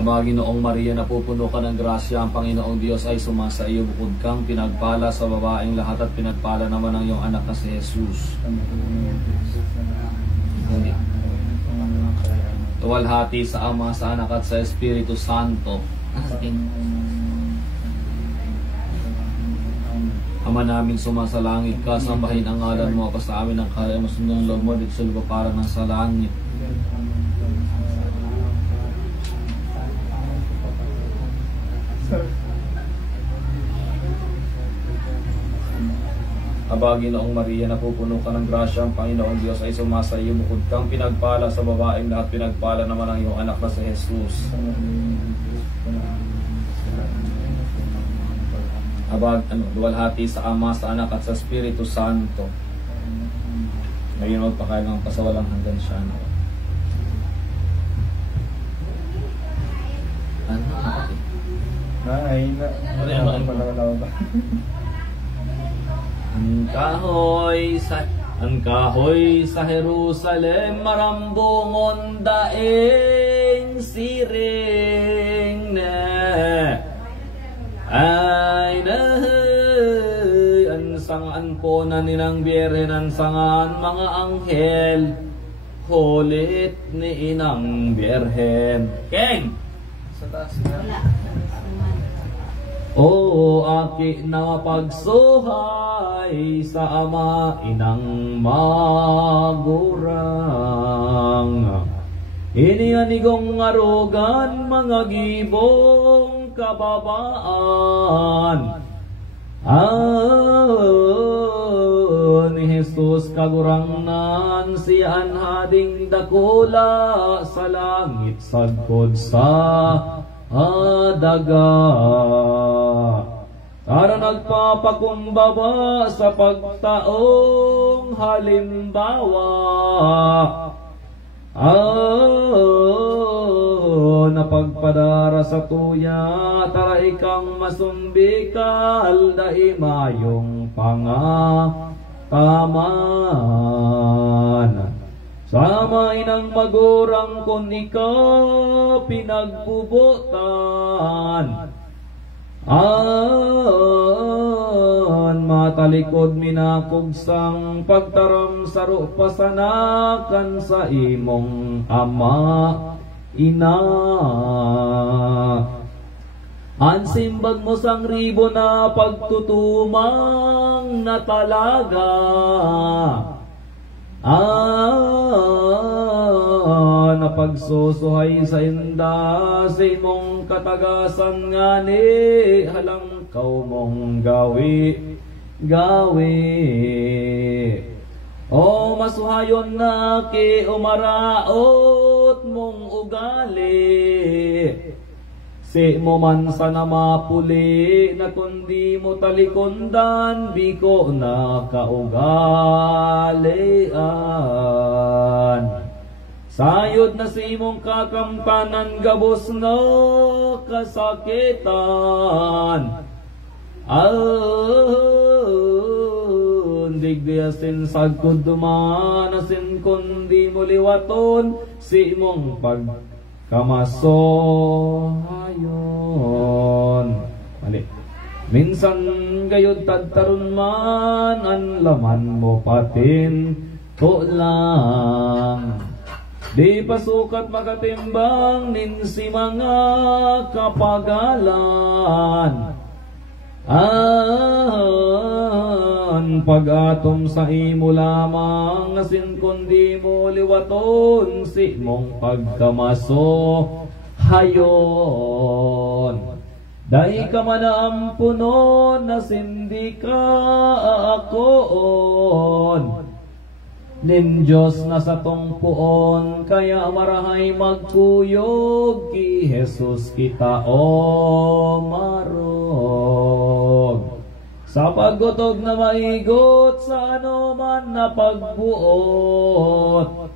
Aba, Ginoong Maria, napupuno ka ng grasya, ang Panginoong Diyos ay sumasa iyo, bukod kang pinagpala sa babaeng lahat at pinagpala naman ang iyong anak na si Jesus. Tuwalhati sa Ama, sa Anak at sa Espiritu Santo. Ama namin sumasalangit ka, sambahin ang ngalan mo, sa amin ang kaya masundang loob mo, dito sa lupa para ng sa langit. Aba, Ginoong Maria, napupuno ka ng grasya, ang Panginoong Diyos ay sumasa iyo, bukod kang pinagpala sa babaeng lahat, pinagpala naman ang iyong anak na si Jesus. Aba, luwalhati sa Ama, sa Anak at sa Espiritu Santo. Ngayon magpakain ng pasawalang hanggan siya. Ang kahoy sa Jerusalem, marambungon daing siring na ay nahay ansangan po na ninang biyeren, ansangan mga anghel, hulit ni inang biyerhen. King! Sa taas na. O aki na pagsuhay sa Ama, inang magurang. Inianigong arugan, mga gibong kababaan. Ni Jesus kagurangnan, siyan hading dakula sa langit, sagkod sa daga. Tara nagpapakumbaba sa pagtaong halimbawa. Napagpadara sa tuya, tara ikang masumbikal, daimayong pangataman. Sama inang magurang kung ikaw pinagpubutan. Matalikod minakugsang pagtaram sa rupasanakan sa imong ama, ina. Ansimbag mo sang ribo na pagtutumang na talaga. Napagsusuhay sa inda sa imong katagasan nga ni halang kaw mong gawi. O masuhayon na ki umaraot mong ugali. Si mo man sana mapuli na kundi mo talikundan, biko na kaugalian. Sayod na si imong kakamtanan, gabos na kasakitan. Digdiasin sagkod dumanasin, kundi mo liwaton si imong pagkamasohayon. Mali. Minsan gayud tadtaron man, ang laman mo patin tulang. Di pasukat makatimbang ninsi mga kapagalan. Pag-atom sa imo lamang, asin kundi mo liwaton si mong pagkamaso hayon. Dahi ka manampunon, asin di ka aakoon. Nin Diyos na sa tungpuon, kaya marahay magkuyog ki Jesus kita o marog. Sa pagutog na maigot, sa ano man na pagbuot.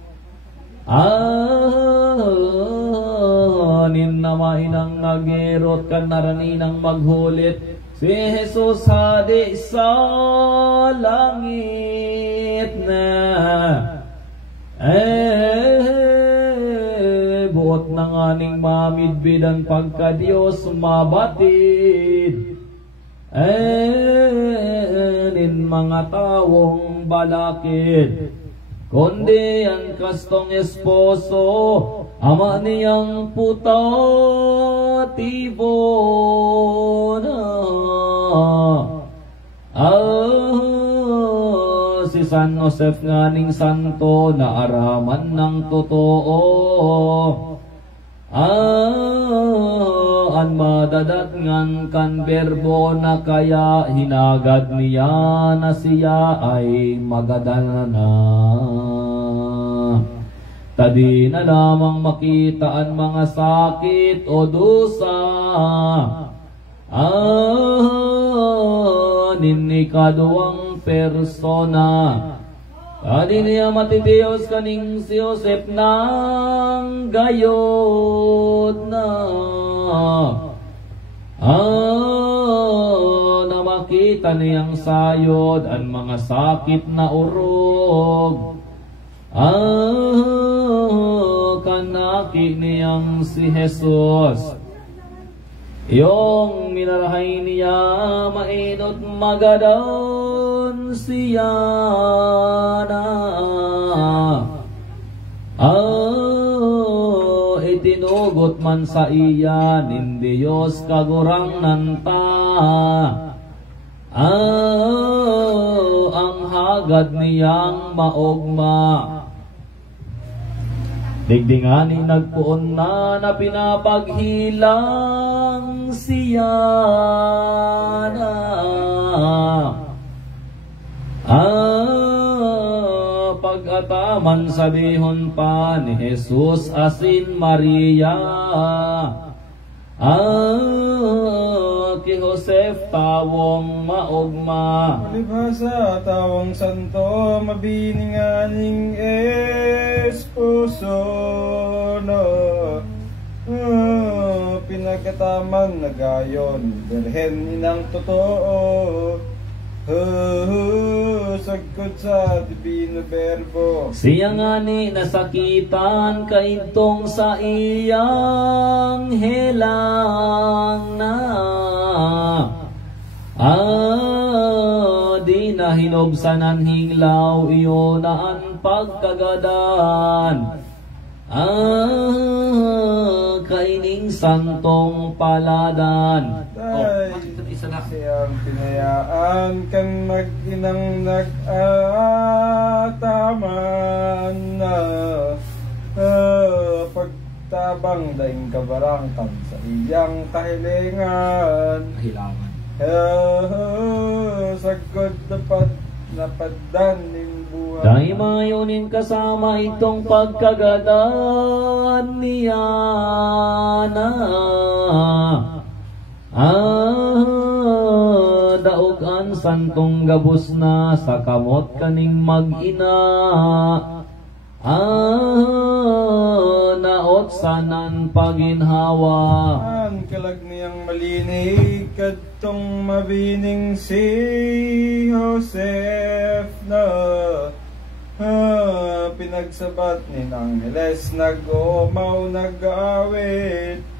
Nin na mainang nagerot, kan naraninang maghulit. Si Jesus hadi sa langit na. Buot na nga nganing mamidbidan pagka Diyos mabatid. Enin mga tawong balakid, kundi ang kastong esposo, ama niyang putatibo na. Si San Joseph nganing santo na araman ng totoo, an madadat ngan kan berbo na kaya hinagad niya na siya ay magadal na. Tadi na lamang makita ang mga sakit o dusa, ninikaduang persona. Adi niya matitiyos kaning si Joseph ng gayod na. Na makita niyang sayod ang mga sakit na urog. Kanaki niyang si Jesus. Yung minarahay niya mainot magadon siya na. Itinugot man sa iyan in Diyos kagurang nanta. Ang hagad niyang maugma. Digdingani nagpuon na pinapaghilang siya na. Pag-ataman sabihon pa ni Jesus asin Maria, ki Joseph tawong maugma. Malibhasa tawong santo mabininganing esposo no. Pinagkataman na gayon berhen inang totoo. Sagkod sa Divino Verbo. Siya nga ni nasakitan kaintong sa iyang helang na. Di na hinobsanan hinglaw iyo na ang pagkagadan. Kaining santong paladan. Siyang pinayaan kan mag-inang nag-ataman na pagtabang daing kabarangkan sa iyang kahilingan. Sagod dapat napaddan ning buhay. Dahil mayunin kasama itong pagkagadan niya na. Daogan santong gabos na sa kamot kaning mag-ina. Naot sanan paginhawa. Ang kalag niyang malinig kadtong mabining si Joseph na. Pinagsabat ni Angeles nag-umaw nag-awit.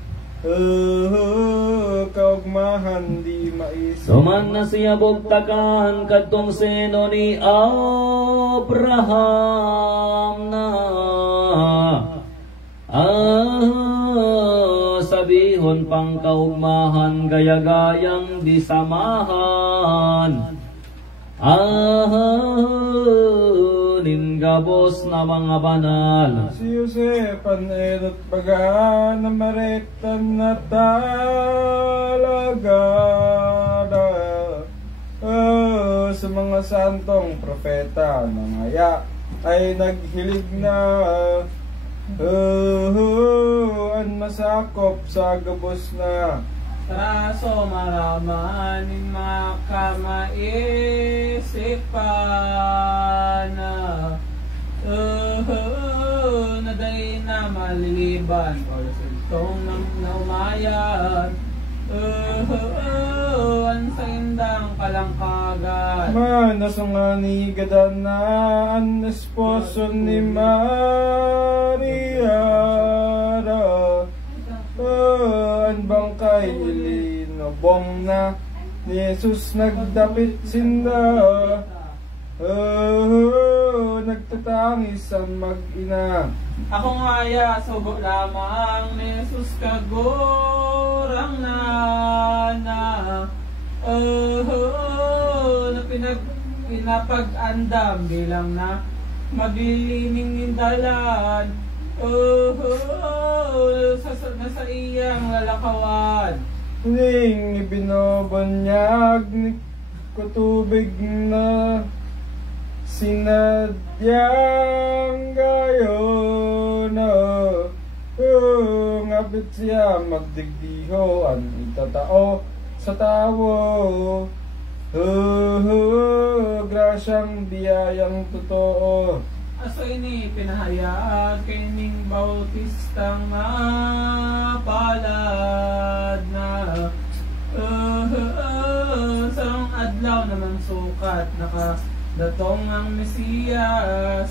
Kaugmahan di maisip. Suman na siya bugtakan kadtong seno ni Abraham na. Sabihon pang kaugmahan gaya-gayang di samahan. Ninggabos na mga banal. Si Jose panerot baga na marektan na talaga sa mga santong propeta na ngaya ay naghilig na an masakop sa gabos na. Traso maramaning makamaisipan na naday na maliliban o sintong naumayan an sa indang kalangkagan Manasungani gadan na an esposo ni Maria bong na ni Jesus nagdapit sinda. Nagtatangis ang mag-ina. Ako ngaya, sugo lamang ni Jesus kagurang na pinapag-andam bilang na maglilining dalan. Nasa iyang lalakawan. Huling ibinobonyag ni kutubig na sinadyang gayon. Ngapit siya magdigdiho ang itatao sa tawo. Grasyang biyayang totoo. Aso ini pinahayag kining bautistang mapalad na sarong adlaw naman sukat nakadatong ang Mesiyas.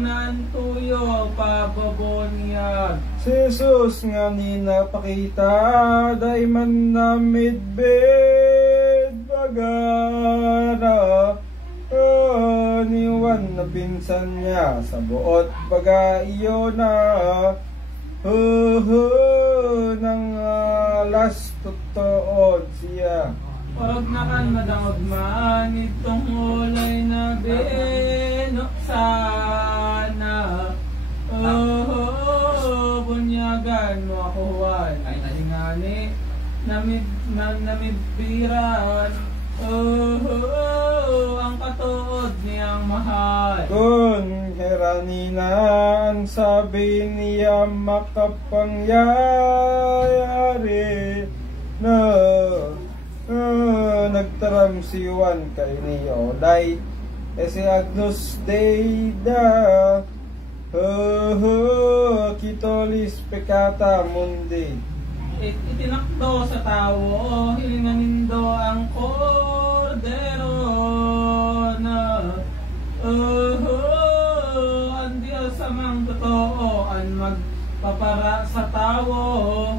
Nantuyo pababonyag. Si Jesus nga ni napakita day man na midbed bagara. Ni Juan na pinsan niya sa buot baga iyo na. Nang alas tutood siya. Orog na kan madangog man itong ulay na binuksan. Bunyagan mo ako Juan. Ay nalingani namidbiran. Ang katuod niyang mahal. Kung heranina ang sabi niya makapangyayari na nagtaram si Juan kay ni Oday si Agnus Dei da kitolis pecata mundi. Itinakdo sa tao, hilingan nindo ang kordero na ang Diyos amang totoo ang magpapara sa tao.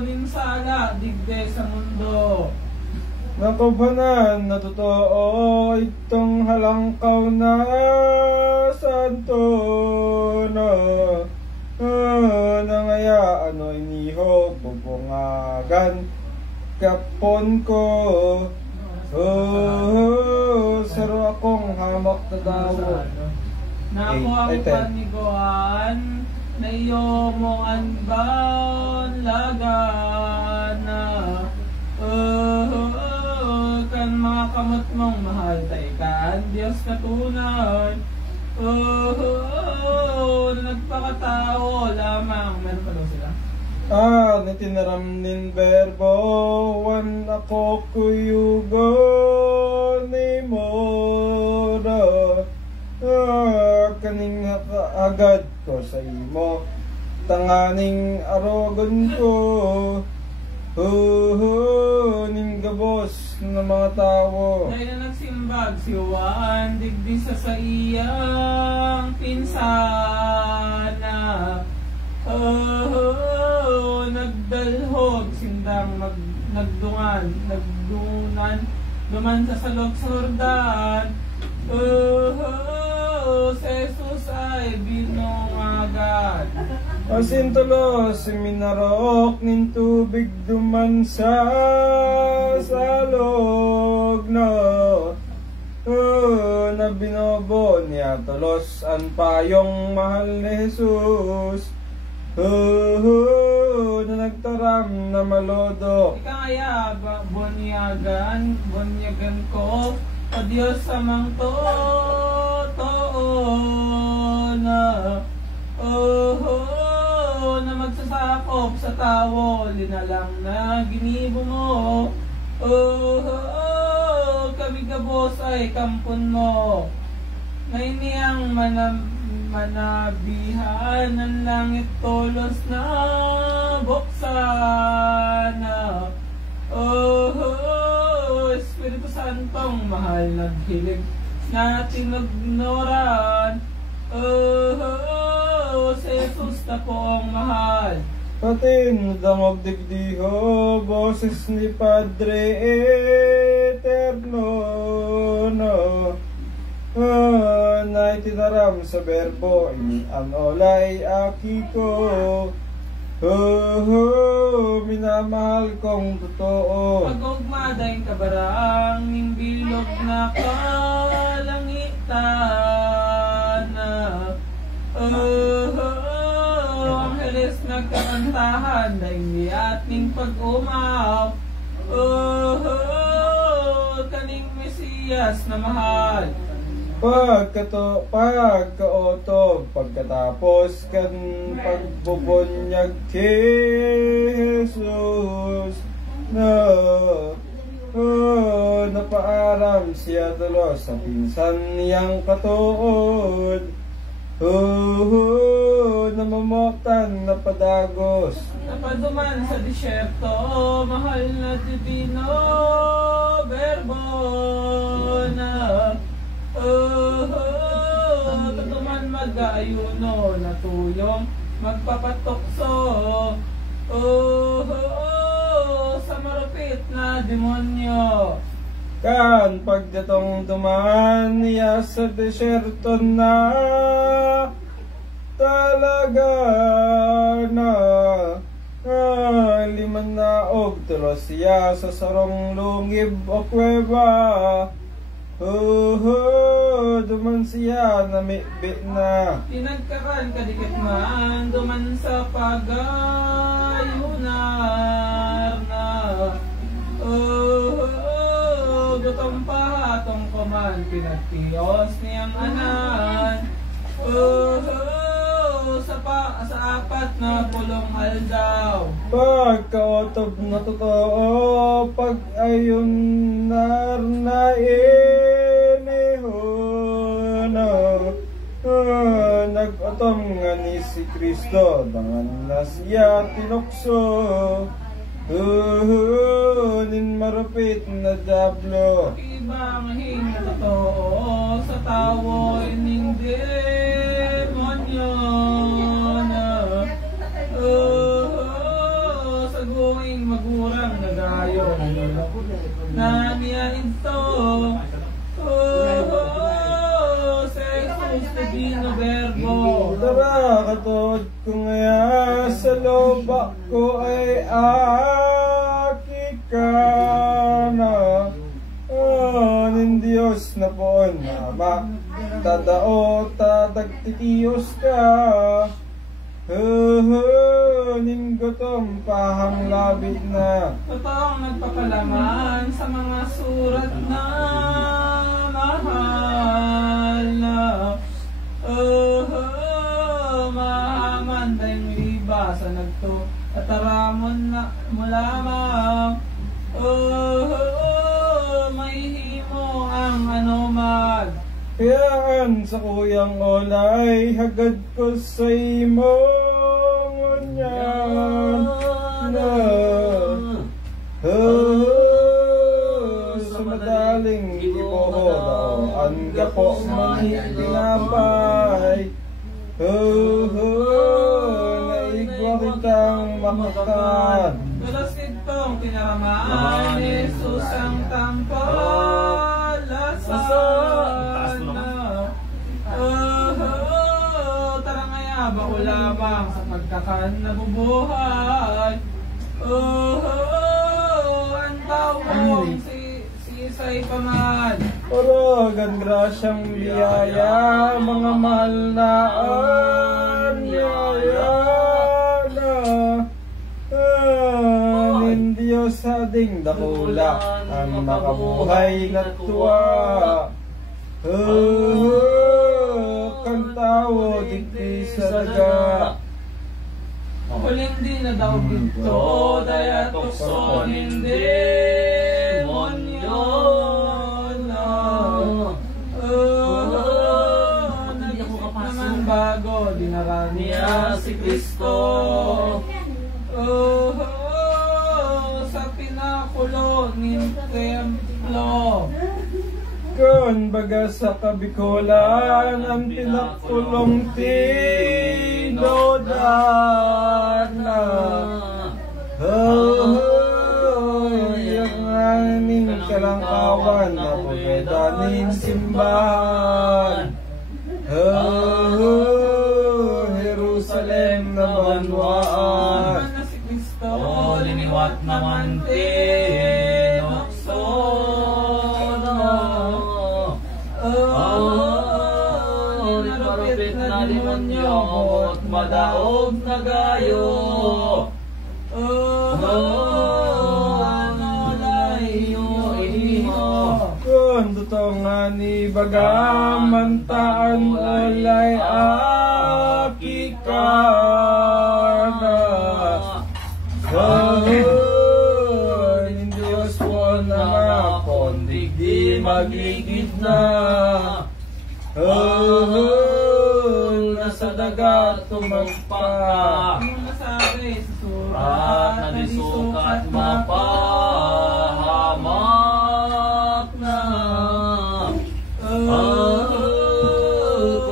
Ninsala digde sa mundo. Nakubanan na totoo itong halangkaw na santo na nangaya ano iniho bubungagan kapon ko. Saro akong hamak na dawo. Nako ang paniguan na iyo mo anban lagana. Kan mga kamot mong mahal tayo kan Diyos katunay. Nagpakatao lamang. Meron pa daw sila? Nitinaram nin verbo wan ako kuyugo ni Mora. Kaning agad ko sa imo tanganing arogon ko. Ning gabos ng mga tao. Dahil na nagsimbag si Juan digdi sa iyang pinsana. Nagdalhog sindang nagdunan duman sa salog sa Jordan. Si Jesus ay binungagad. Asintulo seminarok nin tubig duman sa salog na. Na binobo niya tulos ang payong mahal ni Jesus. Na nagtaram na malodo. Ika kaya bunyagan ko o Diyos amang totoo na na magsasakop sa tao linalang na ginibo mo. Kami kabos ay kampon mo. May niyang manabihan ng langit tolos na buksan. Espiritu Santong mahal naghilig na tinugnoran. Si Jesus na po ang mahal. Patin dangog digdiho, boses ni Padre Eterno, no. Na itinaram sa berbo, anolay aki ko. Minamahal kong totoo. Pag-ugmadayng kabarang, ning bilog na kalangitan na. Angeles nagkakantahan, daing niat ning pag-umaw. Kaning Mesiyas na mahal. Pagkaotob, pagkatapos kan pagbubunyag kay Jesus na napaaram siya dalo sa pinsan niyang katuod, namamotan na padagos. Napaduman sa disyerto, mahal na divino verbo na. Tutuman mag-aayuno na tuyong magpapatokso. Sa marupit na demonyo. Kan pagdatong dumaan niya sa desyerto na talaga na liman na og tulo siya sa sarong lungib o kuweba. Duman siya namikbit na. Pinagkakan kadikit man, duman sa pagayunar na. Gutong pahatong kuman, pinagtiyos niyang anan. Sa apat na pulong aldaw. Pagkaotob na totoo, pag-ayun na nag-atom nga ni si Kristo, dangan na siya tinukso. Nin marupit na Diablo. Ibang na totoo sa tawo ning demonyo na. Sa guwing magurang nagayo na niya ito. Sa Jesus divino verbo. Tara, katod ko ngaya sa loba ko ay aki ka na. Nin Diyos na poon na ama, tadao tadagtitiyos ka. Nin gutom pahang labit na. Totoong nagpapalaman sa mga surat na mahal na. Mahaman tayong liba sa nagto at aramon na mo lamang. May himo ang anuman. Kayaan sa kuyang olay, hagad ko sa imong unyan na. Sa madaling ipoho daw, ang gapo manipinapay. Naigwa kitang makakan. Tulos itong tinaramaan, Jesus ang tampalasan na. Tara ngaya, bako lamang sa pagkakan nabubuhay. Ang tawong si Isay paman. Orogan grasyang biyaya, mga mahal na anyaya na. Nin Diyos sa ding dakula, ang makabuhay na tuwa. Kang tawo digdi sa daga. Huling di na daw dito, daya tukso hindi monyo na. Nag-isip naman bago, dinaraan niya si Kristo. Sa pinakulo ng templo. Kun baga sa kabikulan, ang pinakulong tinodana. Yung aming kalangkawan na pagdanin simbahan. Jerusalem na banwaan. O liniwat naman tinukso na. Narupit na demonyo at madaog na gayo. Kung totoo nga ni bagamantaan olay aki ka na. Diyos mo na mapon, digdi magligid na. Nasa dagat tumagpa. Nasabi sa surat At nalisukat mapahamak na.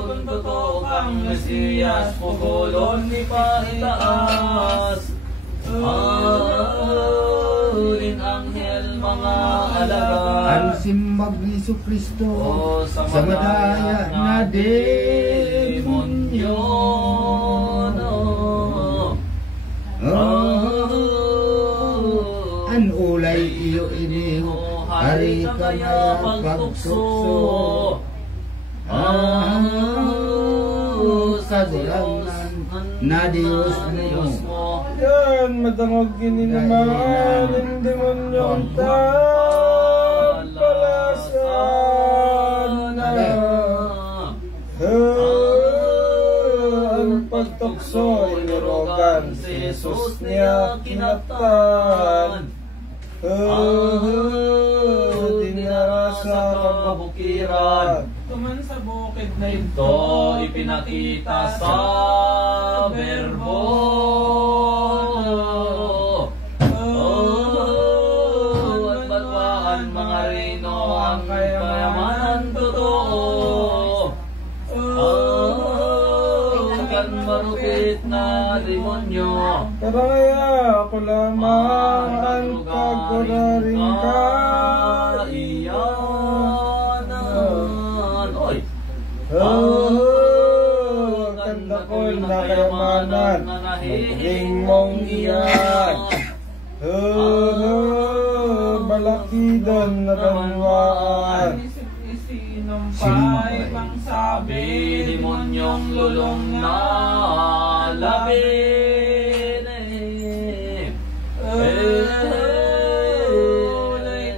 Kung totoo kang Mesiyas, pugulon ni paitaas. Rin anghel mga alagad. Ang simbag ni Jesu Kristo O sa madaya na demonyo. An ulay iyo iniho hari ka na pagtukso. Sa gulangan na Diyos mo. Yan, madangog gininaman ng demonyong palasan na. Ang pagtukso inirogan si Jesus niya kinatan. Dinara sa kabukiran. Tuman sa bukid na Ito ipinakita sa verbo. At batwaan mga rino ang kayamanan totoo. Kan marupit na demonyo. Karaya ako lamang ang pagkuraring ka. Iyanan. Oy. Kanda ko na kayamanan, maging mong iyan. Balakidan na banwaan. Isinumpay pang sabi Demonyong lulong na labin.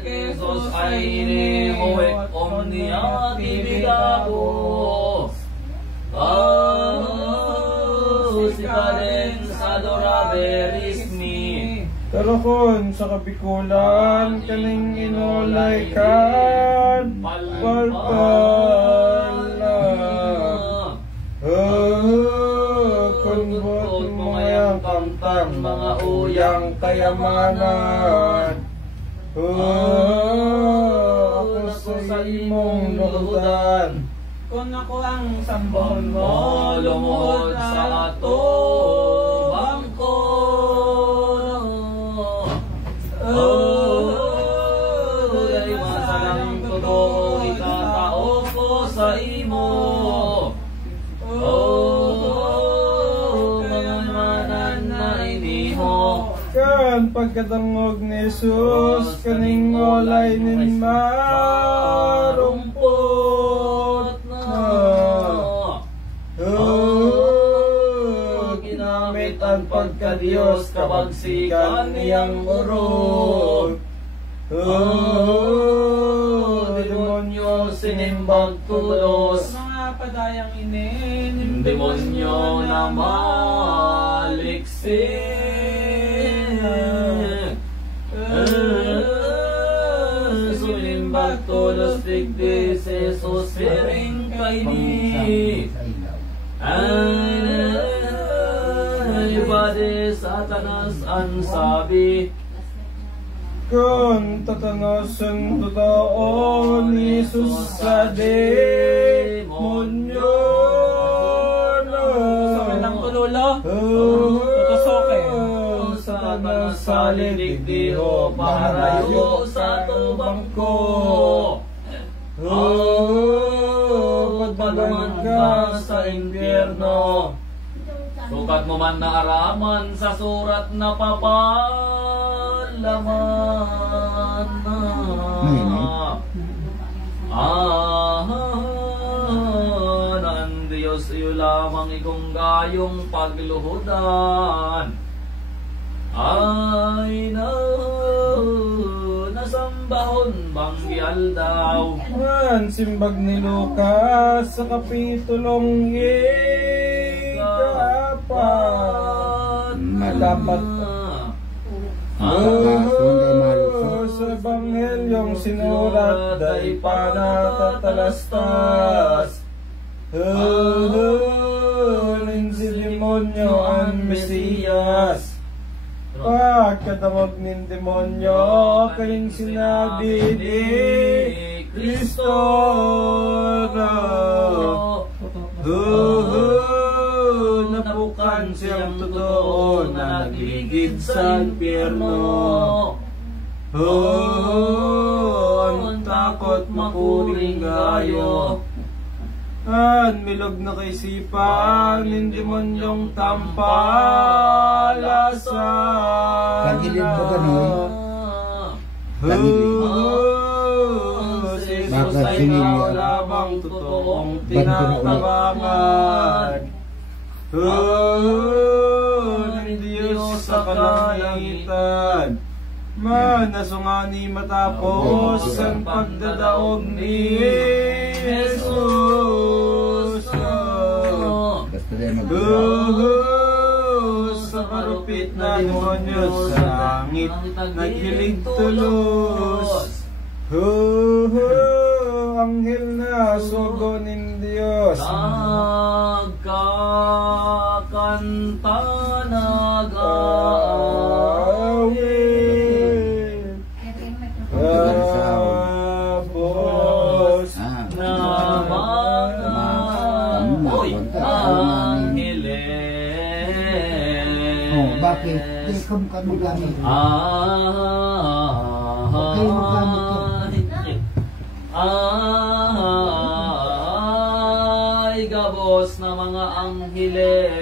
Jesus ay inihuwek omnia tibigabo. Si Karen sa adoraberis ni. Pero kung sa kabikulan kaning inolay kan palpala. Kung buot mo ngayang kamtang mga uyang kayamanan. Ako sa imong luhudan. kung ako ang sambon mo, Lumuhod sa ato bangko. Dahil masalang totoo ikatao ko sa imo. Kayamanan na iniho. Kan pagkatangog ni Jesus kaning olay nin marumpot na. Ginamit ang pagka-Diyos kabagsikan niyang urod. Demonyo sinimbag tulos. mga padayang inin, Demonyo na maliksi. Sunimbag tulos digdi Jesus siring kaini. Ibadi Satanas ang sabi. Kung tatanasan totoo ni Jesus sa demonyo sa kanang tululo, Oh, tutusokin. sa lidigdiho, parayo sa tubang ko. Pagdaman ka sa impyerno, Sukat mo man na araman sa surat na papalaman ng Diyos iyo lamang ikong gayong pagluhudan. Ay nasambahon bangyal daw. Simbag ni Lucas sa kapitulong malapat sa Ebanghelyong sinurat day panatatalastas. Si demonyo ang Mesiyas. Pagkadamag ng demonyo kayong sinabi ni Kristo na nabukan siyang totoo na nagligid sa impyerno. Ang takot makuring gayo, ang milog na kaisipan ng demonyong tampalasan. Tagilid ba gano'n? Si Jesus ay lamang totoong tinatabangan. Ng Diyos sa kalangitan, manasungani matapos ang pagdadaog ni Jesus. Sa karupit na demonyo sa langit, naghilig tulos. Anghel na sugo ng Diyos, nagkakanta nag-aawit, tapos naman amoy anghelen. Bakit? Ikaw ka mo gamit. Ay gabos na mga angheles,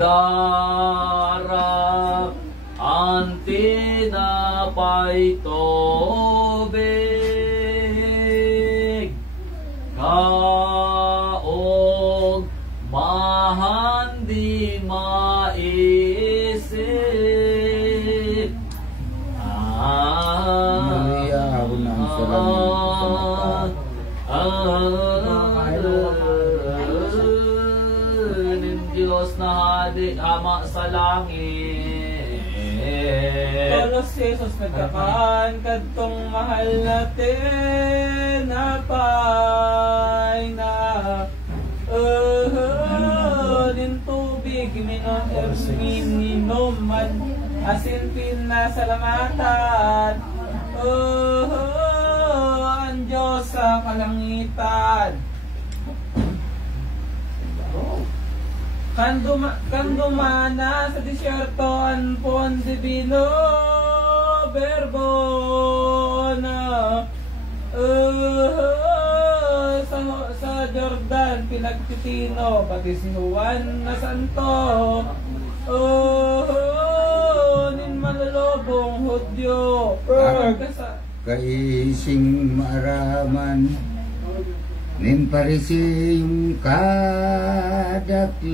darap ang tinapay tubig, kaog mahandi maisip. Ako na ang sarang ng Diyos na hadi ama sa langit. Tolos Jesus nagkakaan kadtong mahal natin napay na din tubig minom man asin pinasalamatan. Ang Diyos sa kalangitan, kandumana sa disyerto ang pon divino verbo na sa Jordan pinagtitino, pati si Juan na santo nin malulobong Hudyo kaising maaraman nin parisiyong kadaklana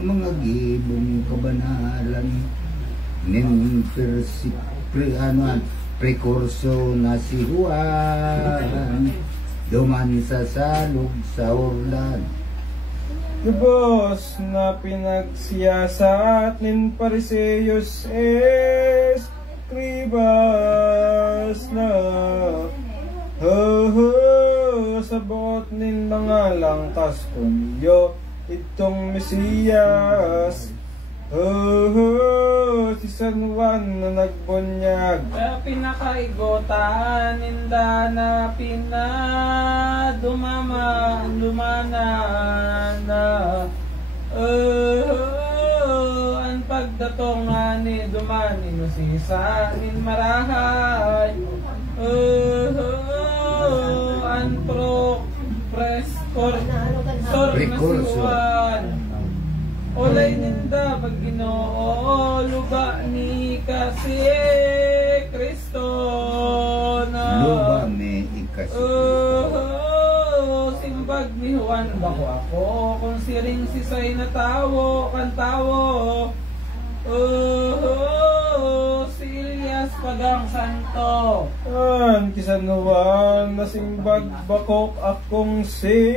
mga gibong kabanalan nin prekurso na si Juan duman sa salog sa Orlan. Dubos na pinagsiyasat nin Pariseyos eskribas na sa buot nin mga langtas kunyo itong Mesiyas Si San Juan na nagbunyag. Kaya pinakaigotan, ninda na lumanan na. Ang pagdatong nga ni dumani no sisa nin marahay. Ang sormasuan. Olay ninda pag Ginoo luba ni kasi Kristo na. Luba ni ikasi. Simbag ni Juan bako ako kung siring sisay na tawo kan tawo. Si Elias pagang santo. Kisan Juan nasimbag bakok akong si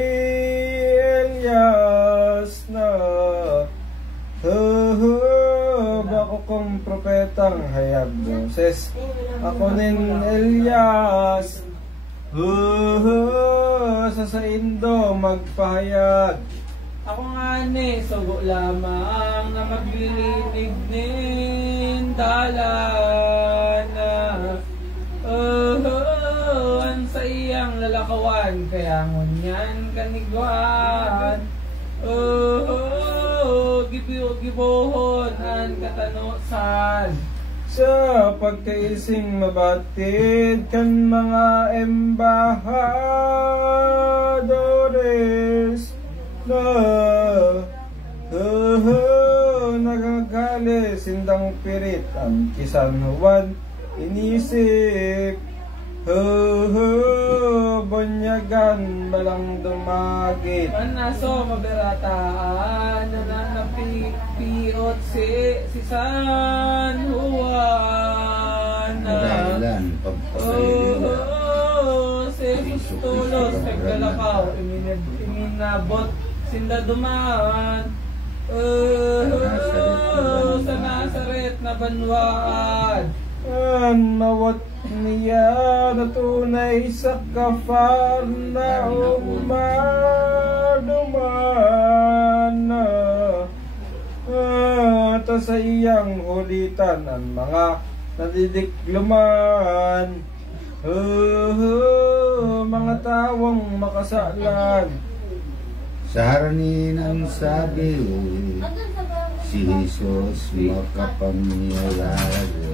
Elias na. Bako kong propetang hayag Moses. Ako nin Elias. Sa Indo magpahayag. Ako nga ni sugo lamang na maglilinig nin dalana. An sa iyang lalakawan kaya ngunyan kaniguan. Gibuhon ang katanosan. Sa pagkaising mabatid kan mga embahadores na nagagali sindang pirit ang Kisan Juan inisip. Bunyagan balang dumagit. Panaso maberataan nananapiot si San Juan. Dahilan pagpapayla. Si Tulos nagkalakaw iminabot sinda dumaan. Sa Nazaret na banwaan. Mawat niya na tunay sa Kafarnaum dumana. Ta sa iyang hulitan ang mga nadidikluman. Mga tawang makasalan. Sa haranin ang sabi, si Jesus makapangyayari.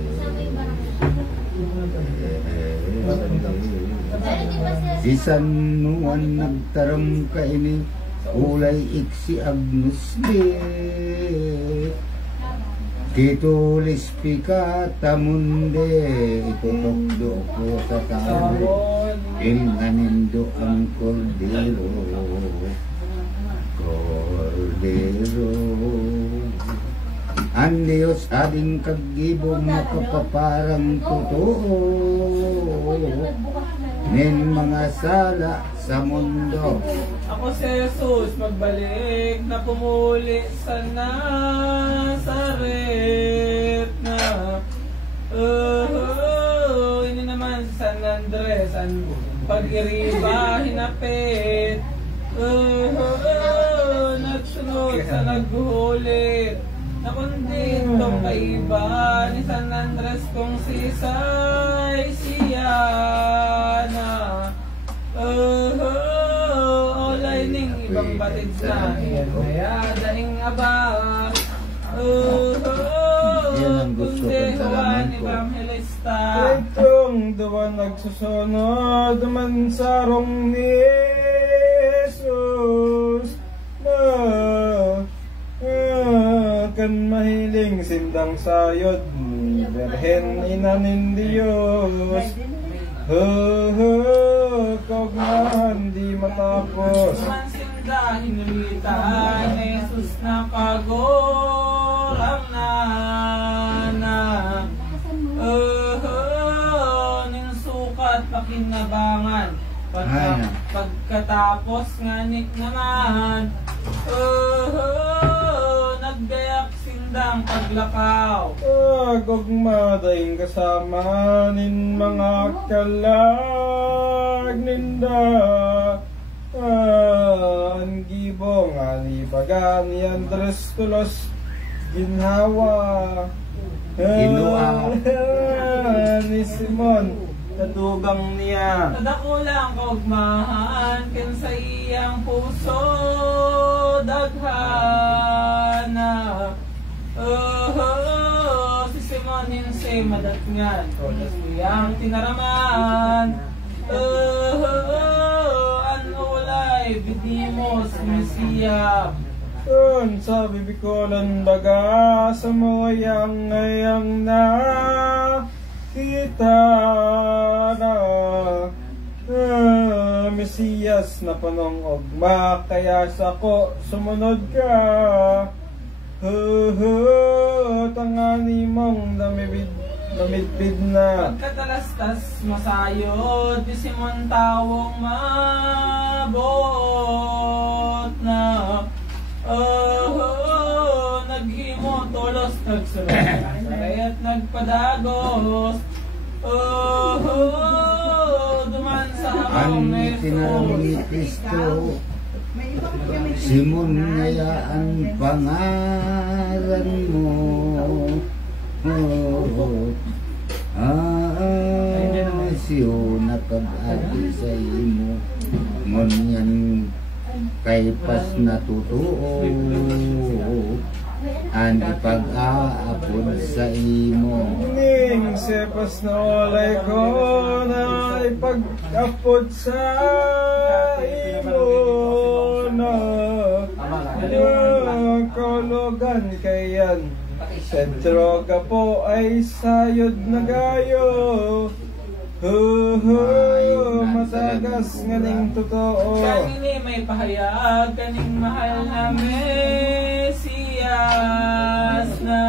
Si San Juan nagtaram kaini, ulay iksi Agnus Dei. Titulis pikata munde, itutokdo ko sa tao. Ilhanindo ang kordero. Ang Diyos ading kagibong makapaparang totoo nin mga sala sa mundo. Ako si Jesus magbalik na pumuli sa Nazaret na. Ini naman si San Andres ang pag-iriba hinapit. Nagsunod sa naghulit na kundi itong kaiba ni San Andres kung si siya na. Olay ning ibang batid na yan kaya daing abar. Kundi Juan Evangelista. Itong duwa nagsusunod man sarong ni Jesus na kan mahiling sindang sayod Berhen ina nin Diyos. Kogman di matapos. Man sinda hinulita ni Jesus na kagorang na. Ning sukat pakinabangan. Pagkatapos nganik naman. Nagdayak sindang paglakaw. Gugma daing kasama nin mga kalag ninda. Ang gibong ani baga ni Andres Tulos ginhawa. Inuaw. Ni Simon, natugang niya. Nadakulang kaugmahan ken sa iyang puso daghana. Si Simon hinsay madatngan todas iyang tinaraman. An ulay bidimos Mesiya. Yun, sa bibikolan baga sa moyang ngayang na kita na Mesiyas na panong ogma, kaya sa ko sumunod ka. Tangani mong namidbid na. Pagkatalastas masayod, di Simon tawong mabot na. Naghimo tolos nagsunod at nagpadagos. Duman sa Ang hakaw tinawag ni Kristo, Simon ngaya ang pangalan mo. Siyo nakag-ati sa imo, ngunyan kay pas natutuo, ang ipag-aapod sa imo. Ning sepas na walay ko na ipag-apod sa imo na kologan kayan. Pedroga po ay sayod na gayo. Matagas nganing totoo. Kanini may pahayag, kaning mahal na Mesiyas na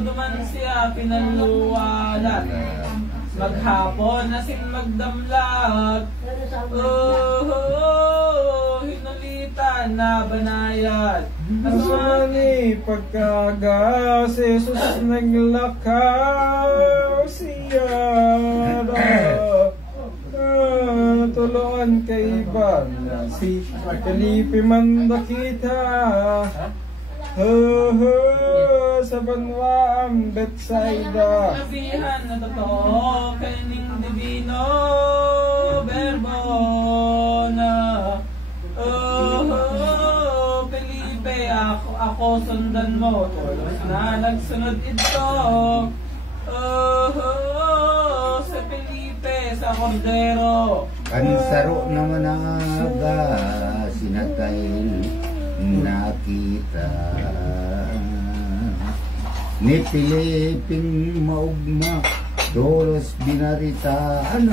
duman siya pinaluwalat. Maghapon asin magdamlag. Hinulitan na banayad. Asmani pagkaga si Jesus naglakaw siya tulungan kay Iban si Felipe man nakita sa banwaang Bethsaida. Nabihan na totoo kaning divino verbo na Felipe, ako sundan mo tulos na nagsunod ito. Sa Felipe, sa Cordero. Kansaro naman aga sinatay nakita ni Piliping maugma dolos binaritaan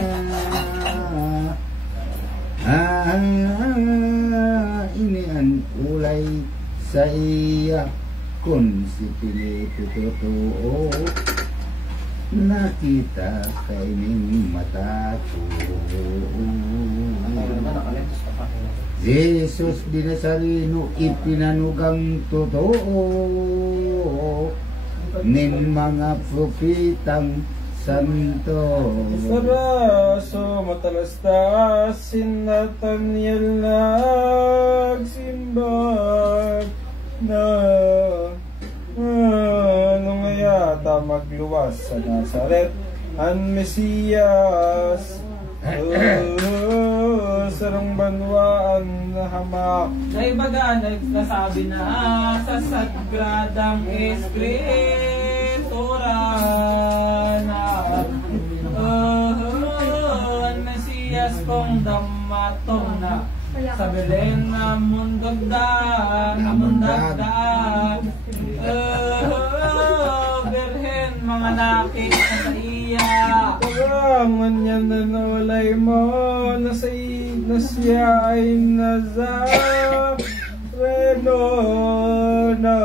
ini ang ulay sa iya kung si Pilipin totoo nakita kaining mata ko. Jesus di Nazareno ipinanugang totoo nin mga propitang santo. Saraso matalastas si Nathaniel nagsimbag na nung yata magluwas sa Nazaret ang Mesiyas. Sarang banwaan na hamak. Naibaga nagsasabi na sa Sagradang Escritura na ang Mesiyas kong damatong na sa Belen na mundagda Birhen mga nakita sa iya. Karangan niya na nawalay mo na siya ay Nazareno na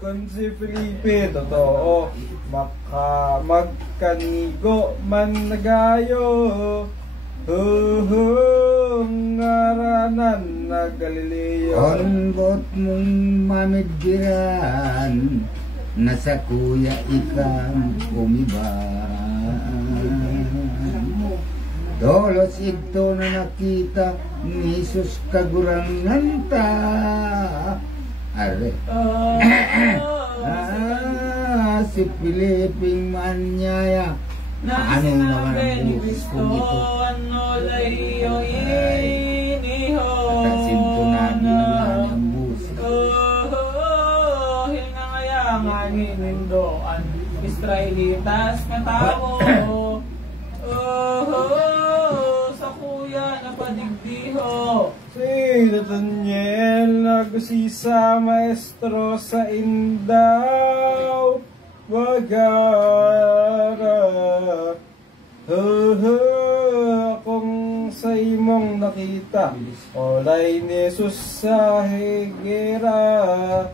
kung si Felipe totoo magkanigo man nagayo ngaranan na Galileo. Onbot mong mamidgiran nasa kuya ikang umiba Dolos ito na nakita ni Jesus kagurangan ta. Are. Si Piliping Manyaya. Ano naman ang buhis kong ito? Kasinto namin ang buhis. Hingangayangangin nindoan Israelitas matao. Sa kuya napadigdiho. Si Nathaniel nagusisa maestro sa Indaw Wagara. Akong sa imong nakita olay ni Jesus sa higera.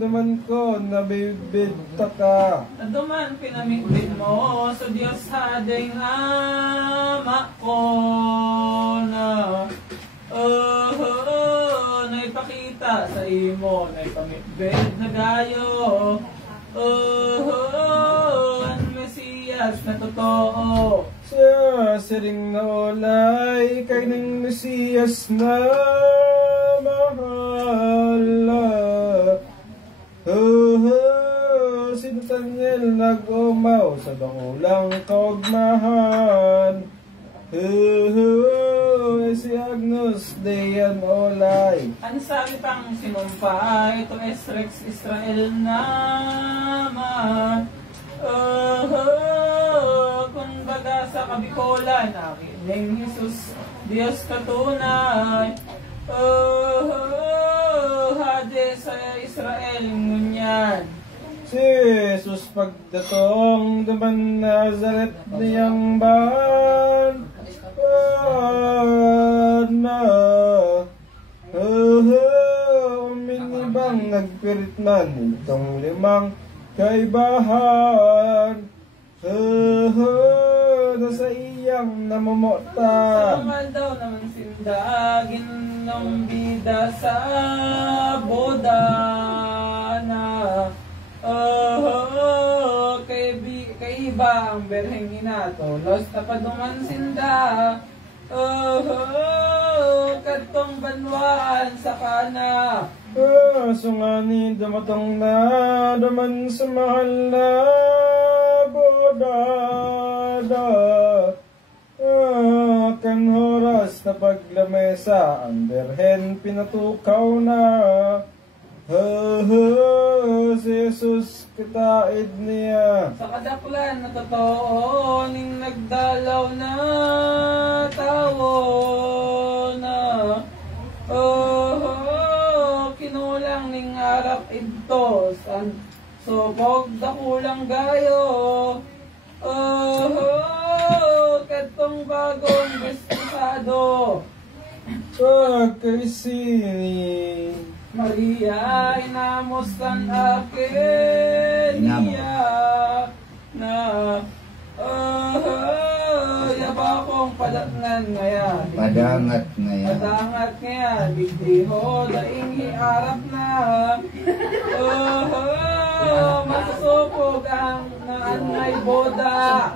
Naman ko nabibid ka. Naduman pinamigdin mo sa Diyos hading ama ko na naipakita sa imo naipamigdin na gayo. Ang Mesiyas na totoo. Sa siring na olay kay ng Mesiyas na mahala. Si Nathaniel nag-umaw sa bangulang kaugmahan. Si Agnus Dayan olay. Ang sabi pang sinumpa, ito Esrex Israel naman. Kung baga sa kabikolan, akin ng Jesus, Diyos katunay. Hade sa Israel ngunyan. Si Jesus pagdatong daman Nazareth niyang bahan na uminibang nagpirit man itong limang kaibahan nasa iyang namumota. Sama daw naman sindagin ng bida sa boda na kaiba ang berheng inatolos tapaduman sinda. Katong banwaan sa kana. Sungani damatong na daman sa mahal na bodada. Kan horas na paglamesa ang berhen pinatukaw na. Si Jesus kitaid niya. Sa kadaklan na totoo ning nagdalaw na tawo na kinulang ning arap idto san subog dakulang gayo. Katong bagong despisado Pagkaisini Maria, inamustan akin niya na yaba kong padatnan ngayon. Padangat ngayon. Padangat ngayon, bigdiho, daing hiarap na. Masusupog ang naanay boda.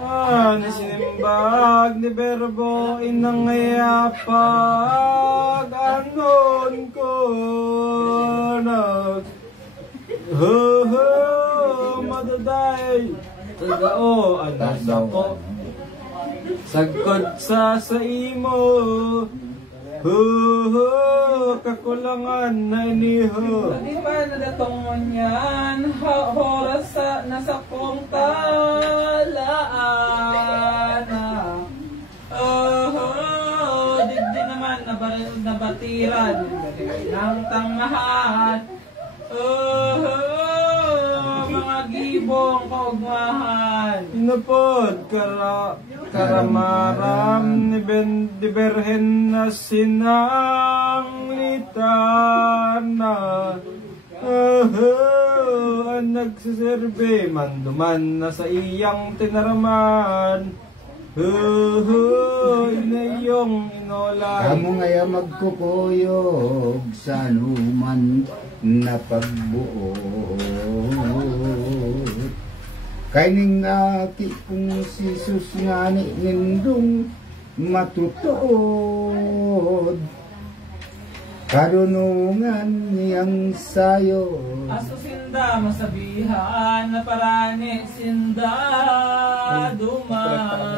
Nasinimbag ni Berbo inangayapag anon ko nag madaday tagao anas ako sagkod sa imo kakulangan na iniho. Di ba nadatongon yan? Horas sa nasa kong talaan. Di naman nabatiran ng tangahan. Mga gibong kaugmahan. Inapod karamaram ni Berhen na sinanglitana. Ang nagsiserbe manduman na sa iyang tinaraman. Inayong inolay. Kamu ngaya magkukuyog sa anuman na pagbuot. Kaining aki kung si Jesus nga ni nindong matutuod. Karunungan niyang sayo. Aso sinda masabihan na parani sinda dumana.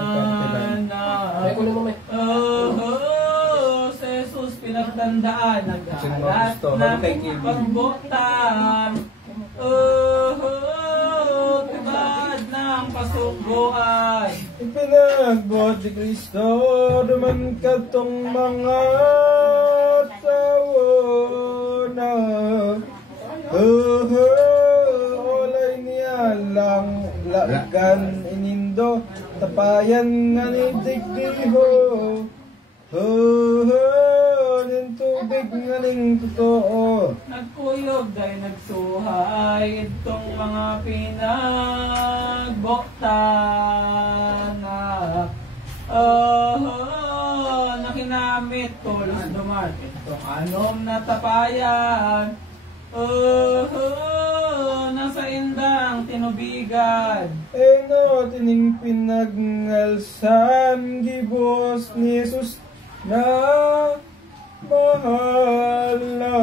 Si Jesus pinagtandaan naghalat na pagbutan. Tibad ng pasubuan. Ipinagbot ni Kristo duman katong mga tao na olay niya lang lagan inindo tapayan nga ni digdiho ng tubig nga ning totoo. Nagkuyog dahil nagsuhay itong mga pinagboktan na nakinamit tulos duman itong anom na tapayan nasa indang tinubigan. Eno tining pinagngalsan gibos ni Jesus na mahal na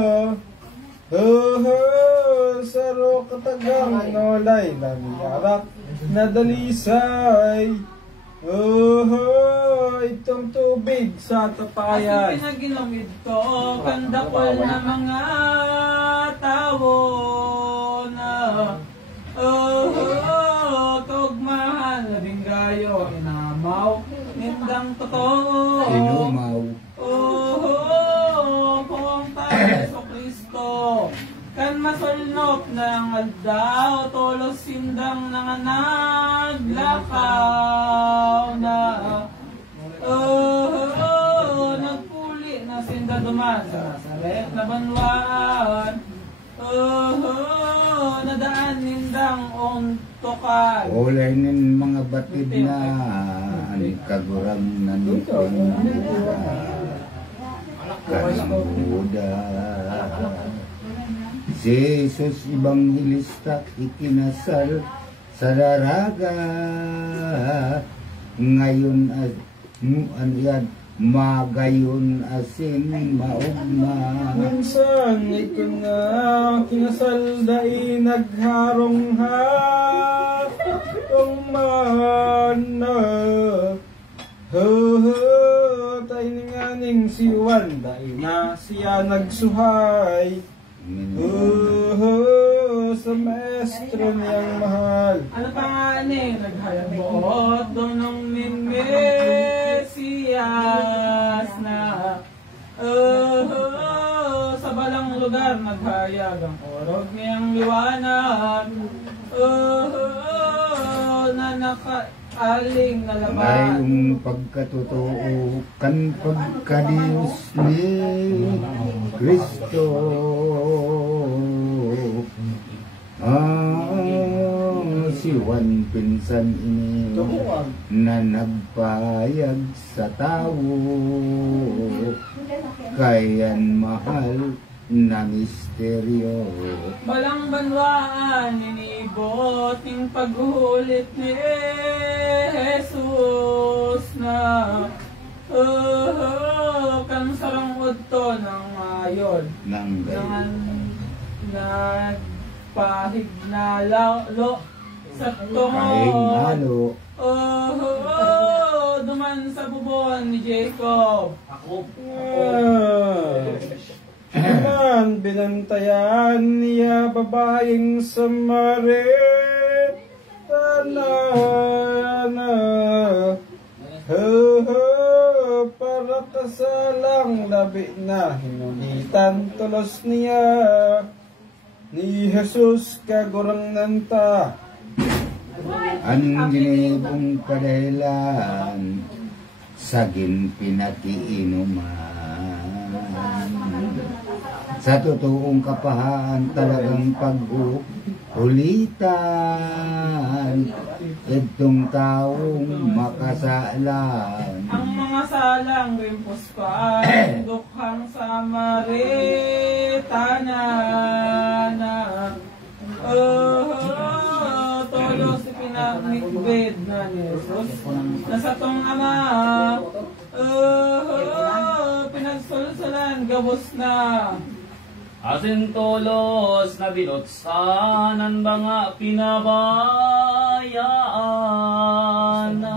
saro katagang nolay namiyarak na dalisay itong tubig sa tapayan. As pinaginamid ko kandapol na mga tao na tugmahan na binggayo inamaw nindang totoo. Inumaw. Kung tayo Yeso Kristo kan masulnop ng aldaw tulos sindang nga naglakaw na nagpuli na sinda duman sa Nazaret na banwaan nadaan nindang untokan. Olay nin mga batid na kagurang nanipin kanang Buda. Si Jesus Ibanghilista ikinasal sa daraga. Ngayon yan magayon asin maugma. Minsan ito na kinasal dai nagharong ha mana tay nganing si Juan dai na siya nagsuhay sa maestro niyang mahal. Ano pa nga naghalabot doon ng Mesiyas na sa balang lugar naghayag ang orog niyang liwanag na nakaaling na laban. Ngayong pagkatotoo kan pagkadiyos ni Kristo. Si Juan pinsan ini na nagpayag sa tao kayan mahal na misteryo. Balang banwaan ninibot ng paghulit ni Jesus na kan sarang udto ng mayon nagpahig na lo sa tungod duman sa bubon ni Jacob. Naman binantayan niya babaeng Samaritana para kasalang labi na hinulitan tulos niya ni Jesus kagurang nanta. Ang ginibong kadahilan saging pinakiinuman. Sa totoong kapahaan talagang pag-ulitan itong taong makasalan. Ang mga salang rimpos ko ay dukhang Samaritana na tolos ipinag lubid na ni Jesus na sa tong ama pinagsulsulan gabos na asin tolos na binutsanan ba nga pinabayaan na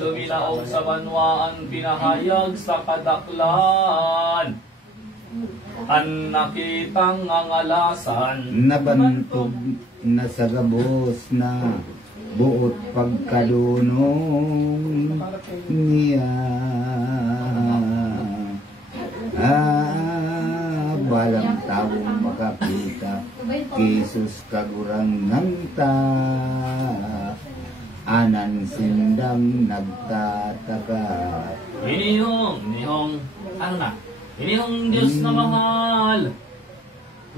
lumilaog sa banwaan pinahayag sa kadaklan ang nakitang angalasan Nabantog na sa gabos na buot pagkalunong niya. Balang taong makakita Jesus kagurang ng anan sindang nagtataka. Inihong, inihong Diyos na mahal,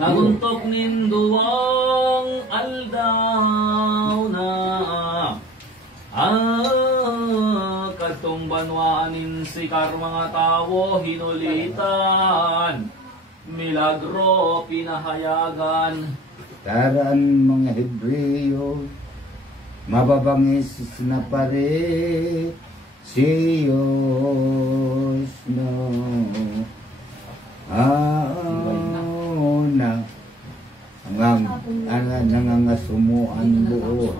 naguntok ninduwang aldaw na katong banwaanin sikar mga tao hinulitan, milagro pinahayagan. Taran mga Hebreyo, mababangis na pare siyos no. Na nangangasumuan buo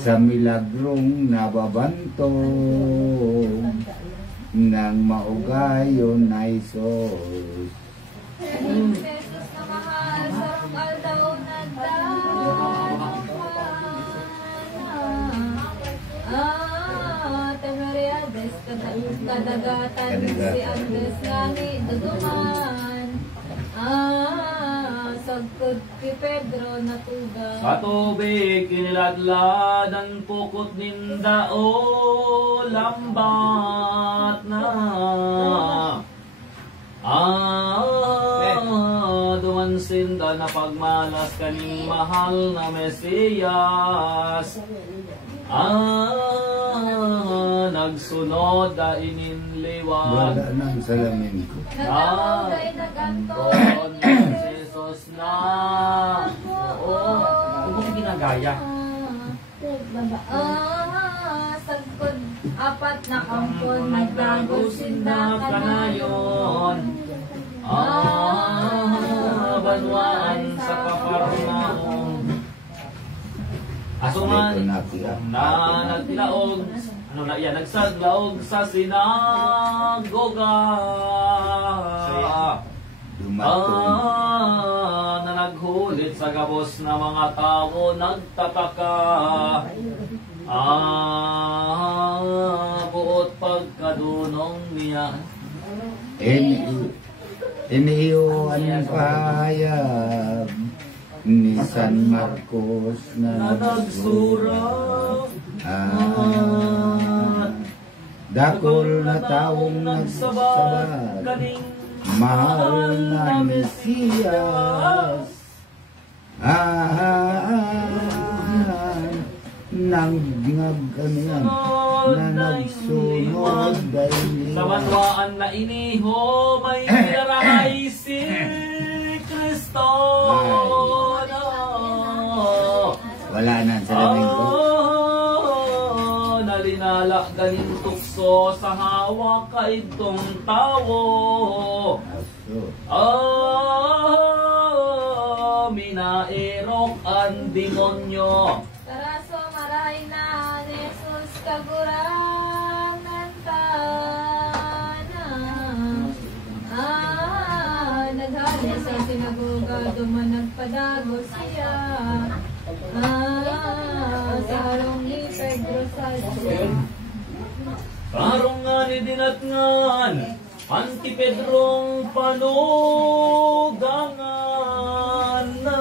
sa milagrong nababantog ng maugayon na Isos. Jesus na mahal sa aldaw na Temeriades kadagatan si Andres ngani duduman sagkod ki Pedro na tuga Sa tubig kiniladladan pukot ninda o lambat na dumansinda na pagmalas kaning mahal na Mesiyas. Nagsunod da ininliwag Wala nang salamin ko. nagawagay naganto Jesus na kung mo ginagaya sagkod apat na kampon nagdagos sinda kanayon banwaan sa Kaparnaum asuman na nagtilaog nagsaglaog sa sinagoga na naghulit sa gabos na mga tao nagtataka buot pagkadunong niya Iniyo ang pahayag ni San Marcos na nagsura dakol na taong nagsabat mahal na Mesiyas nang nagkanian na nagsunod dahil sa banwaan na iniho may nilaray si Kristo. Wala na sa lamig ko. Nalinala galing tukso sa hawak kay itong tawo. Minaerok ang demonyo. Taraso maray na Jesus kagurang ng naghali sa sinagoga duman nagpadagos siya sa harong ni Pedro sa Karong nga ni dinatngan, anti Pedrong panugangan na.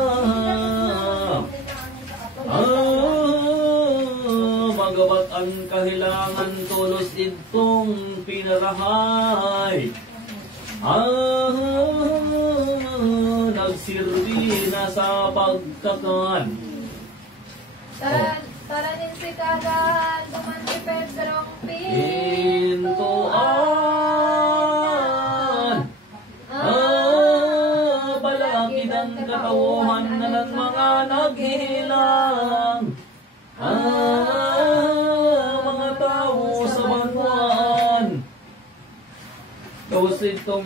Magabat ang kahilangan tulos itong pinarahay. Nagsirbi na sa pagkakan. Taranin si Kagan, duman ni Pedrong Pintuan. Balakid ang katawuhan na ng mga Tapos itong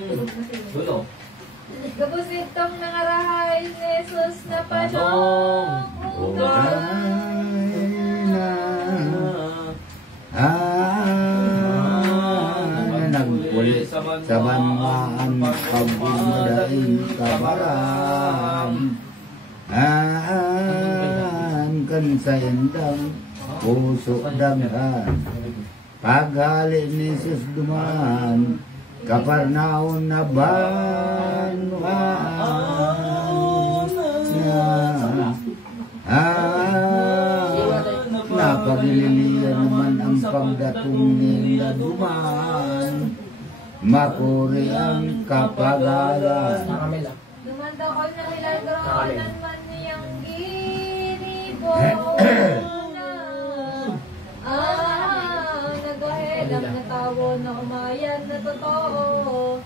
dulo. Gabos itong nangarahay ni Jesus na Padong nagpulit sa banmaan pagmadaing kabaran kan sa indang puso damhan paghali ni Jesus dumaan Kaparnaon na banwaan napagililian naman ang pagdatong nila duman makuri ang kapagalan Dumanda ko na nilagronan man niyang giribo nagahelang na tawo na umayan na totoo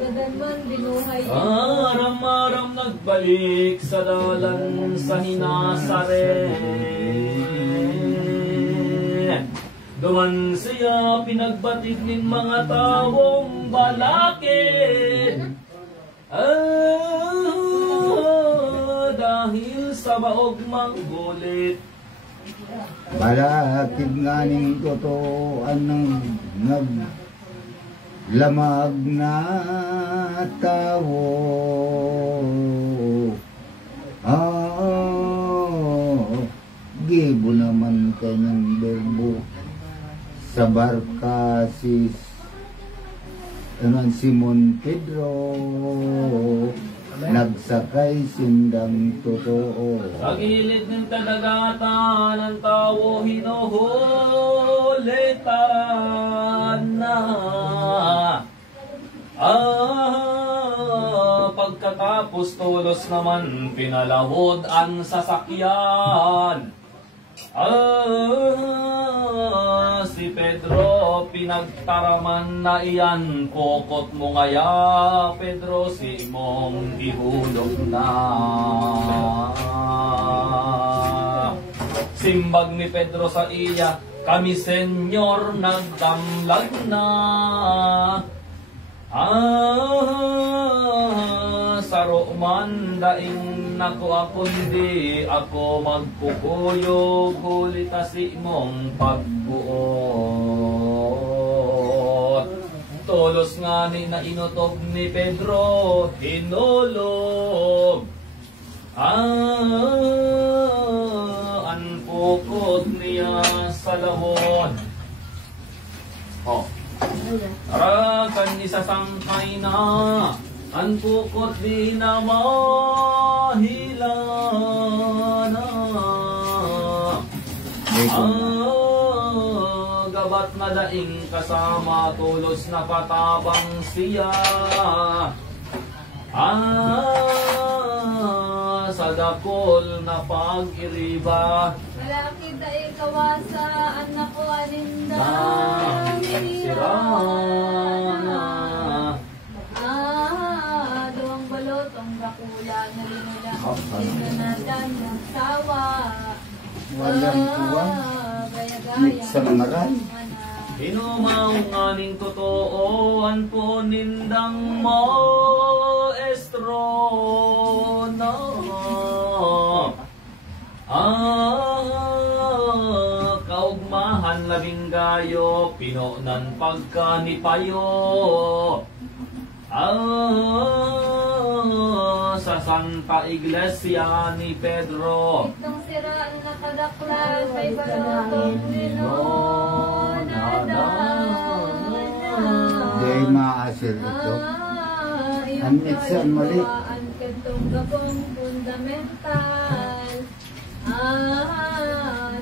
gadan man binuhay Aram-aram nagbalik sa dalan sa Hinasaret. Duman siya pinagbatig ng mga tawong balakid. Dahil sa baog manggulit. balakid nga ning totooan ng lamag na tao gibo naman kanyang berbo sa barka si Simon Pedro nagsakay sindang totoo Sa gilid ng kadagatan ng tao hinuhulitan na pagkatapos tulos naman pinalahod ang sasakyan si Pedro pinagtaraman na iyan kokot mo ngaya Pedro si mong ihulog na simbag ni Pedro sa iya kami senyor nagdamlag na saro man daing nako ako hindi ako magkukuyog huli kasi mong pagbuot tolos nga ni na inutob ni Pedro hinulog an pukot niya sa lahon Arakan isasangkay na ang pukot di na mahila na gabat na daing kasama tulos na patabang siya sa dakol na pag-iriba malaki dahil kawasa anak ko anindang sirana doang balot ang bakula na rinula sinanatan ng sawa walang tuwa gaya-gaya sa ngaran Inumaw nga ning totooan po nindang maestro na kaugmahan labing gayo pinonan pagka ni payo sa Santa Iglesia ni Pedro itong siraan na kadaklan may balotong Day maasir ito. Ang mitsan mali. Ang kentong gabong fundamental.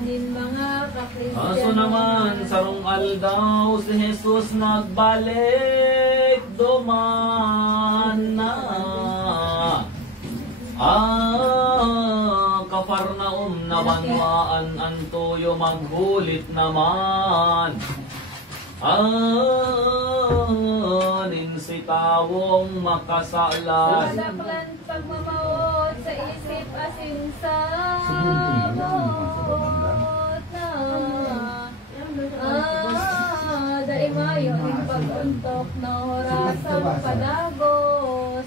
Nin mga kakristiyan. Aso naman, sarong aldaw si Jesus nagbalik duman na. Kafarnaum na banwaan ang tuyo maghulit naman. Nin si tawong makasalas. Madaklan pagmamawot sa isip asin sa bot na. Dahil mayo ing paguntok na orasang padagos.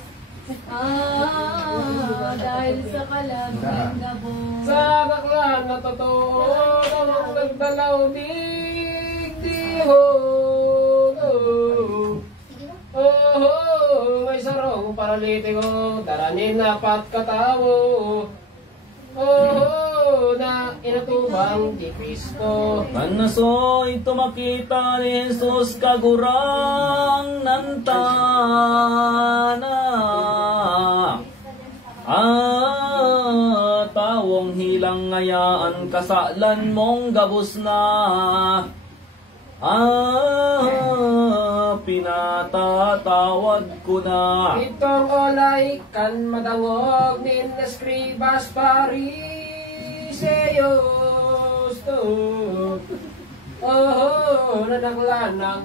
Dahil sa kalagyan gabong. Sa daklan na totoo, tawag nagdalaw digdihon. May sarong paralitiko, daranin na patkatawo. Na inatubang di Kristo. Kanasoy tumakita ni Jesus kagurang nantana. Tawong hilang ngayaan kasalan mong gabos na. Pinatatawad ko na. Itong olay kan madangog nin eskribas Pariseyos to. Nadaglan ng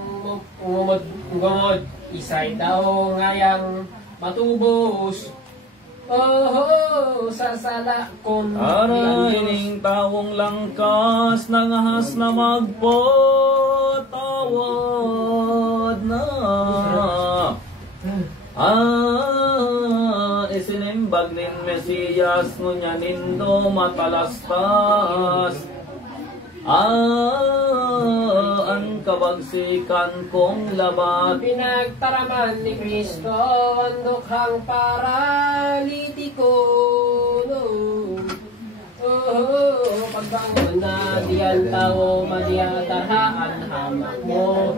ngumod isay daw ngayang matubos. Sasala kon Araining tawong langkas nangahas na magpatawad na. Isinimbag nin Mesiyas ngunya nindo matalastas. Ang kabagsikan kong labat. Pinagtaraman ni Kristo ang dukhang paralitiko. Pagbangon na diyan tao madiyatarhaan hamak mo.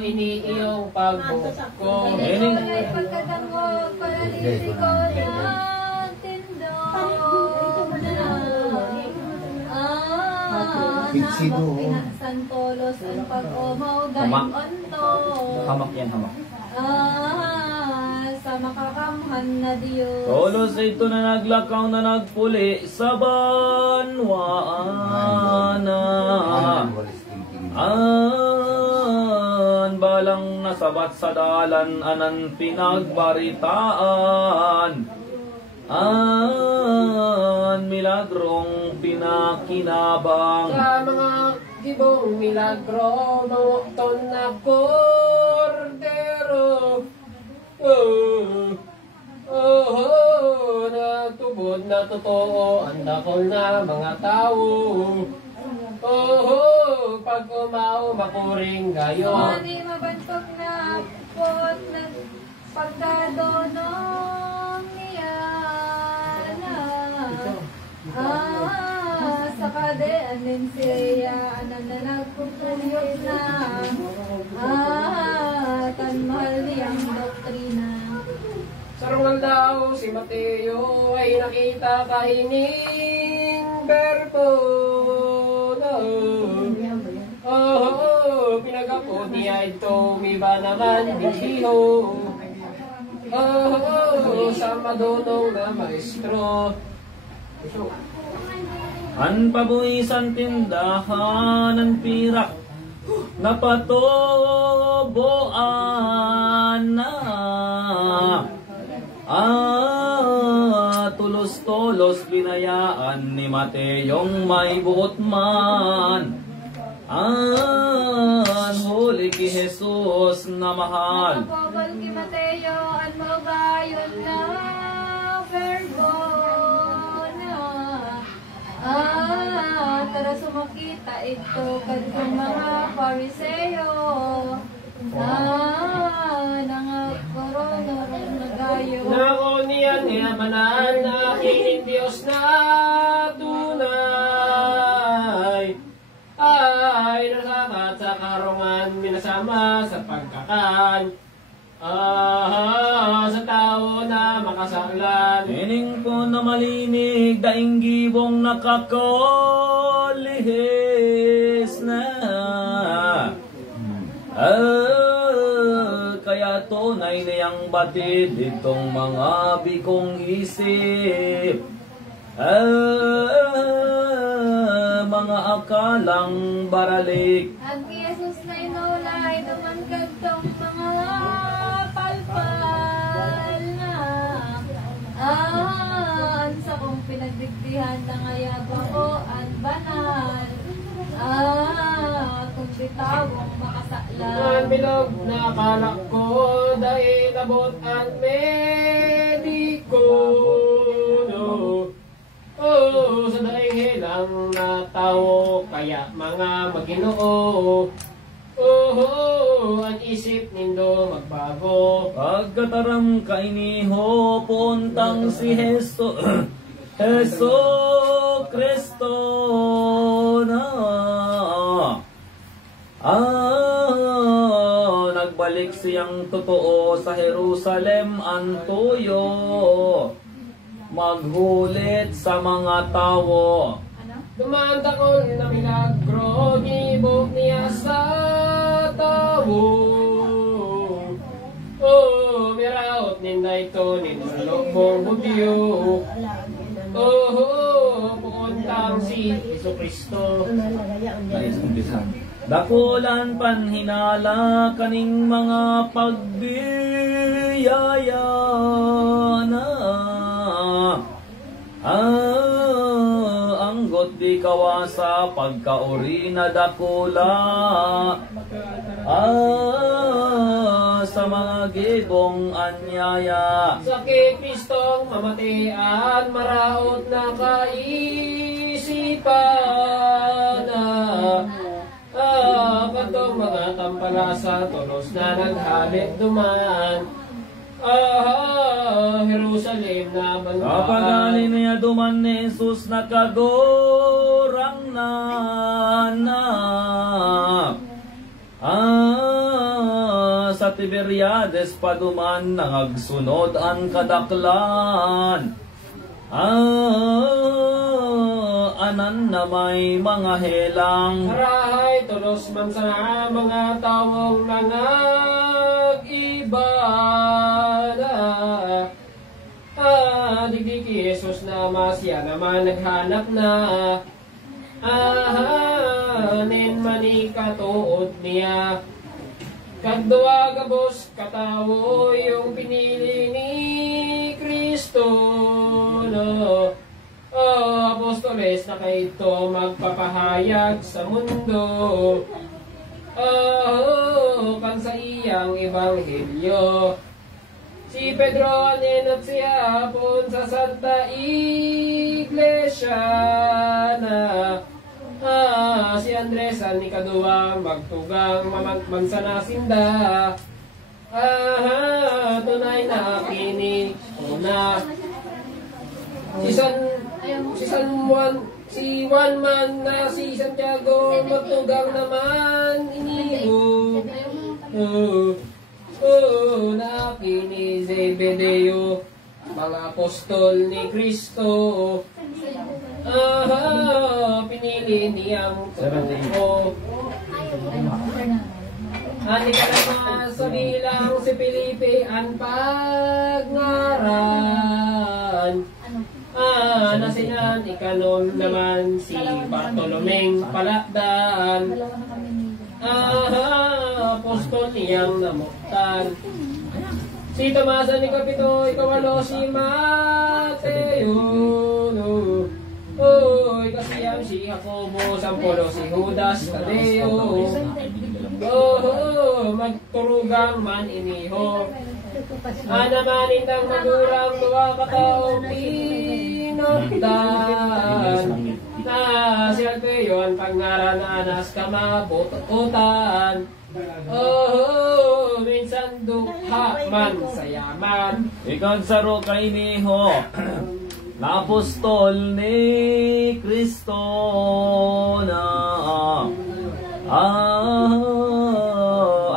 Iniiyong pagbuk ko. Ay pagkatangog paralitiko ng tindog na. Nabok pinasan tolos ang pag-umaw gayong onto. Hamak yan, hamak. Sa makakamhan na Diyos. Tolos ito na naglakaw na nagpuli sa banwaana. Balang nasabat sa dalan anan pinagbaritaan. Milagrong pinakinabang. Sa mga gibong milagro mawakton na kordero. Natubod na totoo ang dakol na mga tao. Pag umaw makuring gayon. Mani mabantok na pot na pagkadonong niyana. Sa kadeanin siya anan na nagpupulit na. Tan mahal niyang doktrina. Sarungan daw si Mateo ay nakita kahining berpo. Pinagapod niya ito, iba naman diho. Sa madunong na maestro. An pabuisan tindahan ng pirak napatoboan na. Tulos-tulos binayaan ni Mateong may buot man. Huli ki Jesus na mahal. Napobal ki Mateo at magayon na verbo na. Tara sumakita ito kadtong mga Pariseo. Nangagkoronoron na gayo. Nako niyan niyabanan na aking Diyos na tunay. Ay nasabat sa karungan, minasama sa pagkakan. Sa tao na makasaklan. Ining ko na malinig, daing gibong nakakolihis na. Kaya tunay niyang batid itong mga bikong isip. Mga akalang baralik. Ang Jesus na inulay naman gagtong mga palpal na. Sa kong pinagdigdihan na ngayab ako ang banal. Kung bitawang makasala. Ang bilog na kalak ko dahil abot at mediko. Oh, sa daing hilang na tao, kaya mga Maginoo. Oh, ang isip nindo magbago. Pagkataram kainiho, puntang si Heso Kristo na. Nagbalik siyang totoo sa Jerusalem ang tuyo. Maghulit sa mga tao. Dumanda ko na milagro, gibok niya sa tao. Oh, miraot ninda ito, ninulog mong Hudyo. Oh, puntang si Jesucristo. Dakulan panhinala kaning mga pagbiyaya na. Anggot di kawasa pagkauri na dakula. Sa mga gibong anyaya. Sa kay Kristong mamatian, maraot na kaisipan na. Katong mga tampalasa, tulos na naghalit duman. Jerusalem na bantaan. Kapag niya duman ni Jesus nakagorang na. Sa Tiberiades paduman nangagsunod ang kadaklan. Anan na may mga helang. Harahay, tulos man sa mga tawong nangag-iba na. Digdi ki Jesus na masya naman naghanap na. Nin manika tuod niya. Kadwa gabos katawo yung pinili ni Kristo. No? Apostoles na kaito magpapahayag sa mundo. Kan sa iyang ebanghelyo. Si Pedro ninot siya pun sa Santa Iglesia na. Si Andres ang ikaduwang magtugang mansana sinda. Tunay na kini una. Si Juan man na si Santiago magtugang naman iniho. Na kini Zebedeo mga apostol ni Kristo. Pinili niyang totoo. Ani ka naman sa bilang si Felipe ang pagnaran. Nasinan ikanon naman si Bartolomeng Palakdan. Apostol niyang namuktan. Si Tomasan ni Kapito, ikawalo si Mateo. Ikasiyam si Jacobo, Sampulo si Judas Tadeo. Magturugang man iniho. Naman indang magurang luwa kataong pinagdan. Si Alpeo ang pangaran na anas ka mabututan. Minsan dukha man sayaman. Ikaw saro kay niho na apostol ni Kristo na.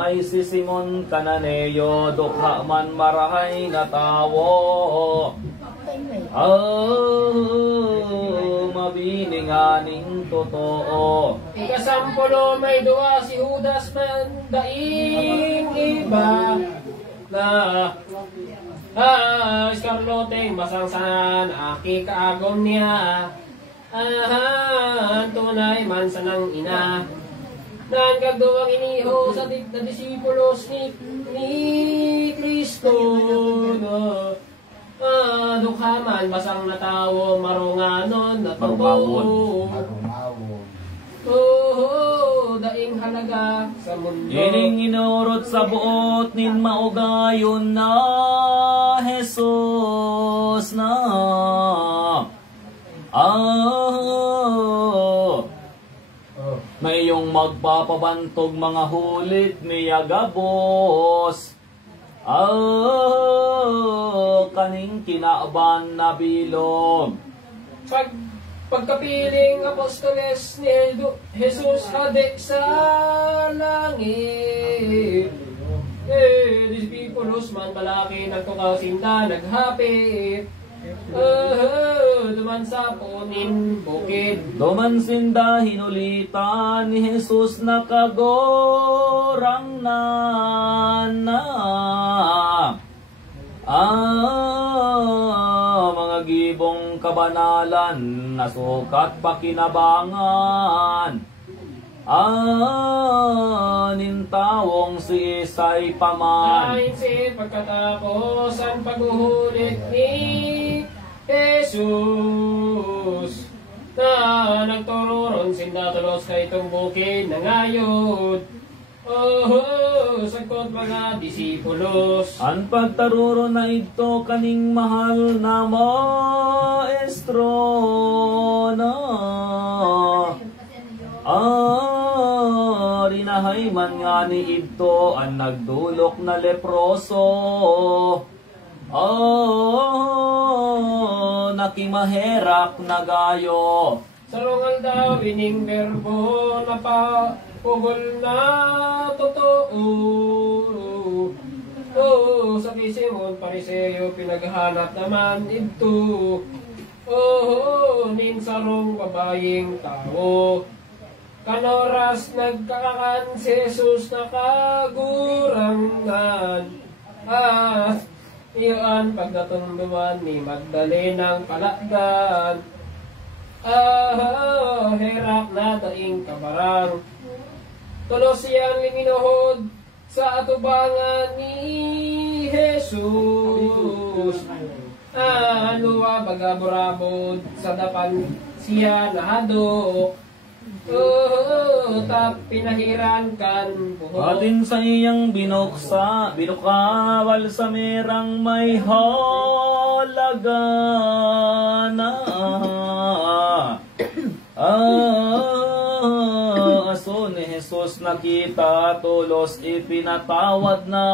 Ay si Simon Cananeo dukha man marahay na tawo. Mabininganing totoo. Ikasampulo may duwa si Judas man daing iba na Iscarloteng masangsanan aki kaagom niya. Tunay man sanang ina nan kagduwang iniho sa disipulos ni Kristo no. Dukhaman basang na tao marunganon at Marumawon. Oh, daing halaga sa mundo. Ining inurot sa buot nin maugayon na Jesus na. Mayong magpapabantog mga hulit niya gabos. Kaning kinaaban na bilog. Pagkapiling apostoles ni Jesus hadek sa langit. Disipulos man balaki nagtukasinda naghapit. Duman sa punin bukid. Duman sinda hinulitan ni Jesus nakagorang na. Mga gibong kabanalan nasukat pakinabangan. Nintawong si Isay paman. Ayon si pagkatapos ang paghuhulit ni Jesus na nagtururon sindatulos ka itong bukid na ngayon. Sagkot mga disipulos. Ang pagtaruro na ito kaning mahal na maestro na. Rinahay man nga ni ito ang nagdulok na leproso. Nakimaherak na gayo. Sarungal daw ining berbo na pugol na totoo. Sa Simon Pariseo pinaghanap naman ito. Nin sarong babaying tao. Kanoras nagkakakan si Jesus nakagurangan. Iyon pagdatunduan ni Magdalenang palakdan. Herak na daing kabarang. Tulos siyang liminuhod sa atubangan ni Jesus. Luwa bagaburabod sa dapan siya nahadok. Tap pinahiran kan buhok. Atin sa iyang binukawal sa merang may halaga na. Aso ni Jesus nakita tulos ipinatawad na.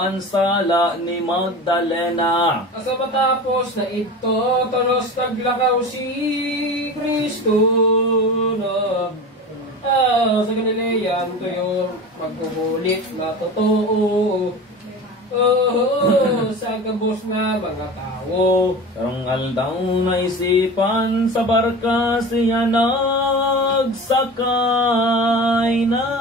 Ansala ni Magdalena. Asa matapos na ito, tulos naglakaw si Kristo na sa Galilean to yung magkukulit na totoo. Sa gabos na mga tao. Sarong aldaw na isipan sa barka siya nagsakay na.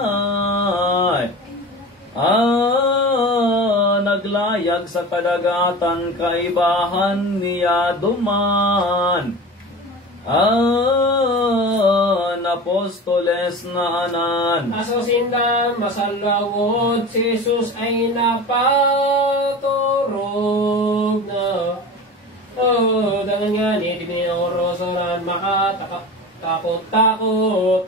Naglayag sa kadagatan kaibahan niya duman. Apostoles na anan. Aso sinda masalawod si Jesus ay napaturog na. Dangan nga ni Dinorosoran makatakot-takot.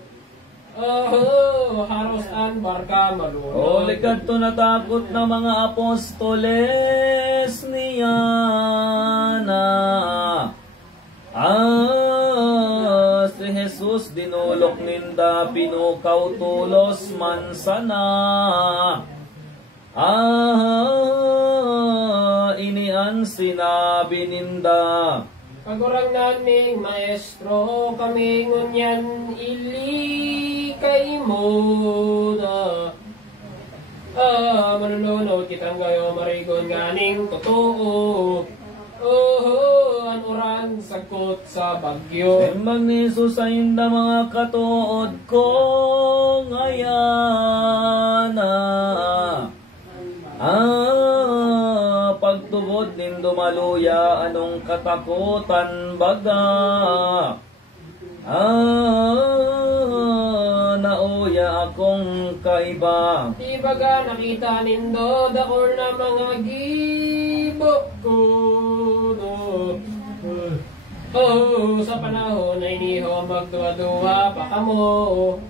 Haros ang barka malunod. Likad to natakot na mga apostoles niya na. Si Jesus dinulok ninda pinukaw tulos man sana. Inian sinabi ninda. Pagurang naming maestro kami ngunyan ili kay mo na. Manunod kitang gayo marigon ganing totoo. Anuran sagkot sa bagyo. Tembag ni Jesus sa inda mga katuod ko ngayon. Pagtubod nindo maluya anong katakutan baga. Nauya akong kaiba. Ibaga nakita nindo dakor na mga gibo ko. Oh, sa panahon na iniho magduwa-duwa pa kamo.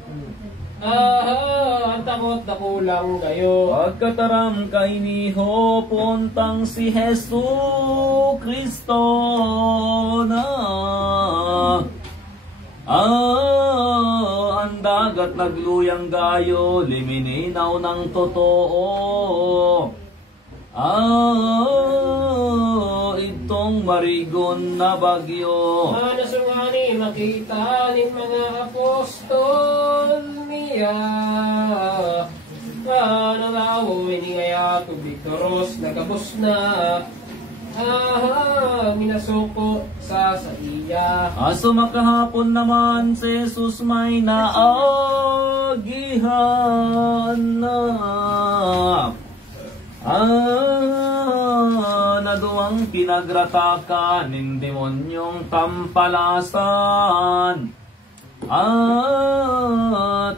Ang takot na kulang kayo. Pagkataram kay niho puntang si Jesu Kristo na. Ang dagat nagluyang gayo, limininaw ng totoo. Itong marigon na bagyo. Nasungani makita ng mga apostol niya. Nalawoy ni ngaya tubig toros nagabos na. Minasuko sa iya. Aso makahapon naman si Jesus may naagihan na. Naduwang pinagrataka ng demonyong tampalasan.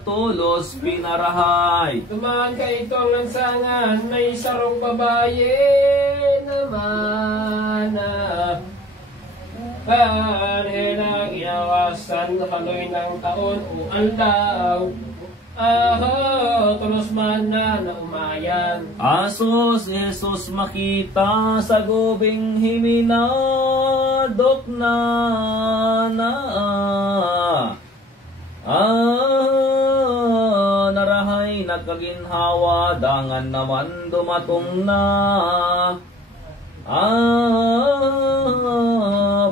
Tulos pinarahay. Tumaan ka itong lansangan, may sarong babae naman. Panhelang inawasan na kaloy ng taon o anlaw. Tulos man na umayan. Aso si Jesus makita sa gubing himinadok na. Narahay nagkaginhawa, dangan naman dumatong na.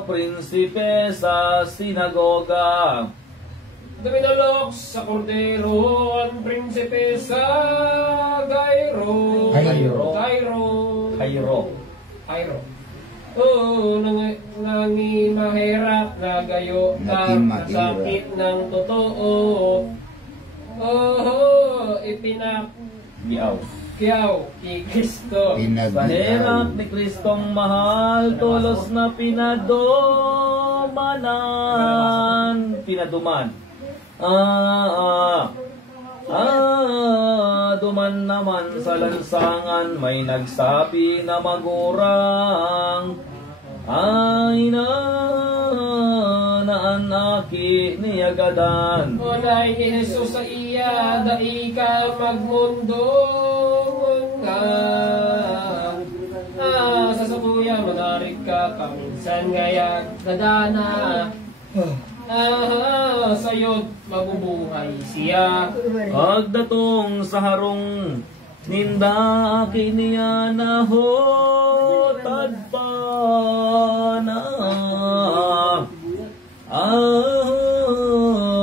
Prinsipe sa sinagoga. Duminalok sa kordero ang prinsipe sa Cairo. Mahirap na gayo ang sakit ng totoo. Ipinakyaw kay Kristo. Sa hirap ni Kristong mahal, tulos na pinaduman. Duman naman sa lansangan, may nagsabi na magurang. Ay naanaki ni agadan. Walay ni Jesus sa iya, dai ka magmundo sa sabuya, manarik ka, kaminsan ngayag dadana. Sayod mabubuhay siya. Agdatong sa harong ninda kiniya na hotad pa na.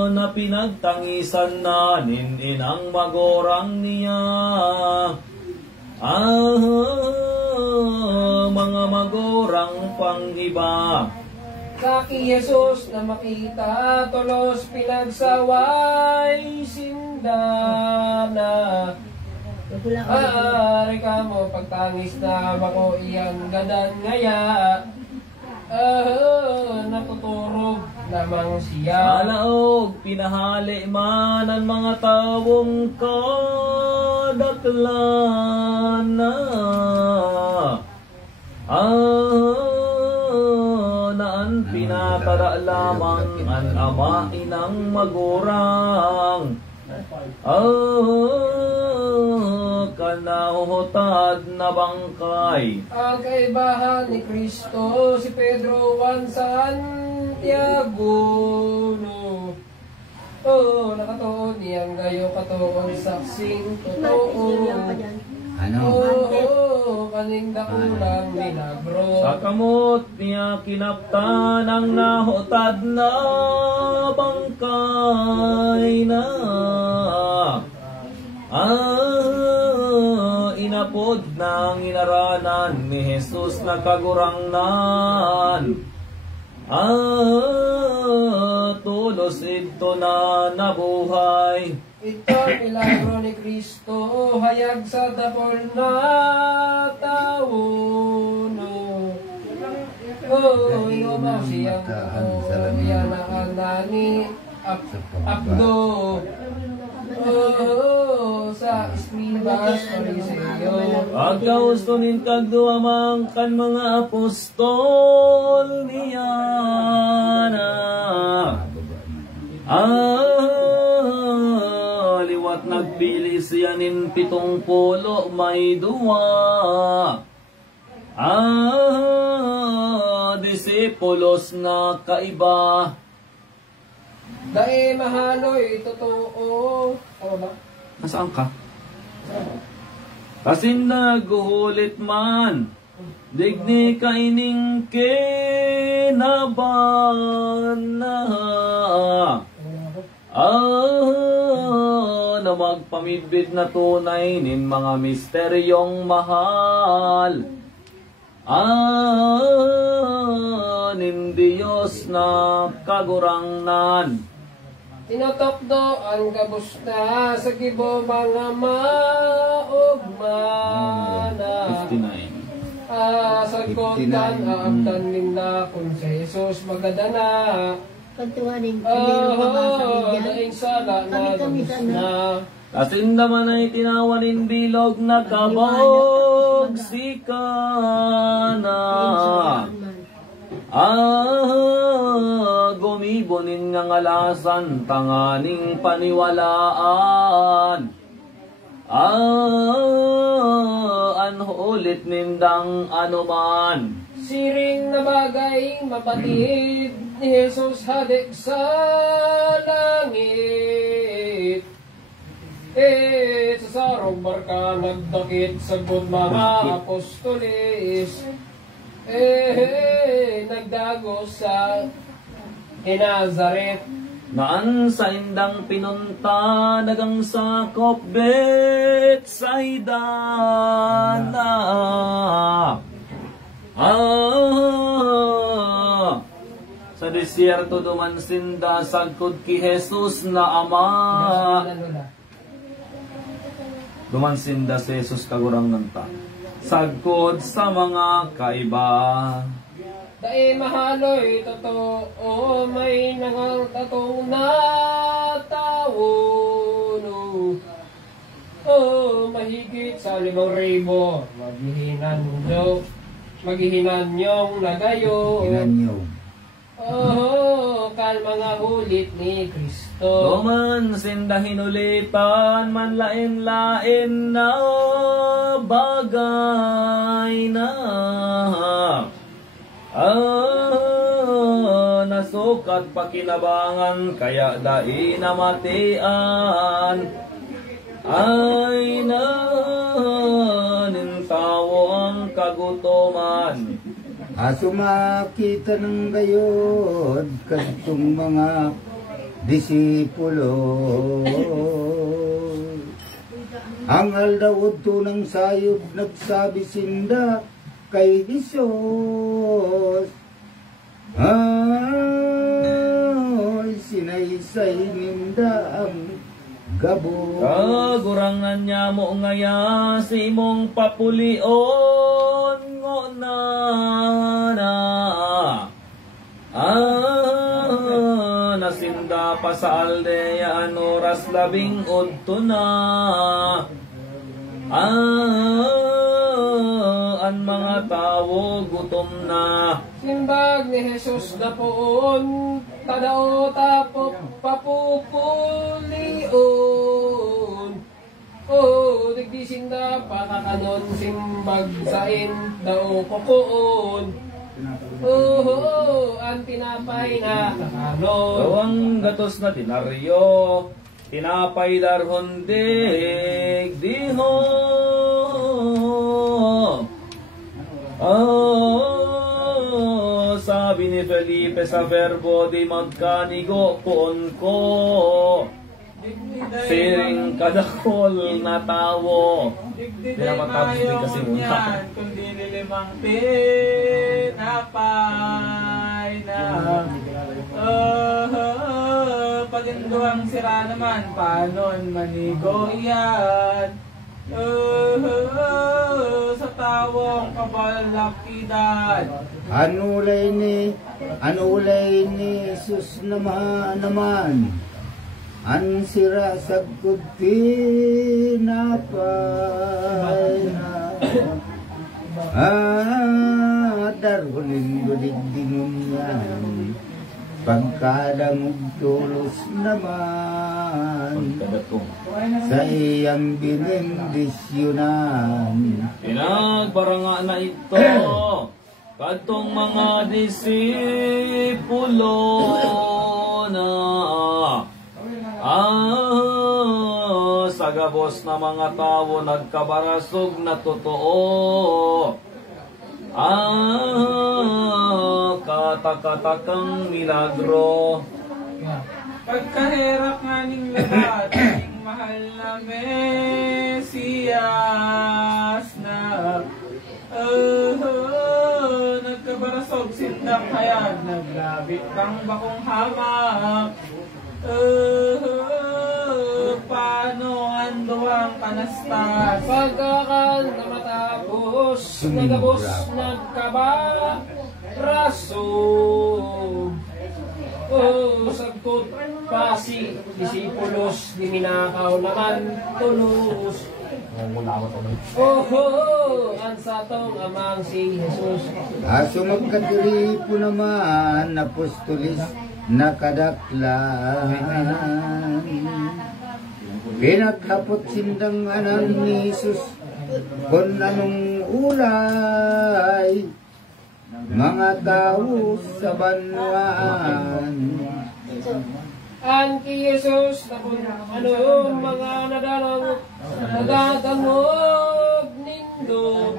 Na pinagtangisan na ninang magorang niya. Mga magorang pang iba. Kaki Jesus na makita, tulos pinagsaway sindana. Ari ka mo pagtangis na mako iyang gadan ngaya. Nakuturog lamang siya. Alaog pinahali man ang mga tawong kadaklan na. Naan pinatara lamang ang ama inang magurang. Kanahuhotad na bangkay. Ang kaibahan ni Kristo, si Pedro Juan Santiago, no. Nakatuon niyang gayo katuon saksing totoo. Kaning dakulang milagro. Sa kamot niya kinaptan ang nahotad na bangkay na. Inapod ng inaranan ni Jesus na kagurangnan. Tulos ito na nabuhay. Ito ang milagro ni Kristo, hayag sa dapol na tao. Inumaw siyang yan ang nani Abdo. Sa sa eskribas, Pariseo. Pagkaustunin kagduamang kan mga apostol niya na. Liwat nagpili siya nin 70 may duwa. Disipulos na kaiba. Dae mahaloy, totoo. Tama ba? Nasaan ka? Kasin naguhulit man, digni kaining kinaban na. Na magpamidbid na tunay nin mga misteryong mahal. Nin Diyos na kagurangnan. Tinotokdo ang kabusta sa gibo mga maugmana. 59. Sagkotan aabtan ninda kung sa Jesus magadana. Pagtuwanin kami ng mabasa niya. Daing sala na na. Kasin naman ay tinawanin bilog na kabog sikana. Gumibonin nga ngalasan tanganing paniwalaan. Anhulit nindang anuman. Siring na bagay mapatid ni Jesus hadik sa langit. Sa sarong barka nagdakit sagod mga apostolis. Nagdago sa Nazaret. Naan sa indang pinunta nagang sakop Betsaida na. Sa desierto duman sinda sagkod ki Jesus na ama. Duman sinda si Jesus kagurang nanta. Sagkod sa mga kaiba. Dae mahaloy, totoo, may nangang tatong na tao, no. Mahigit sa 5,000, maghihinan niyong nagayo. Kal mga ulit ni Kristo. Duman sinda hinulipan, man lain-lain na bagay na. Nasukat pakinabangan, kaya dai namatian. Ay nanin tao ang kagutuman. Sumakita ng gayod katong mga disipulo. Ang aldawod tunang sayop nagsabi sinda kay Disos. Sinaysay ninda ang gabo. Kagurangan niya mo ngaya si imong papulion ngo na. Nasinda pa sa aldea oras 18 na. Ang mga tao gutom na. Simbag ni Jesus na poon, tadao tapop papupulion. Digdisinda pakakanon, simbag sain dao kukuon. Ang tinapay na kakanon. Gawang gatos na tinaryo, tinapay darhondig diho. Sabi ni Felipe sa verbo di magkanigo poon ko. Siring kadakol na tawo. Pinamatapos din kasi muna. Kundi nilimang tinapay na. Paginduang sira naman, paano manigo yan? Sa tawong kabalakidan. Anulay ni Jesus naman. Ang sira sa tinapay na daruling guligdingon yan pagkadang tulos naman sa iyang binindisyonan. Pinagbaranga na ito kadtong mga disipulo na sa gabos na mga tao nagkabarasog na totoo. Katakatakang milagro. Pagkaherak nga ning lahat, aking mahal na Mesiyas na nagkabarasog sindang hayag, naglabit kang bakong hamak. Paano anduang panastas? Pagkakanta matapos, nagabos, nagkabarasog. Sagkot pasi, disipulos, di minakaw naman tulos. Ang satong amang si Jesus. Aso magkadiri po naman apostolis nakadaklan. Pinaghapot sindang anan ni Jesus kung anong ulay mga tao sa banwaan. An ki Jesus na kung ano mga nadadangog nindo.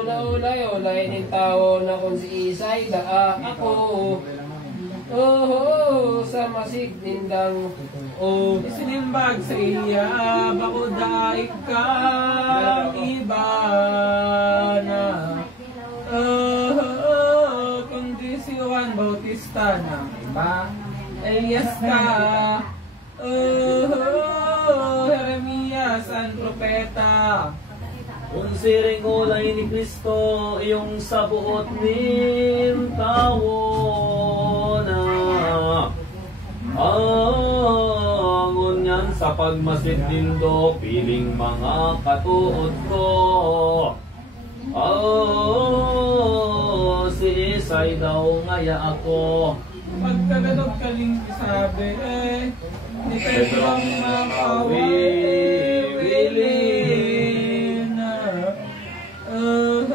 Naulay-ulay nin tao na kung si Isay daa ako. Sa masig nindang Isinimbag sa iya, bako daig ka iba na. Kundi si Juan Bautista na iba, Elias ka. Jeremias ang propeta. Kung siring ulay ni Kristo, iyong sabuot nin tao na angon yan sa pagmasid nindo, piling mga katuod ko. Si Isay daw ngaya ako. Pagkaganod kaling isabi di kayo lang makawili na. Ang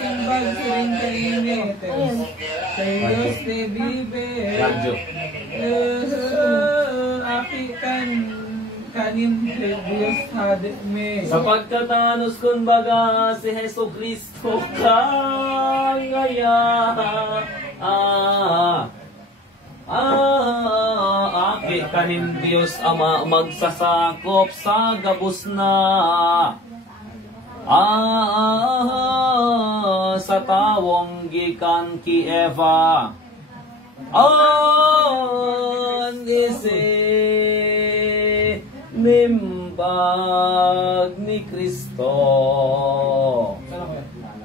simbag siring kainit Diyos de vive. Apikan kanin de Diyos hadik me. Sapagkat anos kun baga si Heso Kristo kangaya. Aki kanin Diyos Ama magsasakop sa gabos na. Sa tawong gikan ki Eva. Isi nimbag ni Kristo.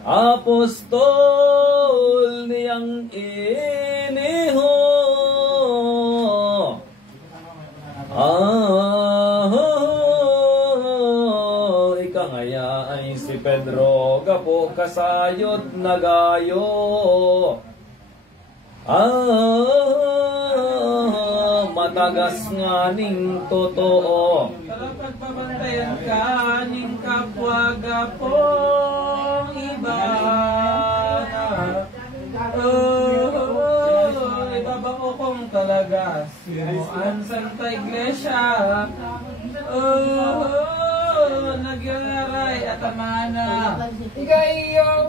Apostol niyang iniho. Ikangaya ay si Pedro, gapo kasayod nagayo. Matagas nga ning totoo. Para pagpabantayan ka ning kapwa gapong iba na. Ibabako kong talaga simuan Santa Iglesia. Nagyaray at amana. Ikaw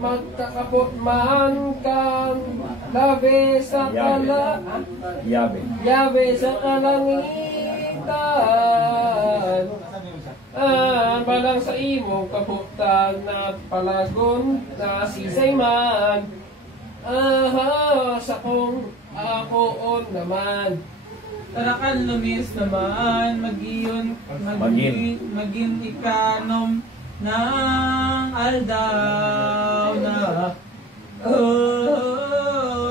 magkakapot man kang labi sa yabe sa kalangitan. Balang sa imong kaputan at palagon na sisay man. Sa kong akoon naman. Tarakan lumis naman, magin ikanom ng aldaw na.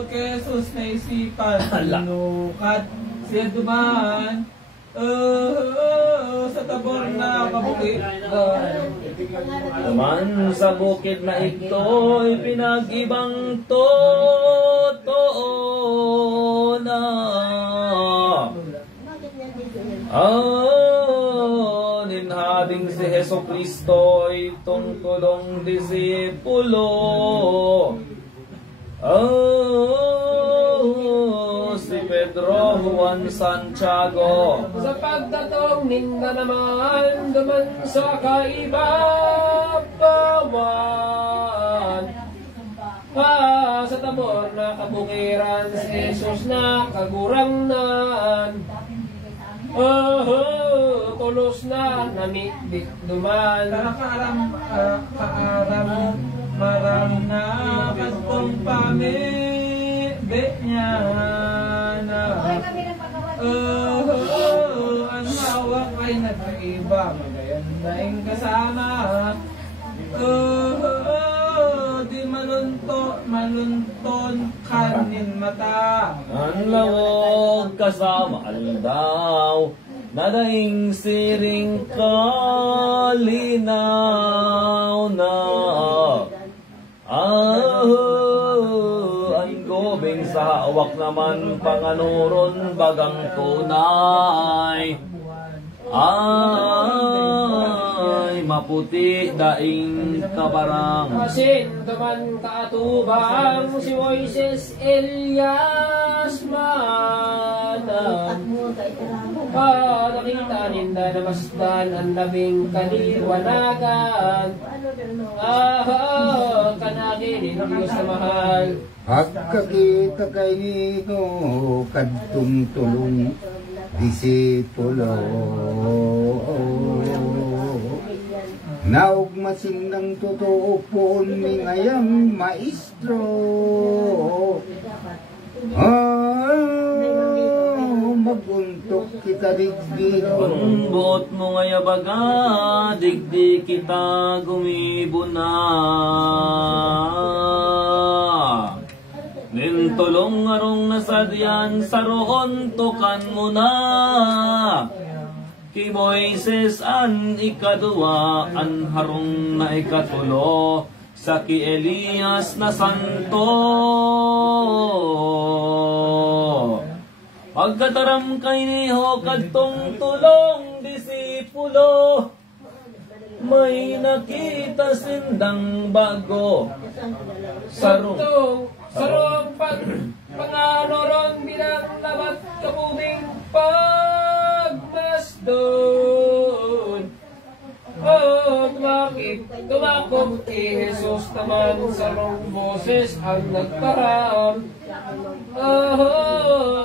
Jesus na kaisipan, nukat siya duman, sa tabor na kabukid. Duman sa bukid na ito'y pinag-ibang totoo na. Ninhabing si Heso Kristo'y tungkulong disipulo. Si Pedro Juan Santiago. Sa pagdatong ninda naman, duman sa kaibabawan. Sa tabor na kabukiran, si Jesus na kagurangnan. Tulos na namikdik duman. Kaaram maram na kantong pamebe niya na. Ang hawak ay nagkaiba, magayandaing kasama. Di malunton kanin mata. Ang lawog kasama aldaw, nadaing siring kalinaw na. Ang gobing sa hawak naman panganuron bagang tunay. Ay maputi daing kabarang. Asin duman kaatubang si Moises Elias manang. Nakita ninda na masdan ang labing kaliwanagan. Kanagin ng Diyos na mahal. Pagkakita kay nito kadtong tulong disipulo. Naog masin ng totoo po ni ngayang maestro. Maguntok kita digdi. Unbot mo ngaya baga, digdi kita gumibo na. Nintulong arong nasadyan, saroon tukan mo na. Ki Moises an ikadua, an harong na ikatulo, sa ki Elias na santo. Pagkataram kay niho kadtong tulong disipulo, may nakita sindang bago. Sarong panganoron bilang labat kabuming pagmasdon. Tumakot kay Jesus naman sarong boses ang nagparam.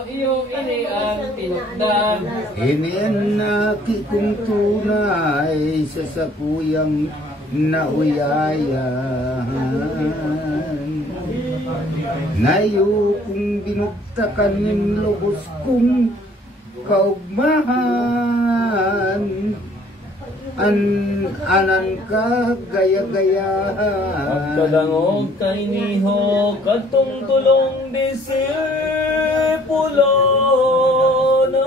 Iyo ini ang tinukdan. Ini ang nakikong tunay sa sapuyang nauyayan. Nayo kung binuktakan yung lubos kong kaugmahan. Anan ka gaya-gayahan. Pagkadangog kay niho kadtong tulong disipulo na.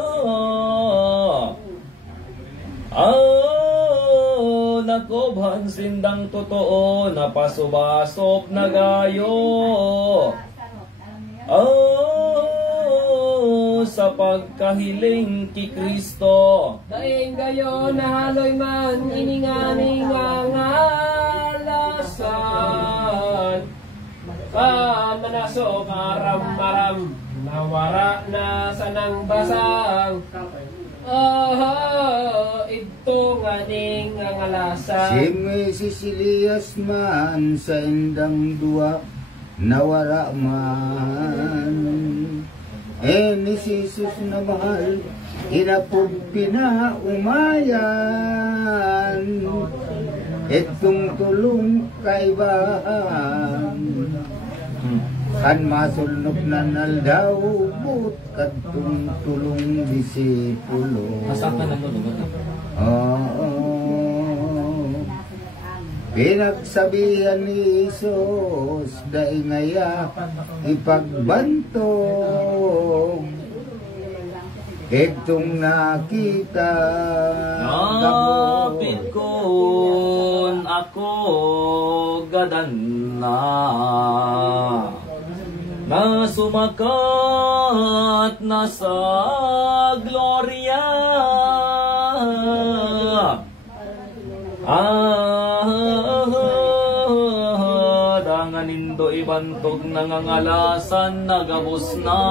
Nakobhan sindang totoo, napasubasop na gayo. Sa pagkahiling ki Kristo. Daing gayo nahaloy man ininganing-angalasan. Manaso maram-maram, nawara na sanang basang. Ito nga ning angalasan. Si Moises Elias man sa indang dua nawara man. Ni Jesus na mahal, inapog pinaumayan. Itong tulong kaibahan, kan masulnok na naldaw, but kadtong tulong disipulo. Masakan na mo, Pinagsabihan ni Jesus, daingaya ipagbantog. Itong nakita Napit kon ako gadan na sumakat na sa gloria. Dangan indo ibantog nangangalasan nagabos na.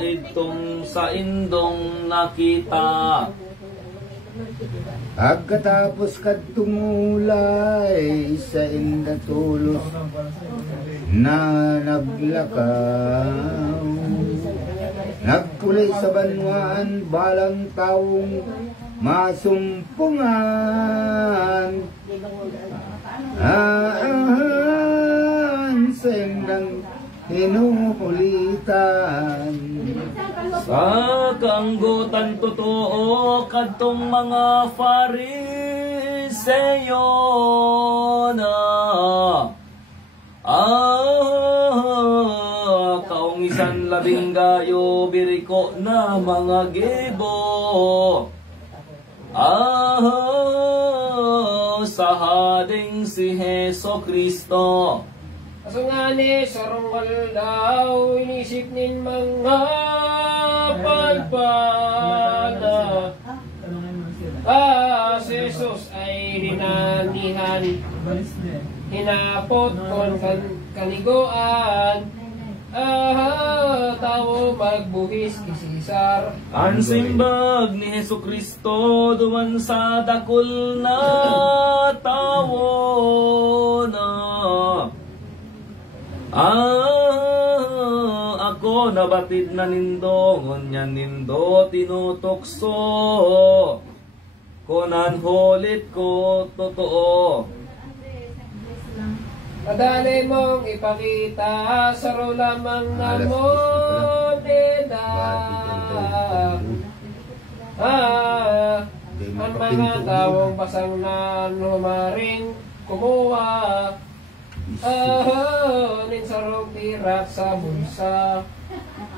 Itong sa indong nakita. Pagkatapos kadtumulay sa indatulos na naglakaw, nagkulay sa banwaan balang taong masumpungan. Sa indang hinuhulitan. Sa kaanggutan totoo kadtong mga Fariseo na kaungisan labing gayo biriko na mga gibo. Sa hading si Heso Kristo. Asungani sarong daw inisip nin mga pagpala. Si Jesus ay hinanihan, hinapot kon kaniguan. Tao magbuhis isisar. Ang simbag ni Heso Kristo duman sa dakul na tawo na. Ako nabatid na nindo, ngunyan nindo tinutokso. Kunan hulit ko totoo. Madali mong ipakita sa lamang na moneda. Ang mga tawong pasang na humaring kumuha. Nin sarong pirat sa bulsa.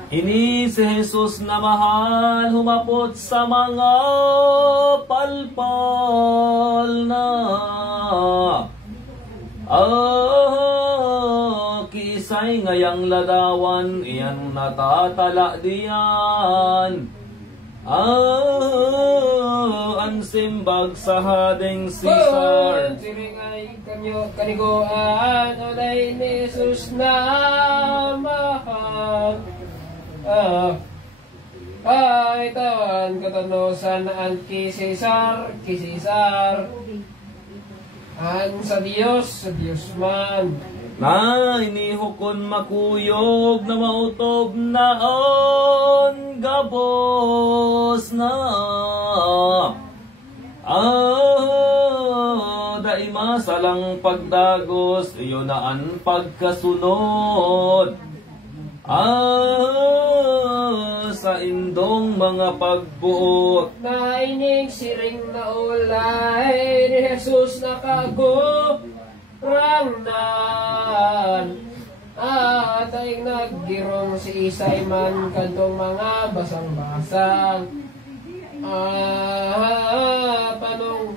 Ini si Jesus na mahal, humapot sa mga palpal na. Kisay ngayang ladawan, iyan natatala diyan. Ang simbag sa hading Caesar. Siringay kaniguan, olay ni Jesus na mahal. Ay tawan katanosan ang Caesar. An sa Diyos man. Na inihukon makuyog na mautob na on gabos na. Daima salang pagdagos, iyo na ang pagkasunod. Sa indong mga pagbuot. Nainig siring na ulay ni Jesus na kagurangnan. At ay naggirong si Isay man kantong mga basang-basang. Panong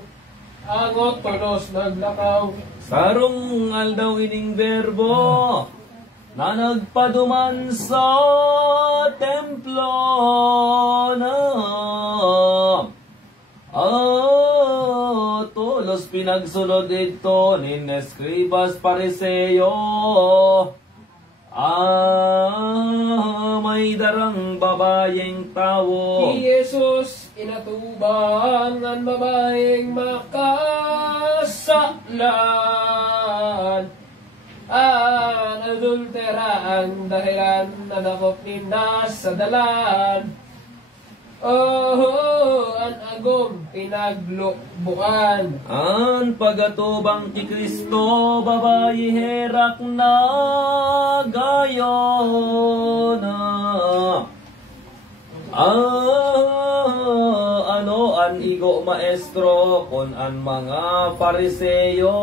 angot tulos naglakaw. Sarong aldaw ining verbo na nagpaduman sa templo na. Tulos pinagsulod ito ni Escribas Pariseo. May darang babayeng tawo. Si Jesus inatuban ng babayeng makasaklan. Adulteraan dahilan na dakop nindas sa dalan. An agom pinaglukbuan. Ang pagatubang ti Kristo babayi herak na gayo na. Ano an maestro kun an mga Pariseyo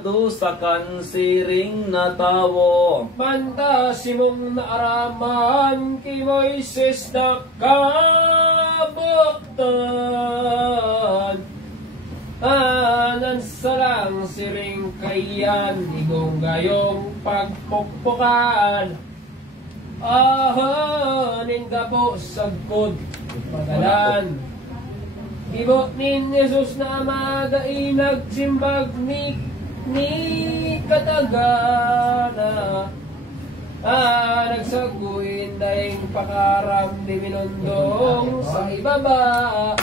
dusakan siring na tawo. Banda simong naaraman kay Moises na kabuktan. Anan sarang siring kayan, igong gayong pagpukpukan. Ahanin ka po sagkod, magalan. Ibot nin Jesus na magai nagsimbag ni katagana. Nagsaguin daing pakaram di minundong sa ibaba.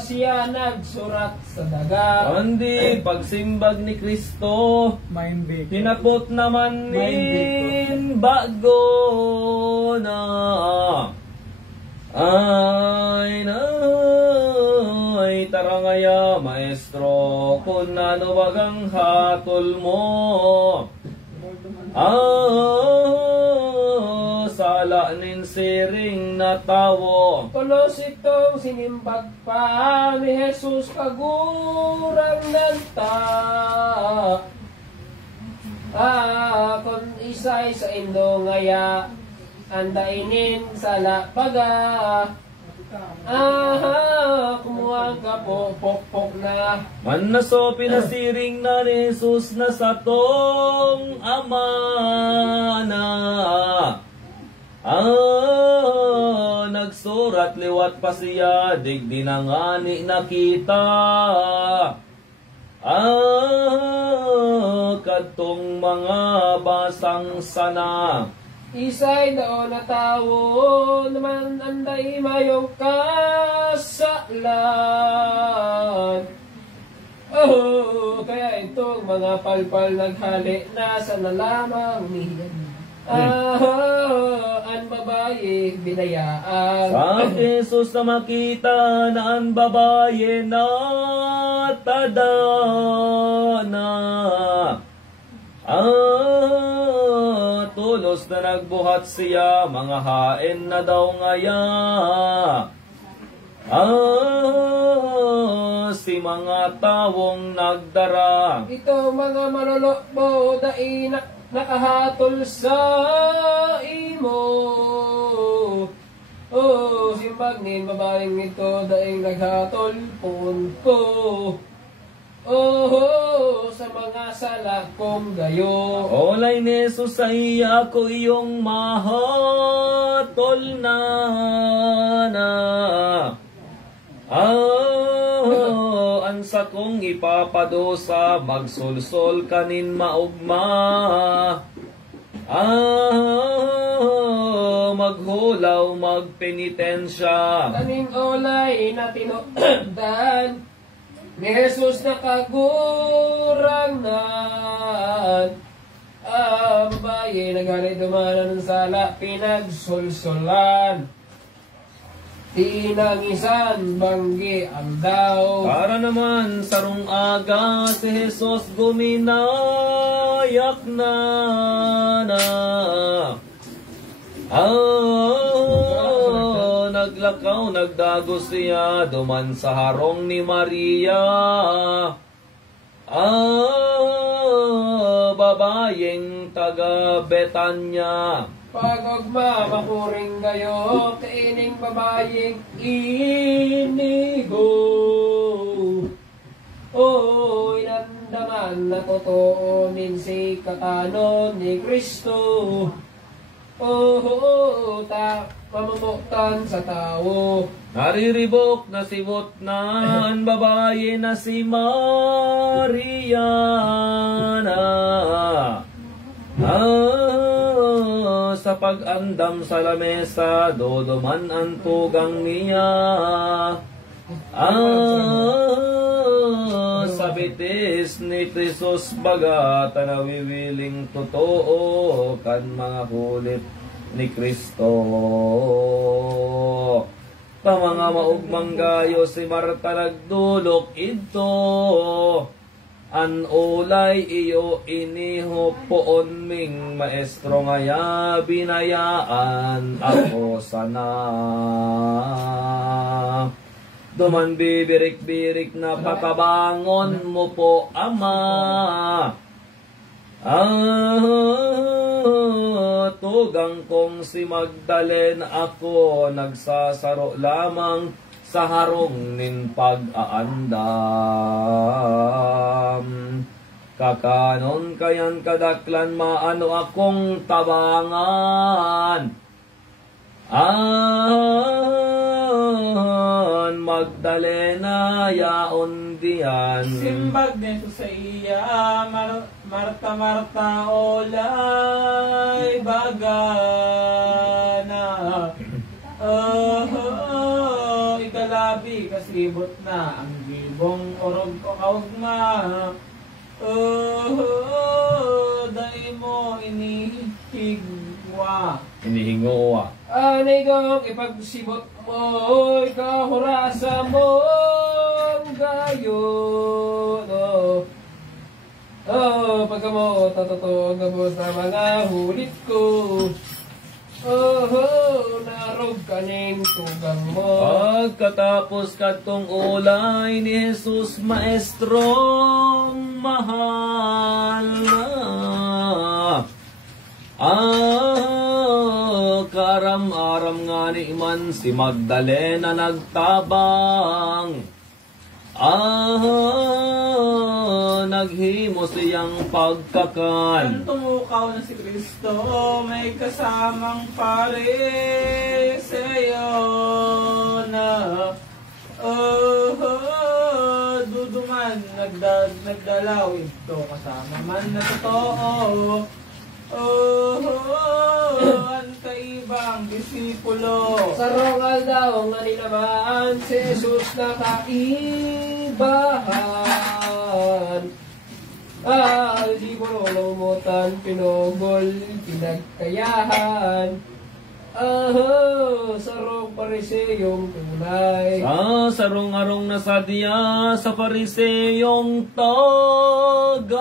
Siya nagsurat sa dagat. Kundi pagsimbag ni Kristo, hinapot naman nin bago na. Ay tarangaya maestro kung ano bagang hatol mo. Sala nin siring na tawo. Tulos itong sinimbag pa ni Jesus kagurang nanta. Kung isay sa indo ngaya andainin sa lapaga. Kumuha ka po, pokpok na. Man naso pinasiring na ni Jesus na sa tong ama na. Nagsurat liwat pa siya, digdi na nga ni nakita. Kadtong mga basang sana. Isay daw na tao naman anday mayong kasalan. Kaya itong mga palpal naghali nasa na lamang niyan. Ang babae binayaan. Sa Jesus na makita na ang babae na tadana. Tulos na nagbuhat siya, mga hain na daw ngaya. Si mga tawong nagdara. Ito mga manlolokbo dai nakahatol sa imo. Simbag nin babaeng ito daing naghatol punto. Sa mga salakong gayo. Olay ni Jesus sa iya ko iyong mahatol na. Ansa kong ipapadosa, magsulsol kanin maugma. Maghulaw, magpenitensya. Kaning olay na tinukdan ni Jesus na kagurang nan. Babae naghalay dumanan ng sala, pinagsulsulan. Tinangisan banggi ang daw. Para naman sarong aga si Jesus guminayak na. Naglakaw, nagdago siya, duman sa harong ni Maria. Babayeng taga Betanya. Pagogma makuring gayo, kaining babayeng inigo. Inandaman na totoonin si kakanon ni Kristo. Mamumuktan sa tao. Nariribok na sibot na ang babae na si Maria na. Sa pag-andam sa lamesa, dodoman ang tugang niya. Sa bitis ni Jesus baga, tanawiwiling totoo, kan mga kulit ni Kristo. Ta mga maugmang gayo si Marta nagdulok ito. An ulay iyo iniho poon ming maestro ngaya binayaan ako sana. Duman bibirik-birik na patabangon mo po ama. Tugang kong si Magdalena ako nagsasaro lamang sa harong nin pag-aandam. Kakanon kayan kadaklan maano akong tabangan. Magdalena yaon diyan. Simbag nito sa iya, Marta olay bagana. Ikalabi kasibot na ang gibong orog ko kaugma. Dahil mo inihigwa. Inihingowa. Anay kong ipagsibot mo, kahurasa mo gayon. Pagka mo totoo gabos na mga hulit ko. Narog kaning tugang mo. Pagkatapos katong ulay ni Jesus maestrong mahal na. Karam-aram nga ni man si Magdalena nagtabang. Naghimo siyang pagkakan. Nang tumukaw na si Kristo, may kasamang Pariseo na duduman nagdalaw ito kasama man na totoo. Ang kaibang disipulo. Sa rongal daw nga nilamaan si Jesus na kaibahan. Di mo lumutan, pinugol, pinagkayahan. Sarong pariseyong tunay. Sarong-arong na sadya sa pariseyong tagamana.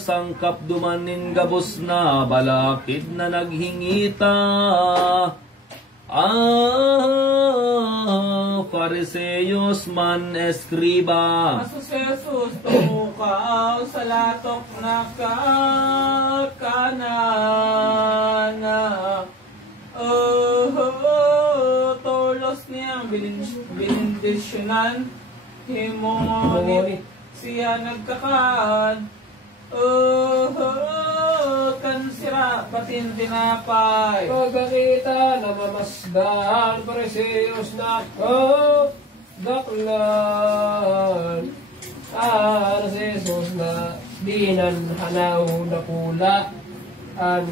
Sangkap dumanin gabos na balakid na naghingita. Fariseyos man eskriba. Asus Jesus, tumukaw sa latok na kakanana. Tolos niyang binindisyonan. Himonit siya nagkakaan. Kansira patin tinapay. Pagkakita na mamasdan, pariseyos na daklan. Si Jesus na dinan hanaw na pula. Ang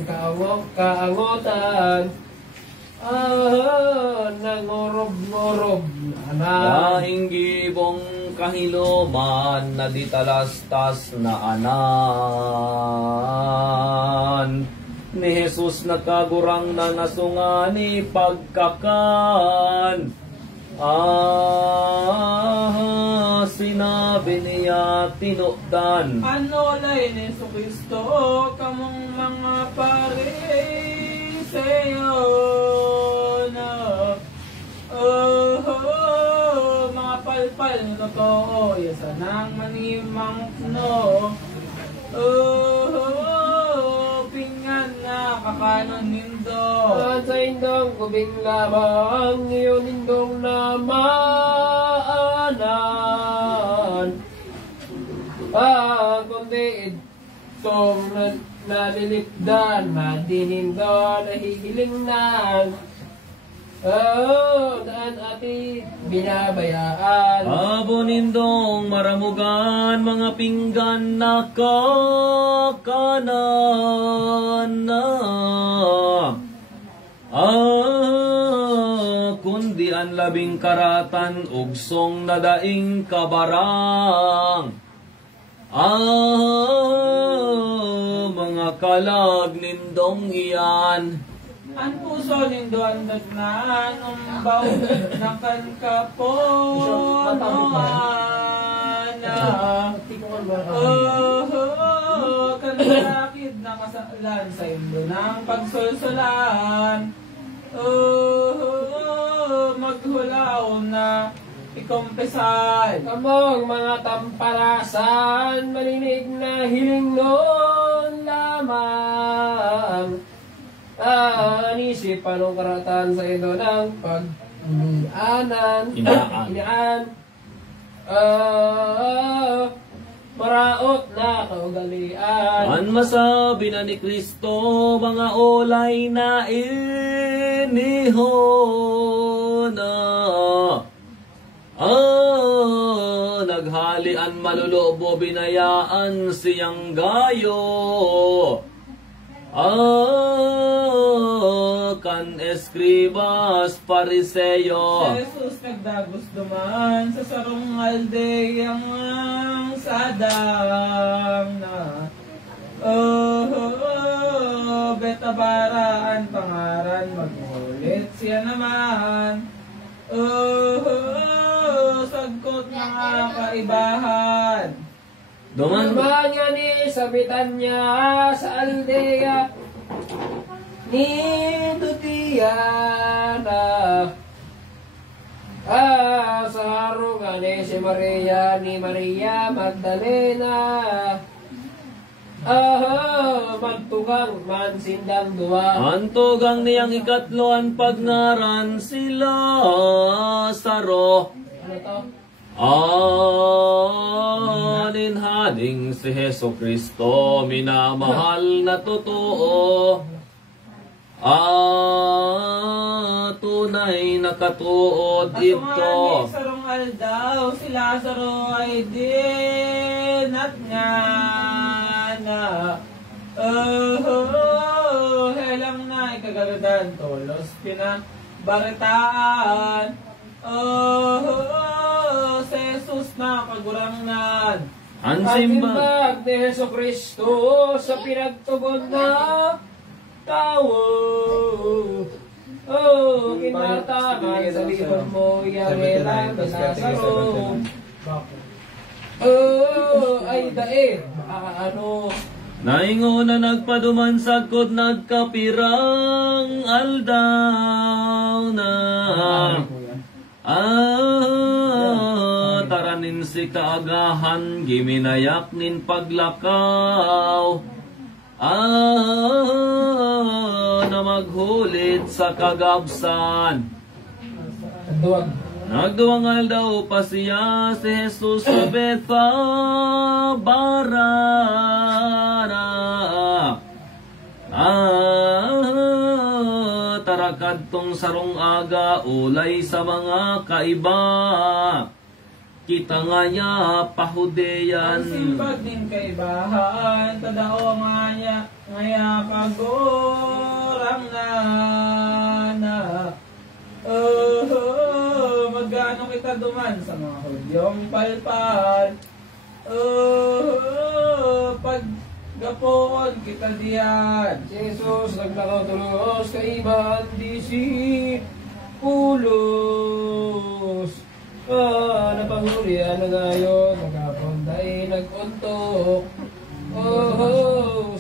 kaangotan. Nangorob-ngorob na Lahing gibong kahiloman na di talastas na anan. Ni Jesus nakagurang na nasungani pagkakan. Sinabi niya tinukdan. Ano lay ni Kristo kamong mga Pariseo na mga palpal na totoo yasa nang manimang no pingan na kakanon nindo sa indong kubing lamang yun indong namaanan. Kundi itong nalilipdan, madinindon, nahihilingnan. Daan ati binabayaan. Abonindong maramugan mga pinggan na kakanan na. Kundi ang labing karatan ugsong na daing kabarang. Mga kalag nindong iyan. Ang puso nindo ang dagnan, umbaw na kan kapo, kanalakid na kasalan sa indo ng pagsulsulan. Maghulaw na ikompesan. Kamong mga tampalasan, malinig na hiling noon lamang. Anisip anong karatan sa ito ng inaan. Paraot na kaugalian. An masabi na ni Kristo, mga olay na inihon naghalian malulubo, binayaan siyang gayo. Kan eskribas pariseyo. Jesus nagdagos duman sa sarong aldeyang sadang na. Betabaraan pangaran magulit siya naman. Sagkot mga kaibahan. Duman nga ni sabitan niya sa aldeya ni Tutiana. Sa harungan ni si Maria Magdalena. Magtugang man sindang duwa. Antugang niyang ikatloan pagngaran sila Saro. Ano to? Alinhading si Heso Kristo, minamahal na totoo. Tunay na katuod ito. Sarong aldaw, si Lazaro ay din at nga na. Helang na ikagaladan, tolos pinabaritaan. Si Jesus na kagurangnan. Ang Ang simbag simbag ni Heso Kristo sa pinagtugon na tao. Kinataman sa libon mo yung helang ni Lazaro. Ay daig, ano. naingo na nagpaduman sagkod nagkapirang aldaw na. Taranin si kaagahan, giminayak nin paglakaw. Na maghulit sa kagabsan. Nagduwang aldaw pa siya si Jesus sa Bethabara. Tarakad tong sarong aga, ulay sa mga kaiba. Kita nga niya pahudeyan. Ang simbag din kaibahan, tadao nga niya, ngaya kagurang na. Magano kita duman sa mga hudyong palpal. Paggapoon kita diyan. Si Jesus naglakaw tulos kay iban di si Pulos. Napangulian na ngayon, nagapunday nag-untok.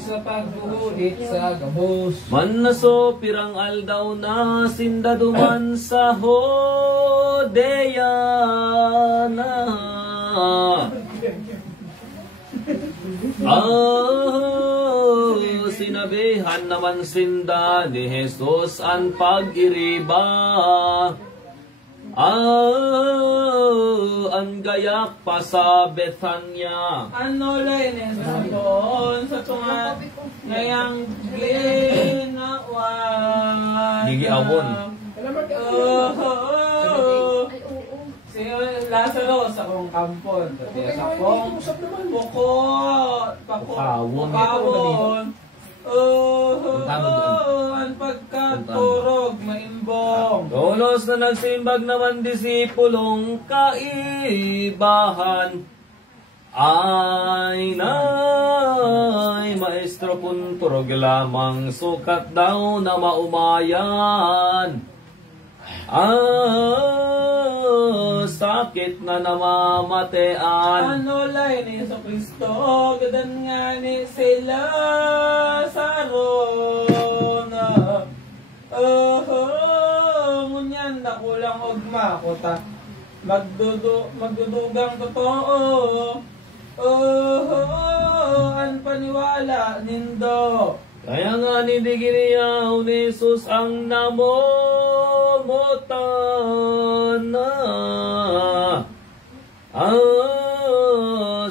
Sa paghuhulit sa gabos. Man naso pirang aldaw na sinda duman sa Hodea na. Sinabihan naman sinda ni Jesus ang pag-iriba. Ang gayak pa sa Bethania. Ano lay nesa doon sa tunga ngayang ginawa. Gigiawon. Si Lazaro sa kong kampon. Sa kong bukod. Pakawon. Ang pagkaturog maimbong. Tolos na nagsimbag naman disipulong kaibahan. Ay nay, maestro punturog lamang sukat daw na maumayan. Sakit na namamatean. Ano lay ni Yeso Kristo, gadan nga ni sila sarona. Ngunyan na kulang ugma ko ta. Magdudugang totoo. An paniwala nindo. Kaya nga nidigiriyaw ni Jesus ang namomotan na.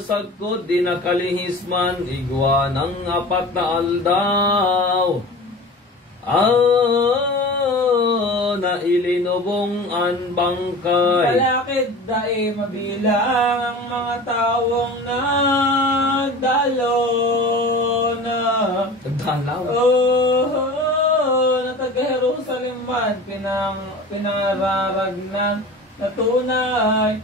Sagkod di nakalihis man igwa ng 4 na aldaw. Nailinubong an bangkay. Malakid dai mabilang ang mga tawong nagdalo na. Nagdalaw. Na taga Jerusalem man pinangararagnan na tunay.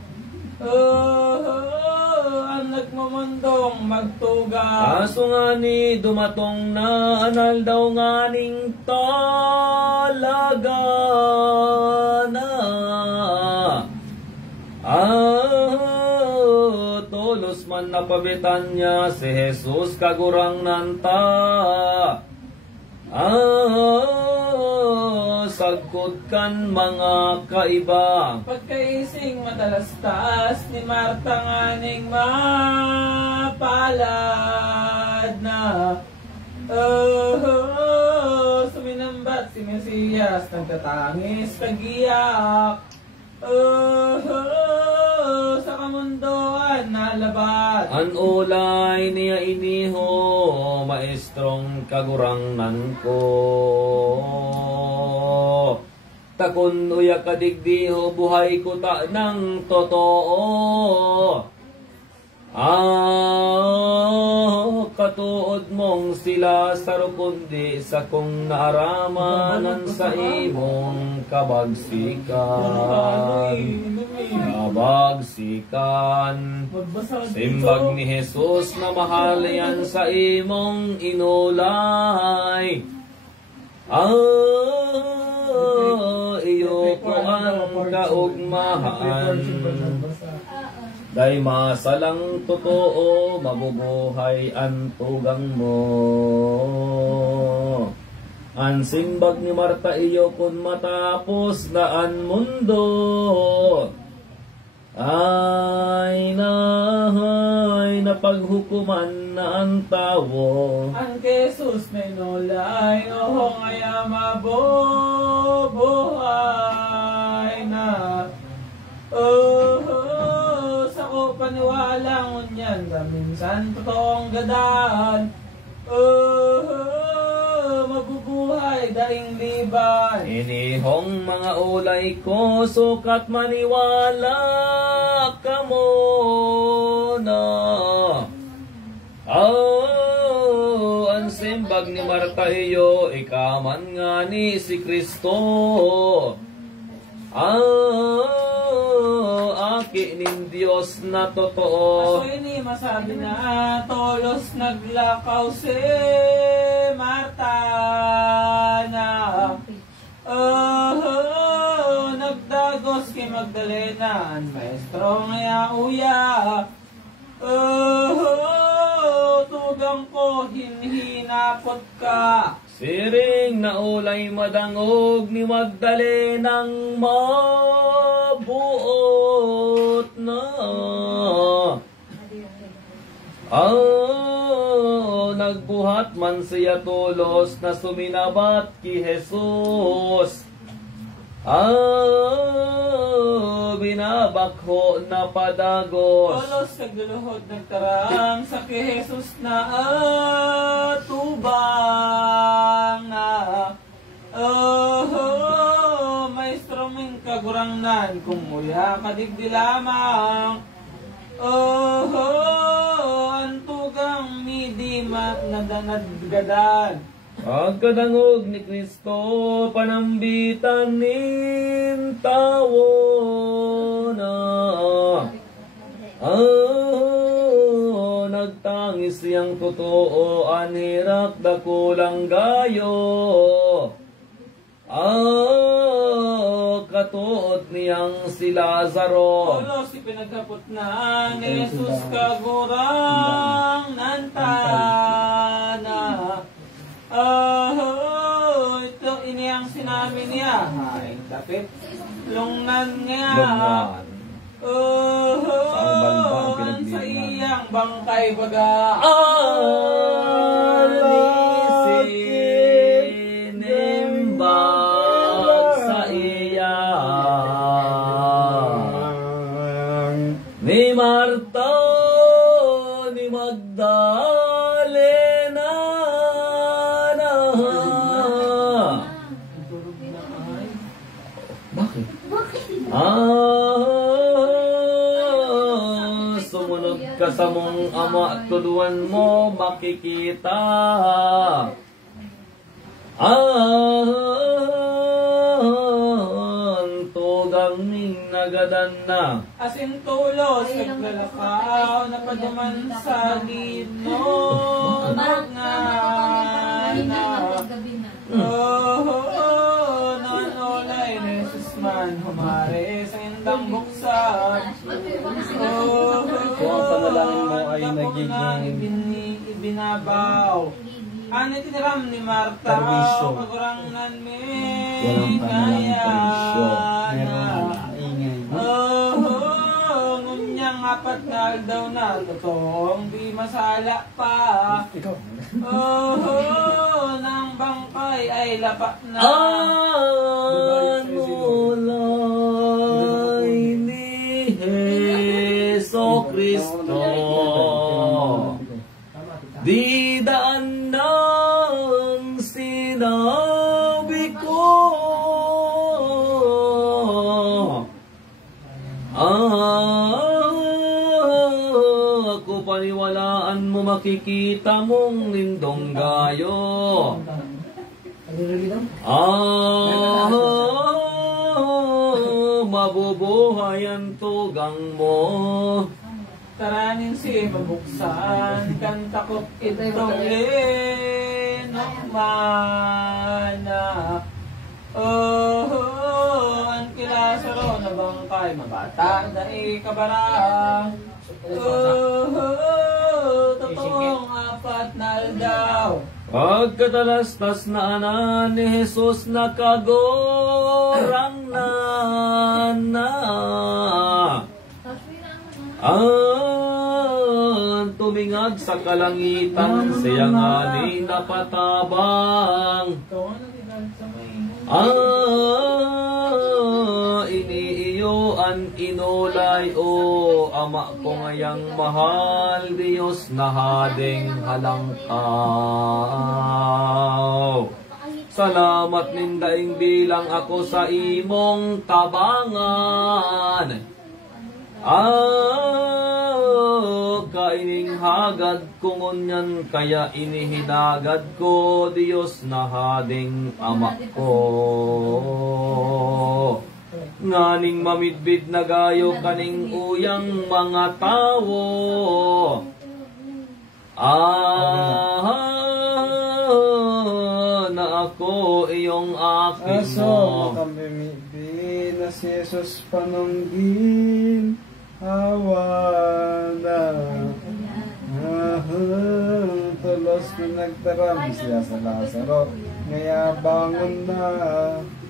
Ang nagmamundong magtuga. Aso nga ni dumatong na anal daw nga ning talaga na. Tolos man napabitan niya si Jesus kagurang nanta. Sagkod kan mga kaiba. Pagkaising madalas taas ni Marta nganing mapalad na. Suminambat si Mesiyas, nagtatangis, kagiyak. Sa kamundoan nalabat. An ulay niya iniho, maestrong kagurangnan ko. Takon uya kadigdiho, buhay ko ta ng totoo. Katuod mong sila sa rukundi sa kung naaramanan sa imong kabagsikan. Kabagsikan. Simbag ni Jesus na mahal yan sa imong inulay. Iyo ko ang kaugmahaan. Day masalang totoo, mabubuhay ang tugang mo. Ang simbag ni Marta iyo kun matapos na ang mundo. Ay nahay, napaghukuman na ang tawo. Ang Jesus may nolay, oh ngaya mabubuhay na. Sako paniwala ngunyan, minsan totoong gadaan. Mabubuhay daing liban. Inihong mga ulay ko, sukat maniwala ka mo na. Ang simbag ni Marta iyo, ikaman nga ni si Kristo. Aki ning Diyos na totoo. Aso ini masabi na tolos naglakaw si Marta na. Nagdagos kay Magdalena, maestro ngaya uya. Tugang ko hinhinapot ka. Siring na ulay madangog ni Magdalenang mabuot na. Nagbuhat man siya tulos na suminabat ki Jesus. Binabakho na padagos. Tolos kaguluhod nagtarang sa kay Jesus na atubang na. Maestro ming kagurangnan kung muya kadigdi lamang. Antugang midi nadanadgadan. Pagkadangog ni Kristo, panambitan nin tawo na. siyang totoo, anirak dakulang gayo. Katuot niyang si Lazaro. Tulos ipinagkapot na ni Jesus kagurang nantana. Ito iniyang sinabi niya. Ay, dapit. Lungnan niya. Lungnan. Saan banda ang Sa pinagdiinan? iyang bangkay baga. Sinimbag sa iya ni Marta ni Magdalena na. Bakit? Sumunod ka sa mong ama, tuluan mo makikita. Tugang ning nagadan na. Asin tulos, naglalakaw, napaduman sa linog na nanolay ni Jesus man humari sa indang buksan. Kung ang panalangin mo ay nagiging ibinabaw. Ano tiniram ni Marta? Permisyo. Pagurang namin Walang kaya Meron na. ingay. Ngunyang apat na daw na totoong di masala pa. Nang bangkay ay lapak na. Anulay ni Heso Kristo, di daan ng sinabi ko. Ako paniwalaan mo, makikita mong lindong gayo. Mabubuhay ang tugang mo. Taranin si mabuksan, kantakot itong linokmana. Ang kilasaro na bangkay, mabata na ikabarang. Totoong apat na aldaw. Pagkatalastas na anan ni Jesus, nakagorang na. Tumingad sa kalangitan, siya nga ni napatabang. Iniiyo an inulay, o ama ko ngayang mahal, Diyos na hading halangkaw. Salamat nindaing bilang ako sa imong tabangan. Kaining hagad ko ngunyan, kaya inihinagad ko, Diyos na hading ama ko. Nganing mamidbid na gayo kaning uyang mga tao. Na ako iyong akin Aso mo. makamimibin na si Jesus panunggin. Hawana. Tulos na nagtaram siya sa Lazaro. Ngaya bangon na.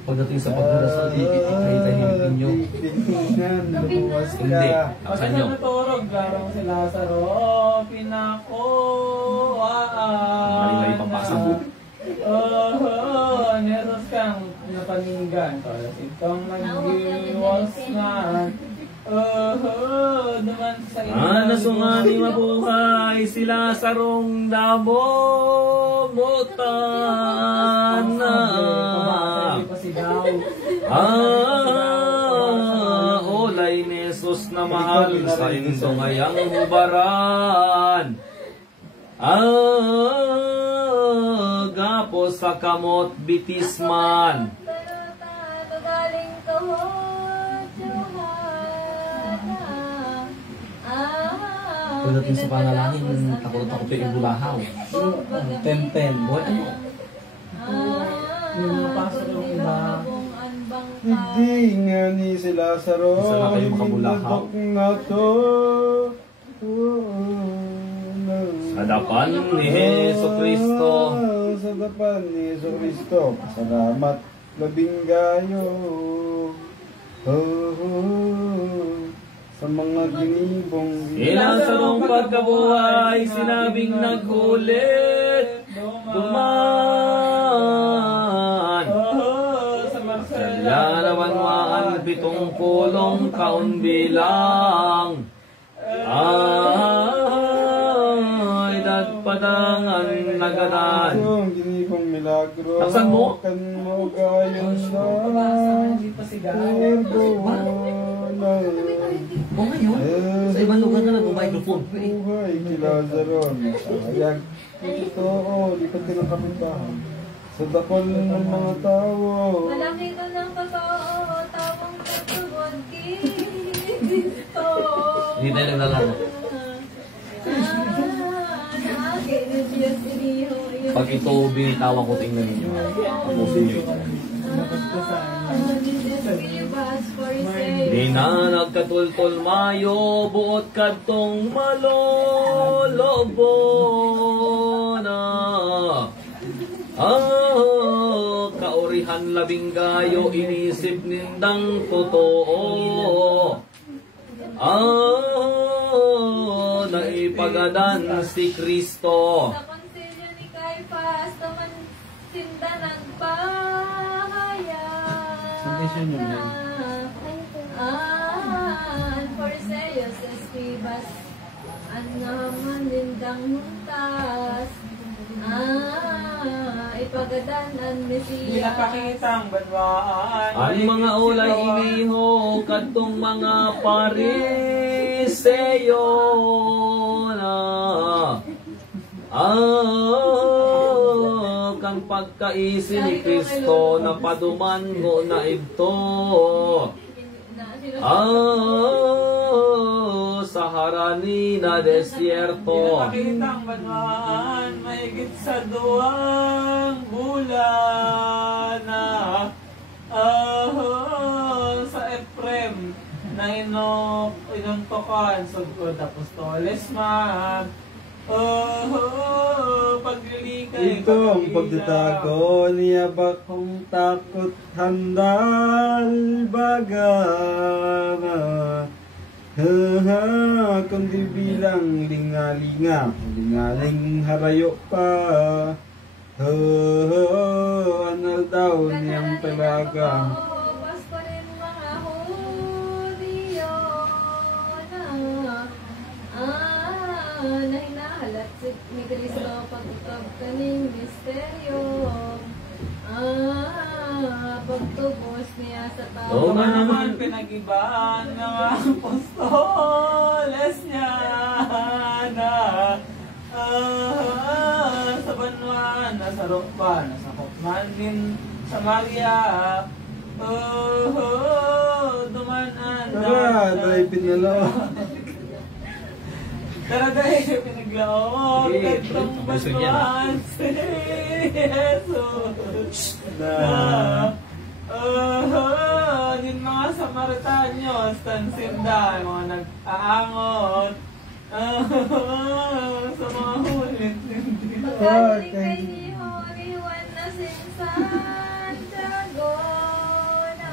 Pagdating sa pagdarasal, ikay-tahimik ninyo. Titingnan, lumuwas Hindi. ka. Kasi Taksan nyo. naturog, larang si Lazaro, Mali-mali papasok. Neros kang napaninggan. Tapos itong nag-iwas na. Naman sa Nasungani mabuhay sila sarong namomutan na. Olay ni Jesus na mahal sa indong ayang hubaran. Gapo sa kamot bitisman. pagdating sa panalangin, takot-takot yung bulahaw. Ten-ten. Buhay ano? Yung napasok yung iba. Hindi nga ni si Lazaro, Isa na kayo makabulahaw. na to. Sa dapan ni Heso Kristo. Sa dapan ni Heso Kristo. Salamat, labing gayo. Sa mga ginibong Ilang sarong pagkabuhay, sinabing naghulit. Duman. Kaya naman waan 70 taon bilang. Ay, dadpadangan nagadan. yung ginibong milagro. Taksan mo? Kan mo gayon sa Hindi pa sigaw. O ngayon, sa ibang lugar na nag-microphone. Buhay kila Zaron. Sayag. Totoo, lipat din ang kapitahan. Sa dapol ng mga tao. Malaki ko ng totoo, tawang katugod Kristo. Hindi tayo naglalaro. Pag ito binitawan ko, tingnan ninyo. Tapusin nyo ito. Di na nagkatultol mayo, buot kadtong malolobo na. Kaurihan labing gayo, inisip nindang totoo. Naipagadan si Kristo. Sa konsilyo ni Caiphas, naman sinda nagpahayag na Forseos, Escribas, naman lindang huntas, ipagadan ang Hindi Mesias. napakita ang banwaan. Ang mga ulay iniho, kadtong mga pariseyo na. Kang pagkaisi ni Kristo na padumango na ito. Sa harani na Hindi desierto. napakita ang banwaan. Mahigit sa 2 bulan na. Sa Ephraim na inuntokan sugod apostoles man. Paglilikay Ito ang pagtatago niya bakong takot handal bagana. Kundi bilang lingalinga, lingaling harayo pa. Anal daw niyang talaga. Pasko rin mga Hudyo na hinahalat ni Kristo pagtutog kaning misteryo. Pagtubos niya sa tao. Oo nga naman pinag-ibaan ng apostoles niya na sa Banwan, nasa Rokban, nasa Hokman din sa Maria. Dumanan Tara, tayo pinalo. Tara dahil pinaglaon Katong Banwan si Jesus na yung mga Samaritanyos tansinda, mga nag-aangot sa mga hulit. Pagkagaling kay ni Juan na sin Santiago na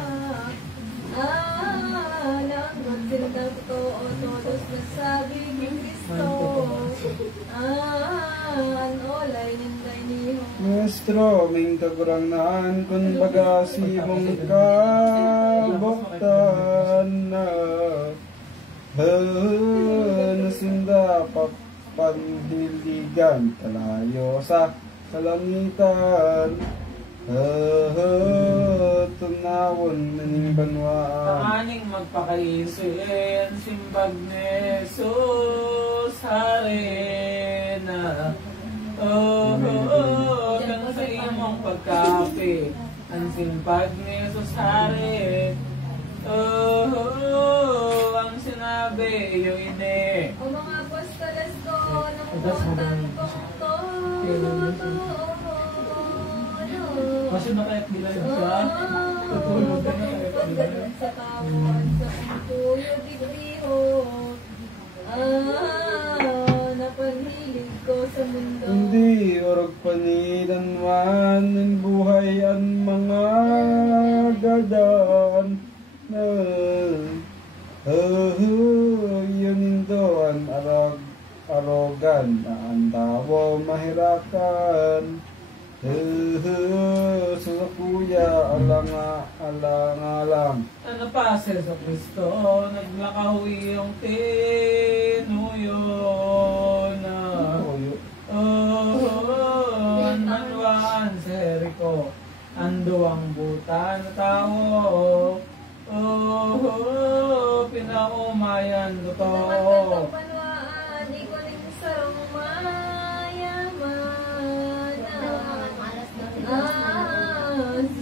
langgot sila totoo todos nasabi ni Kristo olay ninday ni Juan. Nuestro, may kagurang naan kung baga sibong kabuktan na. Nasinda papandiligan kalayo sa kalangitan. Tunawon naning banwaan. Aning magpakaisin, simbag ni Jesus, harina. Kang sa imong pagkape, ang simpag ni Jesus, harin. Ang sinabi, iyo ini. O mga apostol Kasi nakayat nila yun siya. Tutulog ka na kayat nila. Sa tawad sa tuyod igrihot. Napanhilig ko sa mundo. Hindi orog panidan man ng buhay ang mga gadaan na yun indoan arogan na ang tawo mahirakan sa kuya alang-alang. Ano pa, Seso Cristo? Naglakaw iyong tinuyo na manwaan sa Jericho. Ando ang buta na tao. Pinaumayan ko to. Nakagandang panwaan, di ko rin sarong mayaman.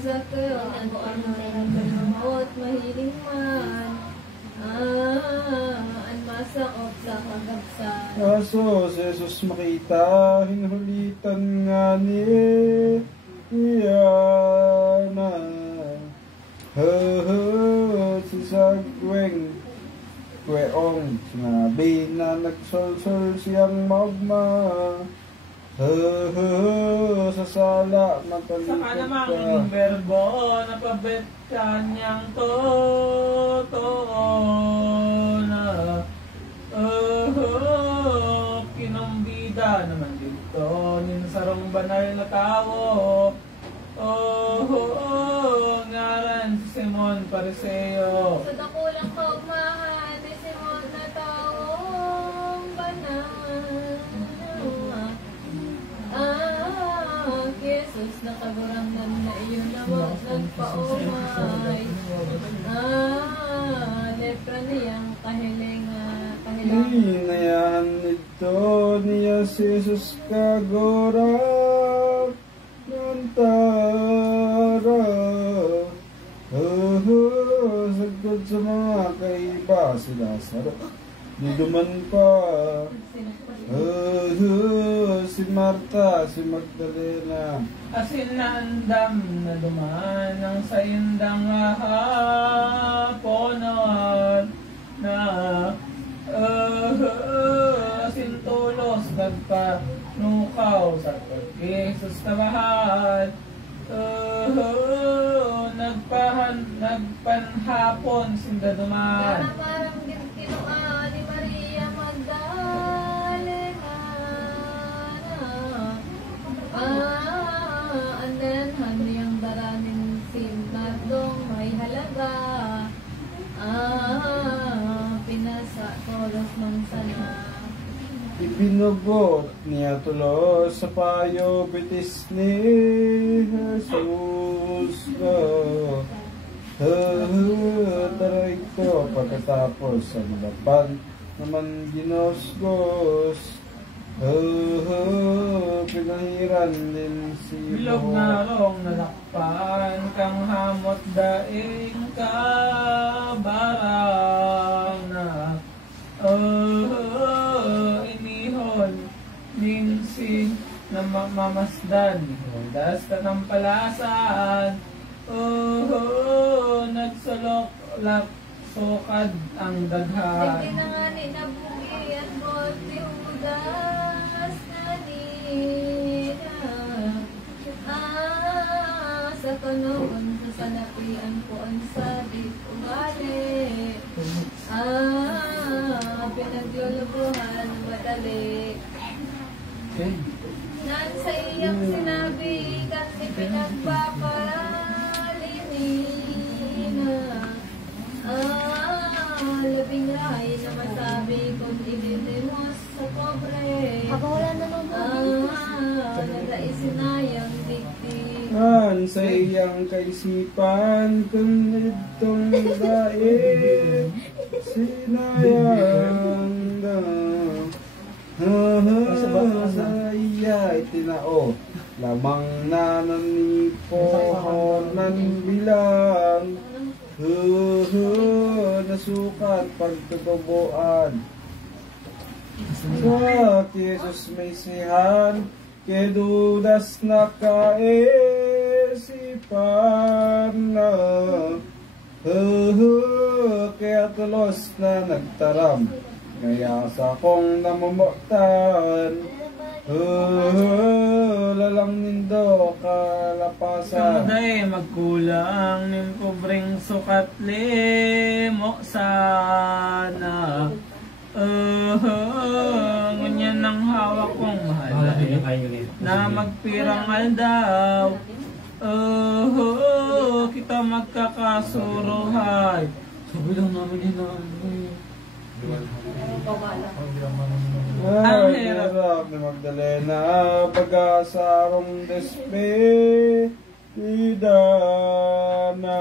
Sa kayon ko ano kalimot, mahiling man. Ang masakop sa kagabsan. Kaso si Jesus makita hinulitan nga ni Iyana. Si Sagweng Kweong sinabi na nagsolsol siyang magma. Sa sala matalikod Saka namang verbo na pabet kanyang totoo na kinumbida naman dito nin sarong banal na tao. Ngaran si Simon Pariseo. Sa dakulang kaugmahan ni Simon na taong banal. Jesus, nakagurangnan na iyon naman nagpaumay. Lepra niyang kahilingan. Inayan ito niya si Jesus kagorang nantara. Sagad sa mga kaiba si Lazaro. Di duman pa. Si Marta, si Magdalena. Asin na andam na dumaan ang sayindang haponan na asin tulos nagpanukaw sa pag-Jesus na mahal. Nagpanhapon sinda dumaan. Parang kinuha ni Maria Magdalena. Andanhan niyang daraning sinadong may halaga. Pinasa tolos ng sana. Ibinugot niya tulos sa payo bitis ni Jesus ko. Taray ko pagkatapos sa malaban naman ginosgos. Pinahiran din si Bilog na rong nalakpan kang hamot daing kabarang na inihon ninsi na mamasdan hundas ka ng palasan. Nagsulok lak sukad ang daghan. Sige na nga ni nabugi at bote hudas na nina. Sa kanoon sa sanapian ko ang sabit ugali. Pinaglulubuhan madali. Nan sa iyang sinabi kasi pinagpapalimina. Labing rahay na masabi kung ibinimos sa pobre. Ako wala naman po. Nagaisinayang dikti. sa iyang kaisipan kung itong daig sinayang na sa iya itinao lamang na nanipohon ng bilang nasukat pagtutubuan Sa Jesus Mesihan, kedudas na kaisipan na kaya tulos na nagtaram, kaya sa kong namumutan, lalang nindo kalapasan. Kamuday magkulang ning pobreng sukat limo sana. Ngunyan ng hawak kong mahal na magpirang aldaw. Kita magkakasuruhay. Sabi lang namin yun na Ang hirap ni Magdalena, pag-asarong despedida na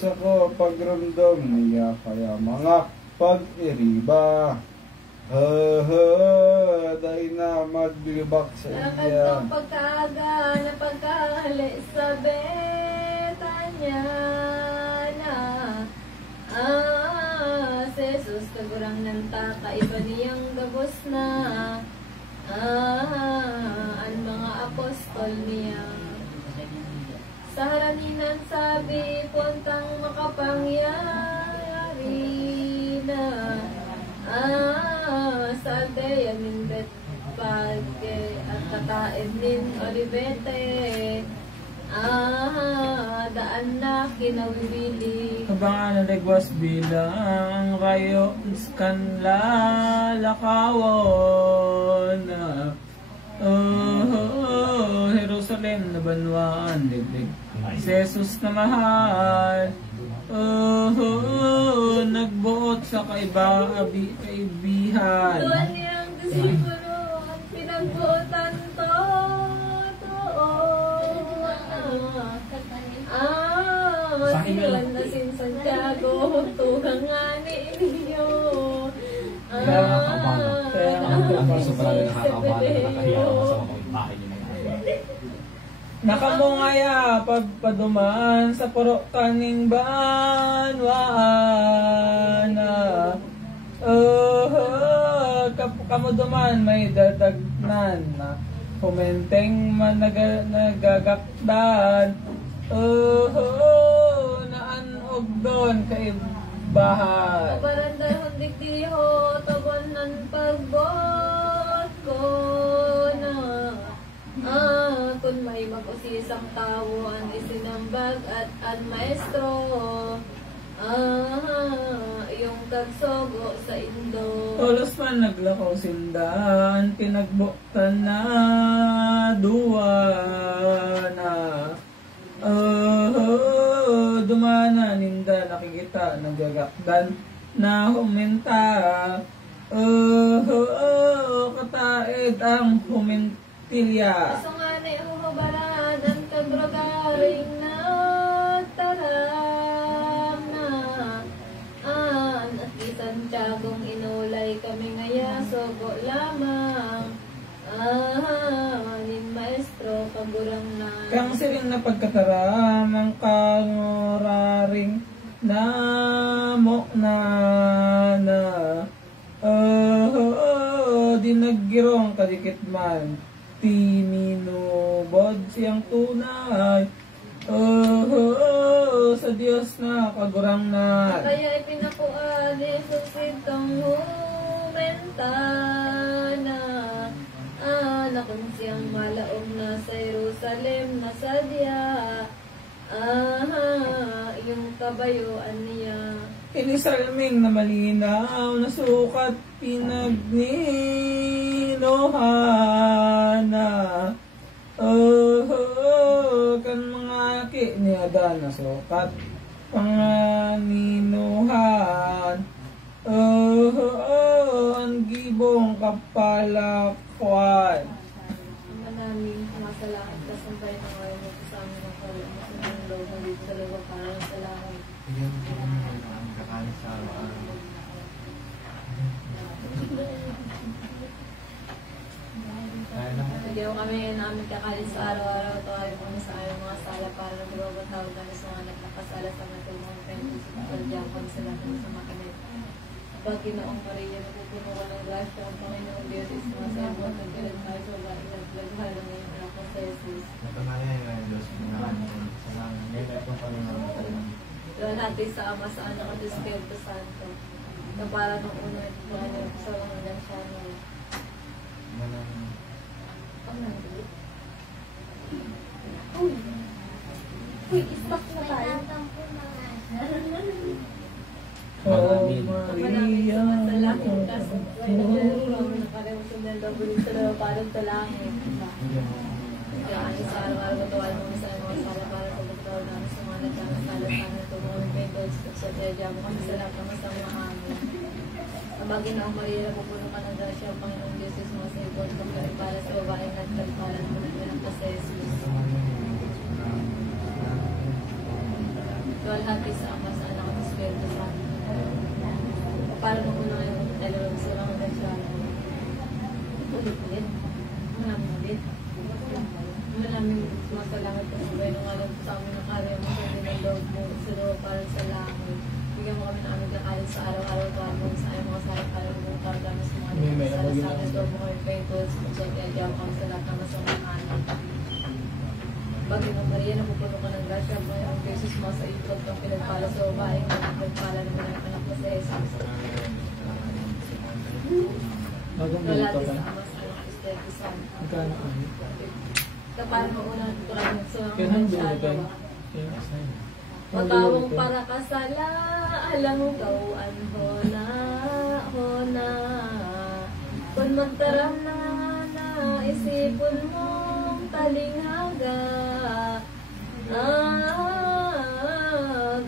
sa ko pagramdam niya, kaya mga pag-iriba dahil na magbilibak sa iya. Nakantong pagkaga na pagkahali sa Betanya na si Jesus kagurang ng taka, iba niyang gabos na ang mga apostol niya. Sa haraninan sabi, puntang makapangyari na sa aldeya ng Betpage at kataid nin Olivete, daan na kinawibili. Kabangan na legwas bilang rayo skanla lakawon na Jerusalem na banwaan dibdig. Si Jesus na mahal, nagbuot sa kaibihan. Doon niyang disipulo ang pinagbuotan to. Masilan na sin Santiago, tugang nga ninyo. Nakamungaya pagpadumaan sa puro kaning banwaana. Kamuduman may dadagnan na kumenteng nagagakdan. Naanog doon kay bahay. Kabarandahon dikdiho, tabon ng pagbot ko na. Kung may mag-usisang tao ang isinambag at ang maestro, yung tagsogo sa Indo. Tolos man naglakaw sindan, pinagbuktan na duwana. Dumana ninda nakikita nagagakdan na huminta. Kataid ang humintilya. Kaso nga na ihuhubarad ang kabragaring na tarang na. At Santiagong inulay kami ngaya, sogo lamang. Nin maestro kagurang na. Kang siring na pagkataram ang kanuraring na mo na dinaggirong kadikit man timinubod siyang tunay sa Diyos na kagurang na. Kaya ipinakuan ni Jesus itong humentana. Nakon siyang malaong na sa Jerusalem na sadya. Yung kabayuan niya. Inisalming na malinaw na sukat pinagninuhana. Kan mga ki niya na sukat panganinuhan. Ang gibong kapalakwan. Maraming masalamat ka sa bayan ng ngayon mo sa amin ng kalang sa loob ng dito sa lugar para sa langit. Nagyaw kami namin kakalis sa araw-araw. Tawagin kami sa aming mga sala para nagbabataw kami sa mga nagkakasala sa matulong ng pentis. Pagdiyan kami sa lahat sa makinig. Paginoong Maria, napupuno ka ng grasya, ang Panginoong Diyos is sumasayo mo at nagkalag sa babae at naglaghalo ng anak ko sa Jesus. Luwalhati sa Ama, sa Anak at Espiritu Santo, na para nung una at ngayon sa mga nagsano. Uy, ispak na tayo. Maraming. Maraming sumasalangit ka sa nakaremusyon ng labulit sa lawa parang sa langit. Kaya sa araw-araw matuwal mo sa mga sala para sa buktaw namin sa mga nagkakasala sana tumawin kayo doon sa Teja mo kami sa lahat ng masama amin. Ang Panginoong Maria, napupuno ka ng grasya, ang Panginoong Diyos is mga sa ibon, pagkaripala sa babaeng at kalipalan mo ng pinang sa Jesus. Luwalhati sa Ama, sa Anak at Espiritu Santo. Para mo na ngayon, dalawang sila ng grasya. Ulit-ulit. Maraming. Maraming sumasalangit ka sa bayan ng alam sa amin ng karya mo sa hindi ng loob mo sa loob para sa langit. Bigyan mo kami ng aming kakalit sa araw-araw para mo sa ayong mga sarap para mo kargano sa mga nagkasala sa amin. Loob mo kami faithful sa pagsyat kaya diyaw kami sa lahat ng masamang anak. Panginoong Maria, napupuno ka ng grasya, ang Panginoong Jesus mo sa ikot kang pinagpala sa babaeng na nagpagpala naman ang anak mo sa Jesus. Lalati sa Ama, sa Anak at Espiritu Santo. Kapag mauna ito lang sa mga masyado. Matawang para kasala, alang gawaan hona. Kung magtaram na isipon mong talinghaga.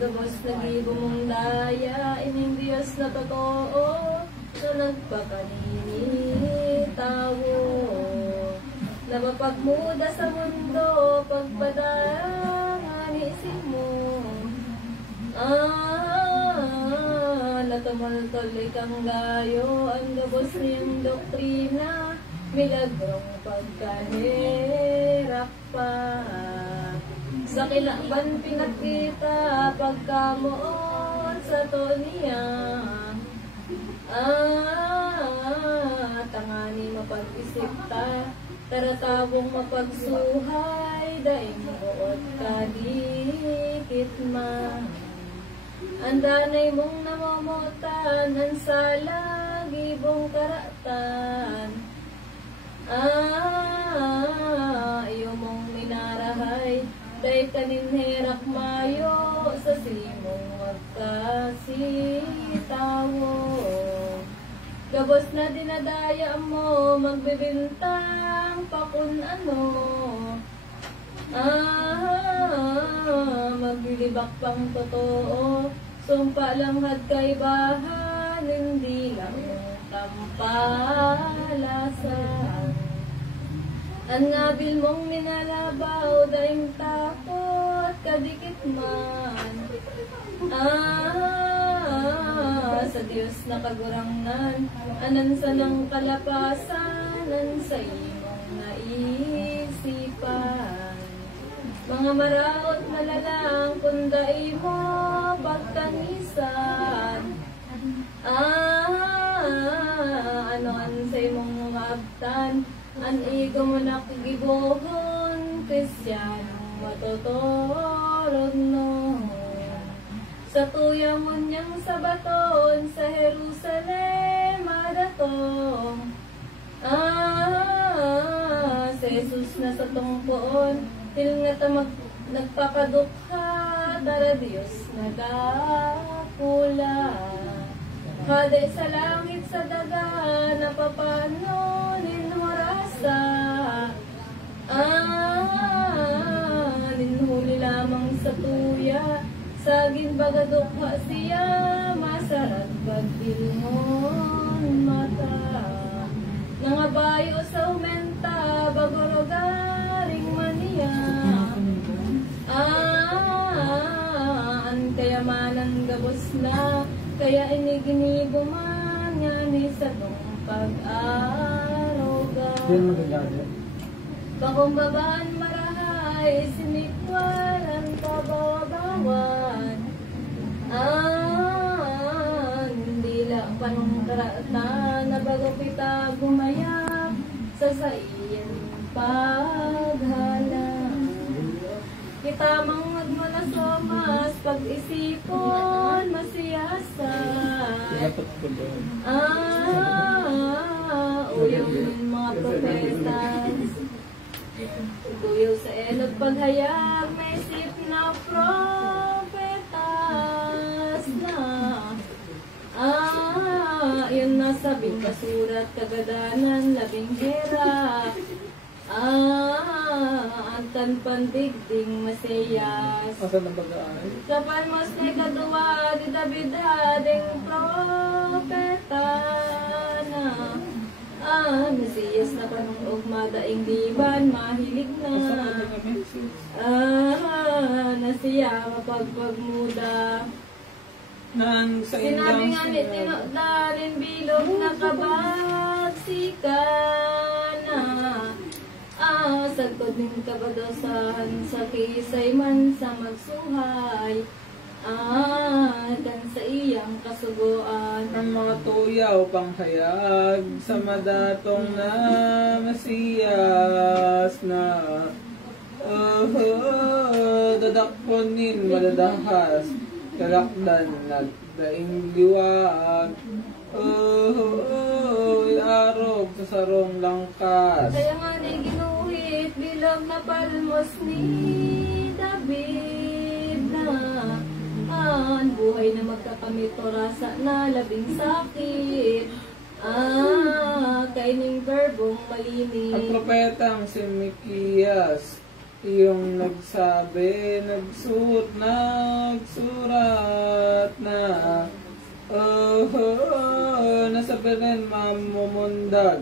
Gabos nag-ibo mong daya, ining Diyos na totoo, na nagpakanini-tawo. Na mapagmuda sa mundo, pagpadarang isip mo. Natumultuloy kang gayo, ang gabos niyang doktrina, milagrong pagkahirap pa. Sa kilaban pinakita, pagkamuon sa to niya. Tangani mapag-isip ta, taratawong mapagsuhay, daing buot kadikit man. Andanay mong namamutan, ang salagibong karatan. Iyo mong minarahay, day kaninherak mayo, sa simong magkasitawo. Gabos na dinadaya mo, magbibintang pa kung ano. Maglibak pang totoo, sumpa lang had kay bahan, hindi lang tampalasan. Ang nabil mong minalabaw, daing takot, kadikit man. Sa Diyos na kagurangnan, anansa ng kalapasan, ansa imong naisipan. Mga maraot na lalang, kunday mo, pagtangisan. Ano ansa imong maabtan, an igo mo nakigibohon, Kristiyanong matotoron no. Sa tuyamon niyang sabaton, sa Jerusalem adatong. Sa Jesus na sa tungpoon, til nga nagpakadukha, dara Diyos nagapula. Haday sa langit sa daga, napapano ninhorasa. Ninhuli lamang sa tuya, sagin bagadukha siya, masarap pagbilmon mata. Nangabayo sa umenta, bagorogaring maniya. Ang kayamanan gabos na, kaya iniginibo man nga ni sa tong pag-aroga. Pakumbabaan marahay, sinikwalan pabawabawan. Hindi lang sa iyan paghalang. Itamang nagmalasomas, pag-isipon, masiyasat. Uyong mga profetas. Tuyaw sa enot paghayag, may sip na profetas na. Yun nasabi kasurat kagadanan, labing hera. Antan pandigding masayas. Kapal mas na kaduwa, di David hading propeta na. Masiyas na panong ugmadaing diban, mahilig na. Nasiya mapagpagmuda. Sinabi nga ni tinokdarin bilog na kabagsikan na. Sagkod ng kabadosan sa kisay man sa magsuhay. Dan sa iyang kasuguan. Ang mga tuyaw panghayag sa madatong na masiyas na. Dadakponin madadahas, kalakdan nagdaing liwag. Arog sa sarong langkas. Kaya nga ni ginuhit bilang na palmos ni David na. Buhay na magkakamit o rasa na labing sakit. Kaining verbong malinis. Ang propetang si Mikias, yung nagsabi, nagsurat na. Nasabi rin mamumundag.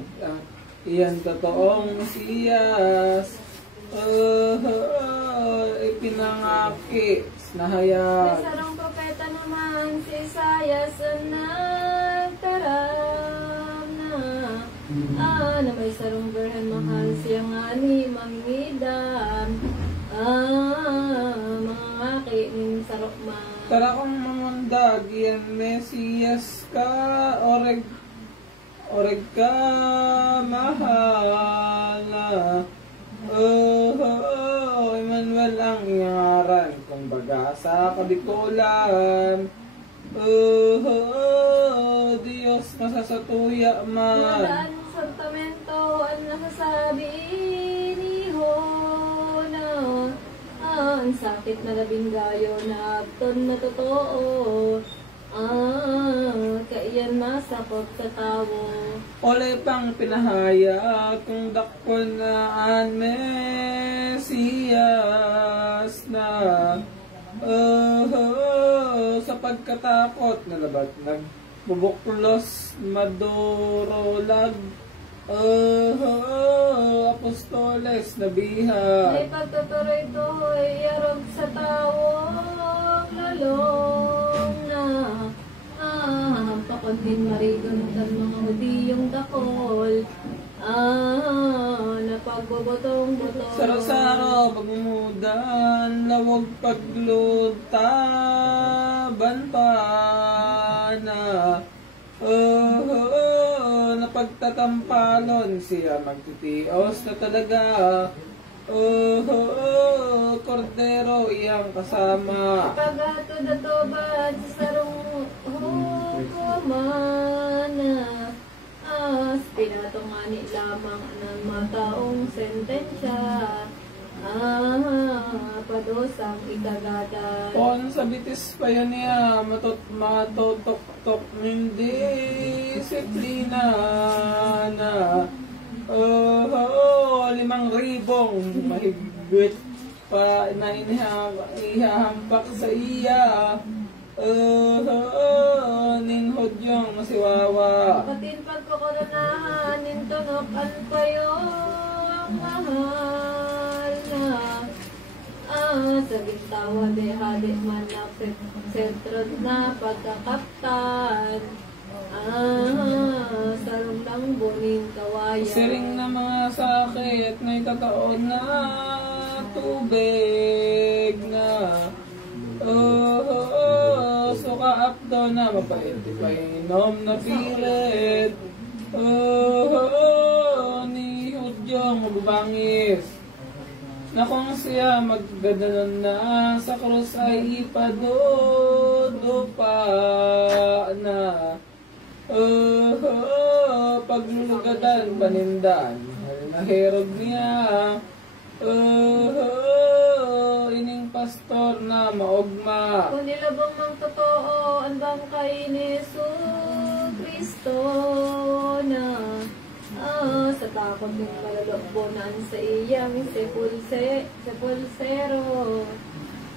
Iyan totoong Mesiyas. Ipinangaki na hayag. May sarang propeta naman si Isaias ang nagtaram na may sarong berhan mahal siya nga ni Mangidan. Mga ngaki ng sarok man. Tara kong mamundag, yan Mesiyas ka, oreg ka, mahal na. Emmanuel ang ingaran, kung baga sa kabikulan. Diyos masasatuya man. Walaan ng santamento ang nasasabi ni Hona. Ang sakit na labing gayo na abton na totoo. Kaiyan masakot sa tawo. Ole pang pinahaya kung dakpon na ang Mesiyas na. Sa pagkatakot na labat nagbubuklos madurolag. Apostoles na biha. May pagtutuloy to'y yarog sa tawong lalong na. Pakuntin marigon ng mga hudiyong dakol. Napagbobotong-botong. Saro-saro pagmumudan, lawag paglutaban pa na. Napagtatampalon siya magtitios na talaga. Kordero iyang kasama. Pagato na to ba sa sarong hukuman na. Pinatungani lamang ng mga taong sentensya. Padosang ikagada. Kung sa bitis pa yan niya, matutok-tok ng disiplina na. 5,000 mahigit pa na ihahambak sa iya. Ninhod yung masiwawa. Patin pagkukoronahan, nintunokan pa yung mahal na. Sa gintawa de halik man na sentro na pagkakaptan. Sarong lang buning kawayan. Siring na mga sakit na ikataon na tubig na. Suka up daw na mapainom na pilit. Ni Kristong magbangis, na kung siya maggadanon na sa krus ay ipadudupa na. Paglulugadan panindan, nahirog niya. Ining pastor na maugma. Kung nilabang ng totoo, andang kay ni Kristo na sa takot ng malalobonan sa iyang sepulsero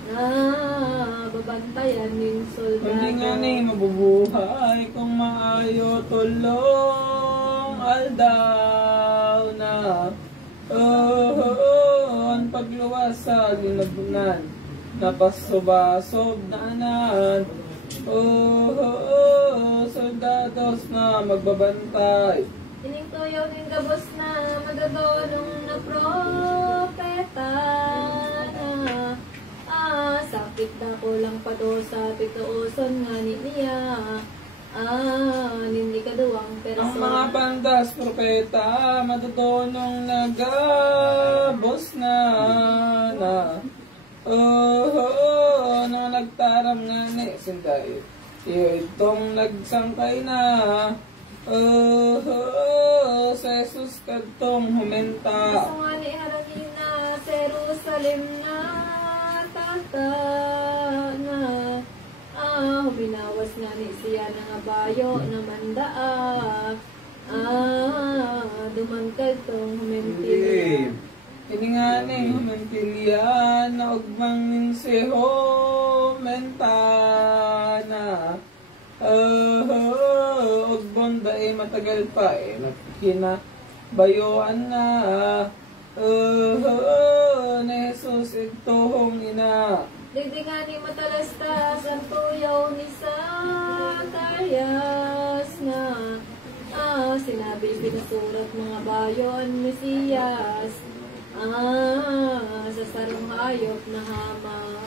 na babantayan ng soldado. Hindi nga ni mabubuhay kung maayo tulong aldaw na. Ang pagluwas sa linabunan, napasubasob na anan. Soldados na magbabantay. Ining tuyaw ng gabos na madadonong na propeta na. Sakit na kulang pa do sa pituuson nga niya. Hindi ka duwang person. Ang mga pandas propeta madudunong nagabos na. Nung nagtaram nga ni sinday, itong nagsangkay na. Sa Jesus kadtong humenta. Gusto nga ni Harangina sa Jerusalem na tata na. Binawas nga ni siya ng abayo na mandaa. Dumangkad tong humentilya. Ini nga ni humentilya na ugmang ninseho mentana. Ugbon da matagal pa kinabayuan na. Na Jesus itoong ina. Digdingani matalastas ang tuyaw ni Zacarias na. Sinabi pinasurat mga bayon Mesiyas. Sa sarong hayop na hamak.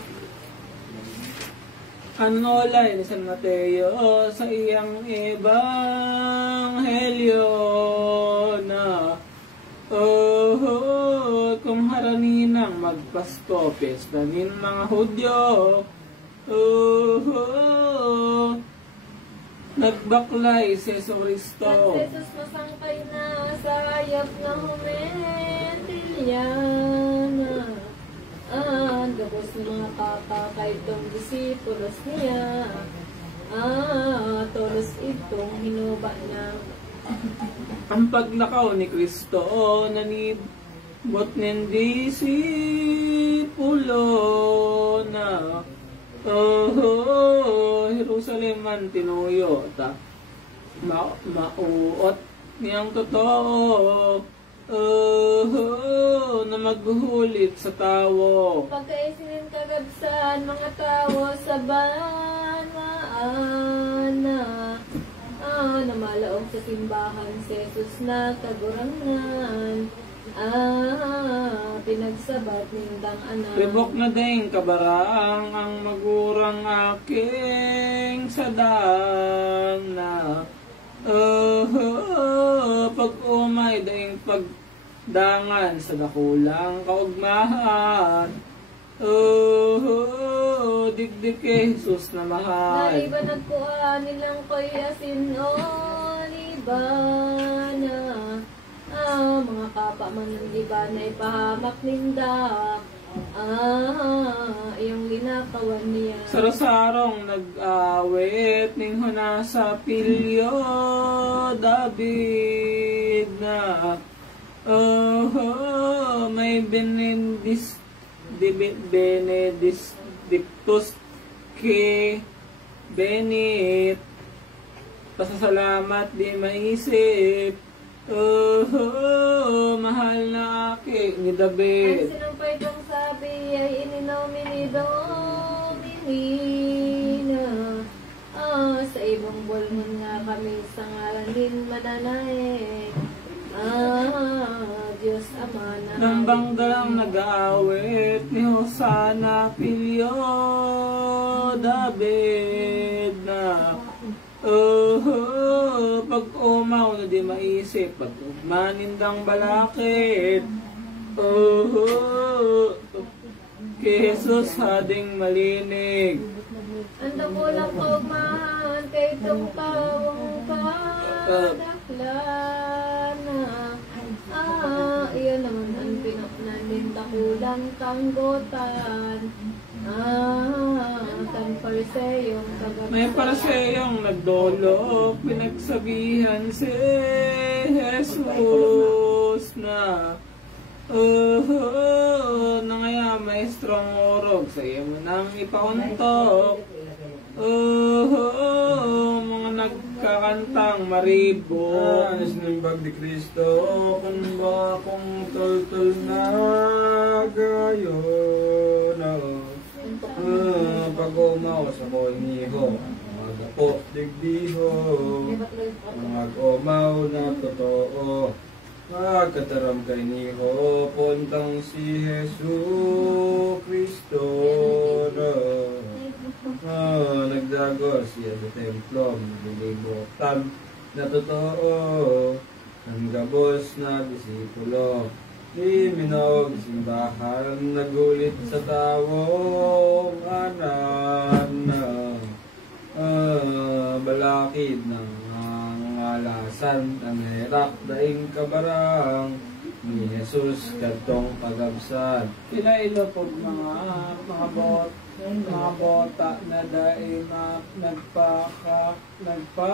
Kanolay ni San Mateo sa iyang ebanghelyo na. Kung haraninang magpasko, pestanin mga Hudyo. Nagbaklay si Kristo. At Jesus masangkay na sa hayop na humentilya na. Gabos ng mga kakakay itong disipulos niya. Tolos itong hinuba na. Ang paglakaw ni Kristo nanibot ng disipulo na. Jerusalem man tinuyo ta mauot niyang totoo. Na maghuhulit sa tao. Pagkaisinin kagabsan mga tao sa banwaan na. Namalaong sa simbahan si Jesus na kagurangan. Pinagsabat nindang anak. Ribok na din kabarang ang magurang aking sadang na. Pag umay daing pagdangan sa dakulang kaugmahan. Digdig kay Jesus na mahal. Naiba nagkuha nilang ko'y asin oliba na. Mga kapa man ng diba na ipahamak ninda. Iyong linakawan niya. Sarong nag-awit ning huna sa pilyo David na. May benedictus ke Benit. Pasasalamat di maisip. Mahal na aki ni David. Ang sinumpay kong sabi ay ininomini Domini na. Sa ibang bulmon nga kami sa ngalan din mananae. Diyos Ama na. Nambanggalang nag-aawit ni Hosanna Pilyo David na. pag-umaw na di maisip, pag-manindang balakid. Oh, kay Jesus hading malinig. Anda ko lang kaugmahan kay itong tawang kadaklana. Iyon naman ang pinaknanin takulang tanggotan. Kan pariseyong sagat. May pariseyong nagdolo, pinagsabihan si Jesus na nangaya maestrong orog sa iyo mo nang ipauntok. Mga nagkakantang maribo. Sinimbag ni Kristo, kung ba kung tol-tol na gayon. Pag-umaw sa koiniho, mag-apot digdiho, mag-umaw na totoo. Magkataram kay niho, puntang si Jesu Kristo na nagdagos siya sa templo, nilibutan na totoo, ng gabos na disipulo. Iminog simbahan, nagulit sa tawong anan, balakid ng alasan, namerak daing kabarang, ni Jesus katong pagabsad. Kilailo po mga bota na dahil nagpakakita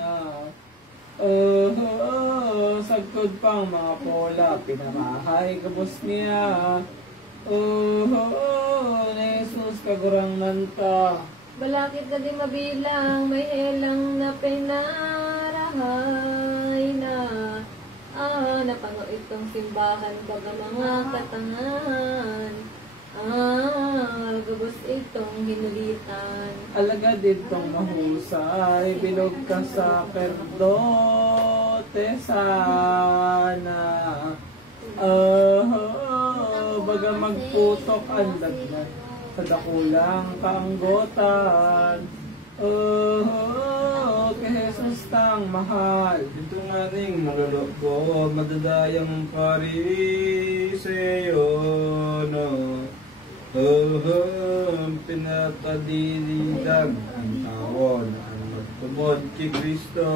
na sagkod pang mga pola, pinamahay kabos niya. Na Jesus kagurang nanta. Balakid na di mabilang, may helang na pinarahay na. Napano itong simbahan baga mga katangan. Gabos itong hinulitan. Alagad itong mahusay, bilog ka sa perdote sana. Baga magputok ang lagnat sa dakulang kaanggotan. Kay Jesus tang mahal. Ito nga ring maluloko, madadayang Pariseo, no? Pinatadiligan ang tao na magtumod kay Kristo.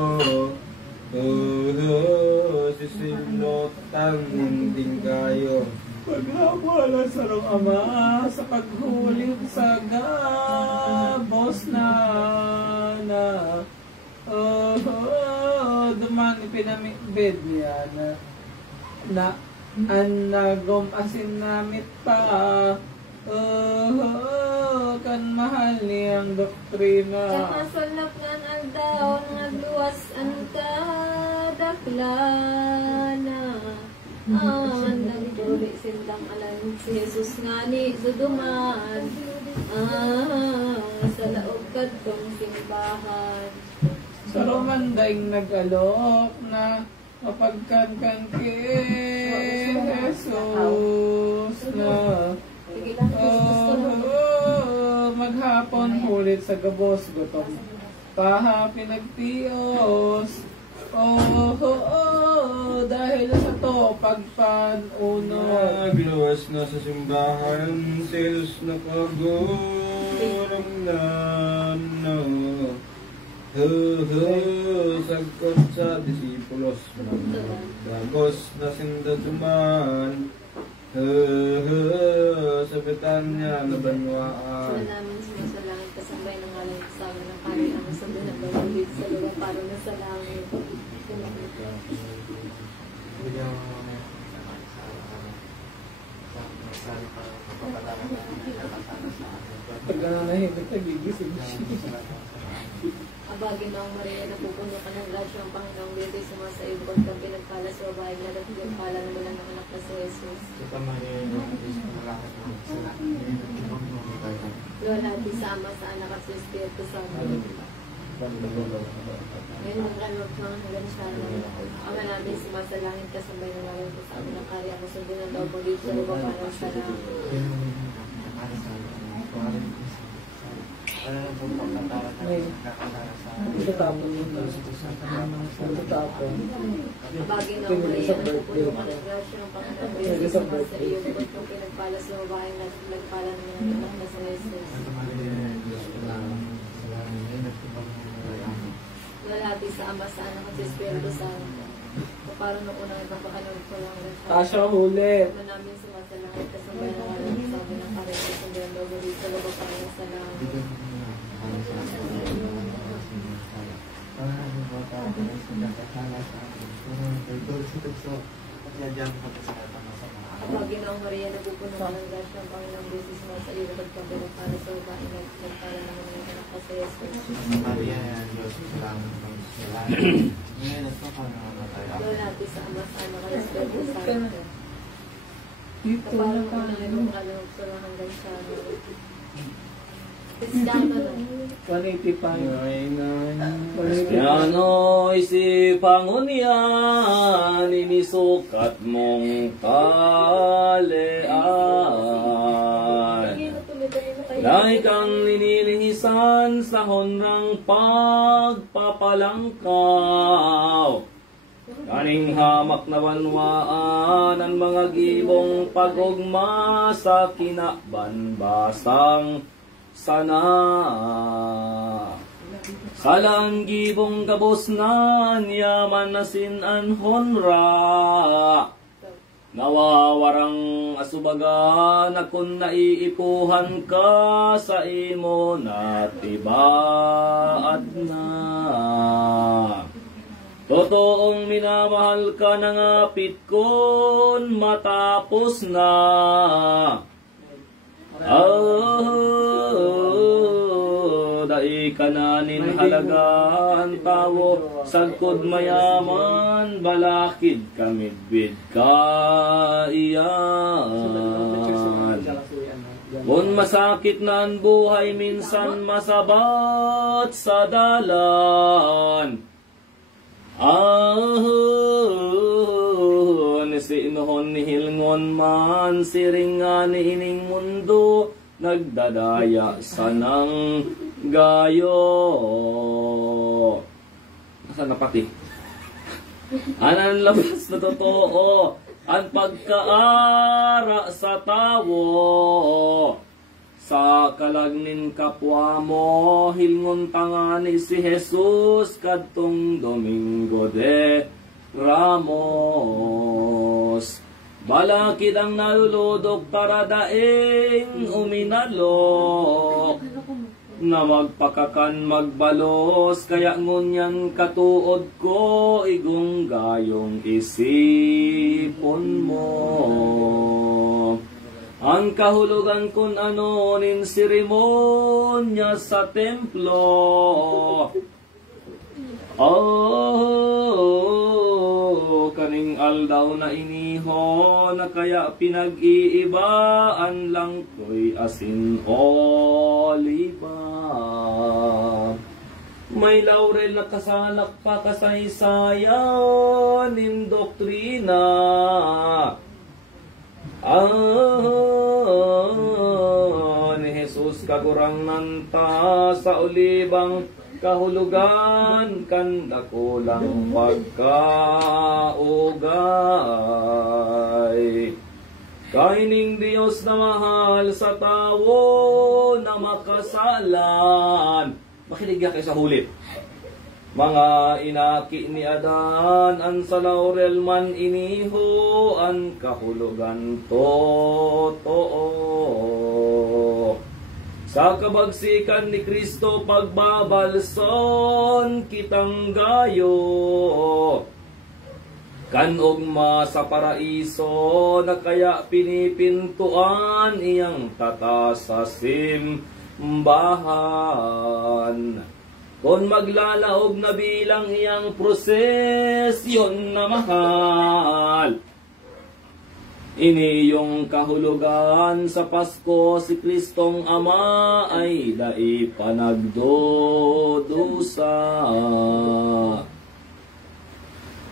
Sisilotan hindi kayo. Paghabala sa rong ama sa paghulid sa gabos na duman ipinamikbid niya na anagom asin namit pa kan mahal niyang doktrina. Kamasolap nan aldaw nagluwas ang kadaklana. Nagduli silang alam si Jesus nga ni duduman. Sa laog kadtong simbahan. Sa Romandaing nag-alok na mapagkankan kay Jesus na maghapon hulit sa gabos gutom paha pinagtios. Dahil sa to pagpanuno. Biluwas na sa simbahan, sales na kagurang na, no. Sagkot sa disipulos, dagos na sindaduman. Sa Betanya na banwaan. Sa namin sumasalangit kasabay ng alam kasama ng kari ang sabi na bagulit sa lugar para na sa langit. Pag nanahimik na gigising siya. Abagin na ang Maria na pupuno ka ng grasya ang Panginoong Diyos sumasa iyo kung kang pinagpala sa babae na dapat pala ng walang anak na si Jesus. Lord, natin sama sa anak at sa Espiritu Santo. Ngayon magkalot mga hanggang siya na ama namin sumasalangit kasabay ng ngayon sa amin ng kari ako sa din ang daw mo dito sa lupa parang sa langit. Bagay na Maria, napupuno ka ng grasya ng Panginoon Diyos, sumasa iyo, bukod kang pinagpala sa babaeng nagpala naman ang anak na sa Jesus. Lalati sa Ama, sa Anak at sa Espiritu Santo. Parang nung unang napakanood ko lang rin siya. Tasha ulit. Ama namin sumasalangit, kasambay ng alam ng sabi ng karin, kasambay ng logari sa loob pa rin sa langit. Kapag Ginoong Maria, napupuno ka ng grasya ng Panginoong Diyos, sumasa iyo, bukod kang pinagpala sa babaeng nagpala naman ang anak na sa Jesus. Lalati sa Ama, sa Anak at sa Espiritu Santo. Kapag unang alam ko lang hanggang sa Kristiano lang. 185. Kristiano'y si Pangunian, inisukat mong kalean. Dahil kang ninilihisan sa honrang pagpapalangkaw. Kaning hamak na banwaan ang mga gibong pagugma sa kinabanbasang sana. Salang gibong kabusnan, yaman na sinan honra. Nawawarang asubaga na kung naiipuhan ka sa imo na tibaad na. Totoong minamahal ka na ngapit kon matapos na. Dai kananin halagaan tawo, sagkod mayaman, balakid kamidbid kaiyan. Kung masakit na ang buhay, minsan masabat sa dalan. Sinuhon ni Hilngon man, siringan ni ining mundo, nagdadaya sa nang gayo. Nasaan na pati? Anan labas na totoo, ang pagkaara sa tawo. Sa kalagnin kapwa mo, hilngon tangani si Jesus, kadtong Domingo de Ramos. Balakid ang naluludok para daing uminalok, na magpakakan magbalos, kaya ngunyan katuod ko, igong gayong isipon mo. Ang kahulugan kun ano nin seremonya sa templo. Kaning aldaw na iniho, na kaya pinag-iibaan lang ko'y asin oliba. May laurel na kasalak pa kasaysayan nin doktrina. Ni Jesus kagurang nanta sa ulibang kahulugan, kanda ko lang pagkaugay. Kaining Diyos na mahal sa tawo na makasalan. Makinig kayo sa hulit. Mga inaki ni Adan, an sa laurel man iniho, an kahulugan totoo. Sa kabagsikan ni Kristo pagbabalson kitang gayo. Kanugma sa paraiso, na kaya pinipintuan iyang tata sa simbahan. Kung maglalaog na bilang iyang prosesyon na mahal, iniyong kahulugan sa Pasko, si Kristong Ama ay dai panagdudusa.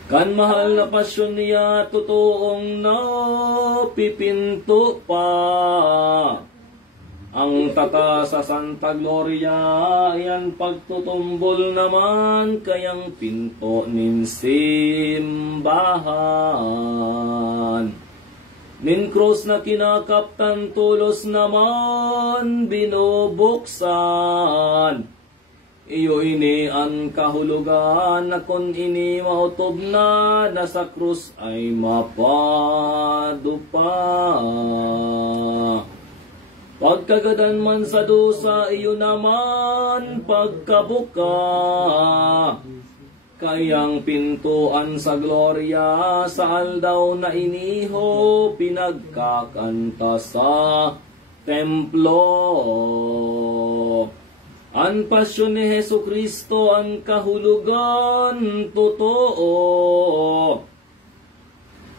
Kan mahal na pasyon niya, totoong napipinto pa Ang tata sa Santa Gloria, yan pagtutumbol naman kayang pinto nin simbahan. Nin krus na kinakaptan tulos naman binubuksan. Iyo ini ang kahulugan na kung ini mautob na sa krus ay mapadupa. Pagkagadan man sa dosa, iyo naman pagkabuka. Kayang pintuan sa gloria, sa aldaw na iniho, pinagkakanta sa templo. Ang pasyon ni Hesu Kristo, ang kahulugan, totoo.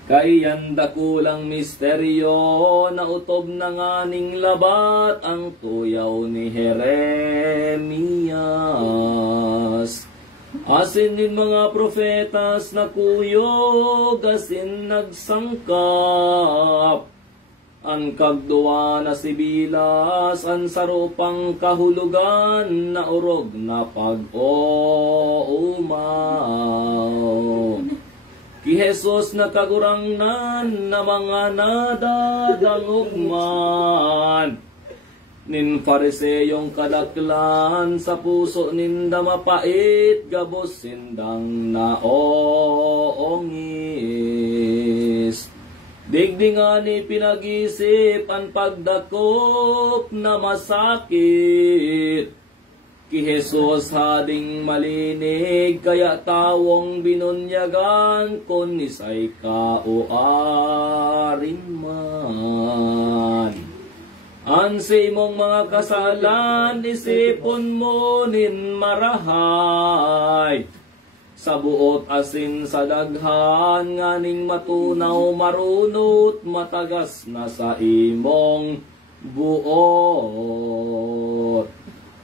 Kayan dakulang misteryo, na utob na nganing labat, ang tuyaw ni Jeremias. Asin din mga profetas na kuyog, asin nagsangkap. Ang kagduwa na sibilas, ang sarupang kahulugan, na urog na pag-uumaw. Ki Jesus na kagurangnan na mga nadadangugman. Nin fariseyong kadaklan sa puso ninda mapait, gabos sindang naoongis. Digdingani pinag-isip ang pagdakop na masakit. Ki Jesus hading malinig, kaya tawong binunyagan, kung isay kauarin man. Ansi mong mga kasalan, isipon mo nin marahay. Sa buot asin sa daghan, nganing matunaw marunot, matagas na sa imong buot.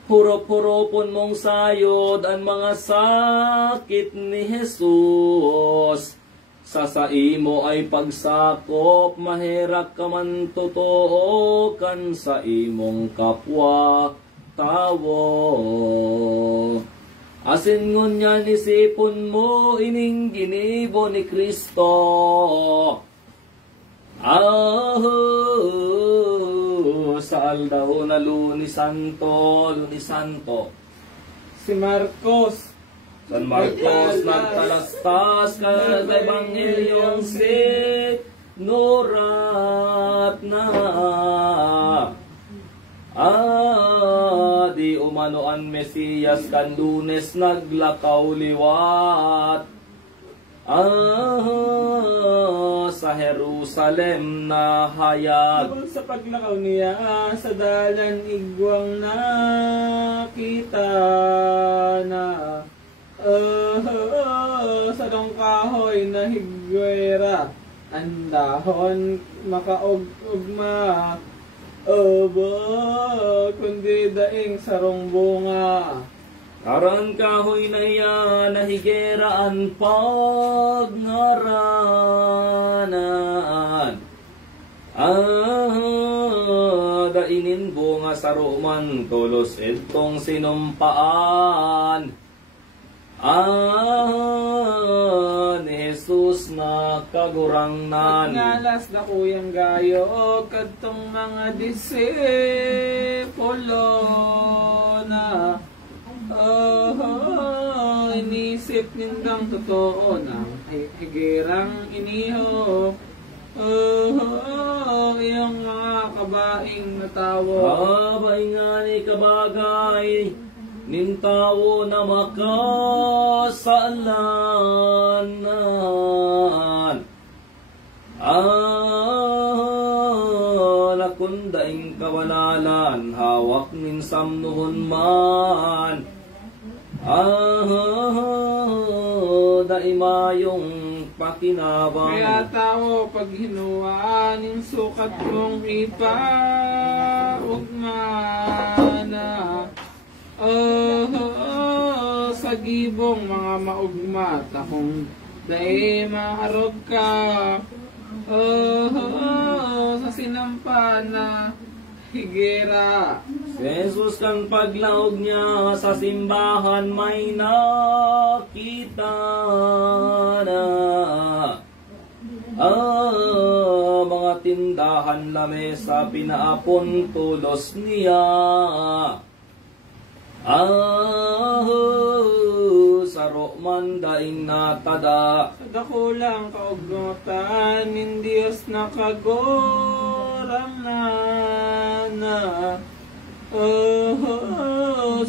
Hurop-huropon mong sayod ang mga sakit ni Jesus. Sa imo ay pagsakop, maherak ka man totoo, kan sa imong kapwa tawo. Asin ngunya nisipon mo, ining ginibo ni Kristo. Sa aldaw na Lunes Santo. Si Marcos. San Marcos nagtalastas ka sa Evanghelyong sinurat na. Di umano ang Mesiyas kan Lunes naglakaw liwat. Sa Jerusalem na hayag. Tungkol sa paglakaw niya, sa dalan igwang nakita na. Sa dongkahoy na higwera, ang dahon makaugma. Kundi daing sarong bunga. Aran kahoy na yan, nahigeraan pagngaranan. Dainin bunga sa roman, tulos itong sinumpaan. Ni Jesus na kagurangnan. Ngalas na kuyang gayo, kadtong mga disipulo na. Inisip nindang totoo na higirang iniho. Iyong mga kabaing na tawo. Baingani kabagay, nintawo na makasalanan. Lakundaing kawalalan, hawak nin samnuhon man. Daimayong pakinabang. Kaya tao, pag hinuwaan yung sukat mong ipaugmana. Sa gibong mga maugma, takong dahil maharog ka. Sa sinampana, higera. Si Jesus kang paglaog niya sa simbahan may nakita na mga tindahan lamesa pinaapon tulos niya. Saro man daing natada Sa dakulang kaugnotan, in Diyos nakagorang na.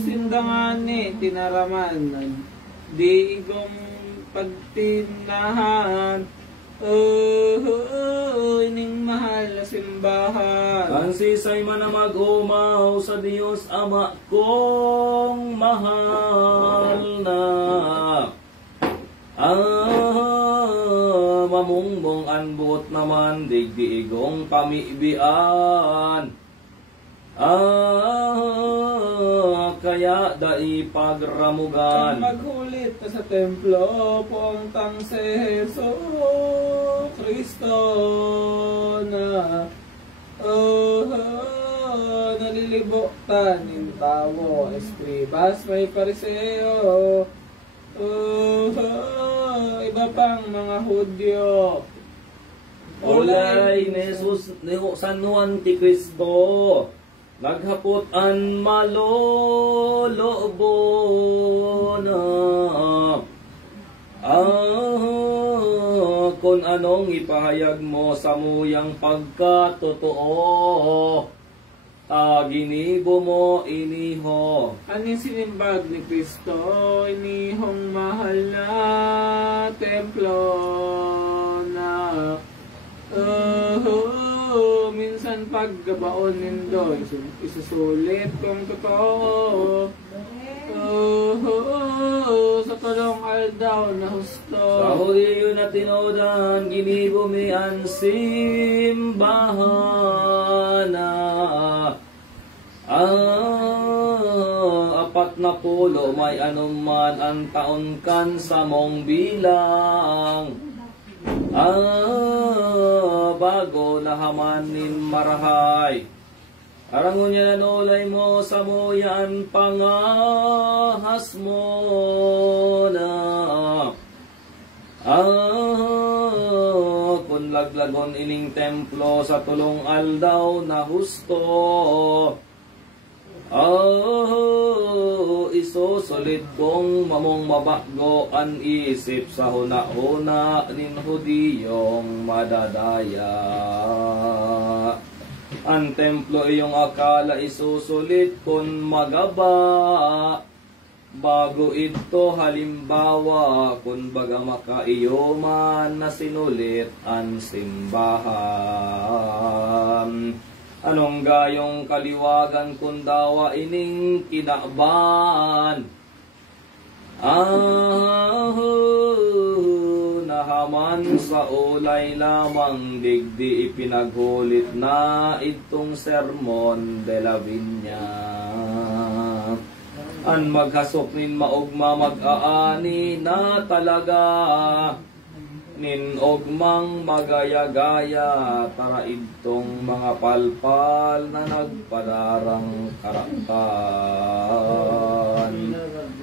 Sindangani, tinaraman, di igong pagtinahan. Ining mahal na simbahan. kansisay man na mag-umaw sa Diyos Ama kong mahal na. Mamungmong anbot naman digdiigong pamibian. Kaya dai pagramugan. Maghulit ka sa templo, puntang si Jesu Kristo na nalilibutan ng tao, eskribas, may pariseo, iba pang mga Hudyo. Olay ni Jesus ni San Juan ti Cristo naghaputan malolobo na kung anong ipahayag mo sa muyang pagkatotoo ginibo mo iniho. Ano sinimbag ni Kristo, inihong mahal na templo na minsan paggabaon nindo, isusulit kung totoo. Sa tulong aldaw na husto. Sa Hudiyo na tinodan, ginibo mi ang simbahan na apat na pulo may anuman ang taon kan sa mong bilang. Bago lahamanin marahay. Arangon niya nanolay mo sa muyan pangahas mo na. Kung laglagon ining templo sa tulong aldaw na husto. Isusulit kong mamong mabago ang isip sa huna-huna nin Hudiyong madadaya. Ang templo iyong akala isusulit kung magaba. Bago ito halimbawa kung baga makaiyo man na sinulit ang simbahan. Anong gayong kaliwagan kung dawa ining kinakban? Nahaman sa ulay lamang digdi ipinaghulit na itong sermon de la Viña. An maghasok nin maugma mag-aani na talaga. Nin ogmang magaya-gaya tara itong mga palpal na nagpadarang karaktan.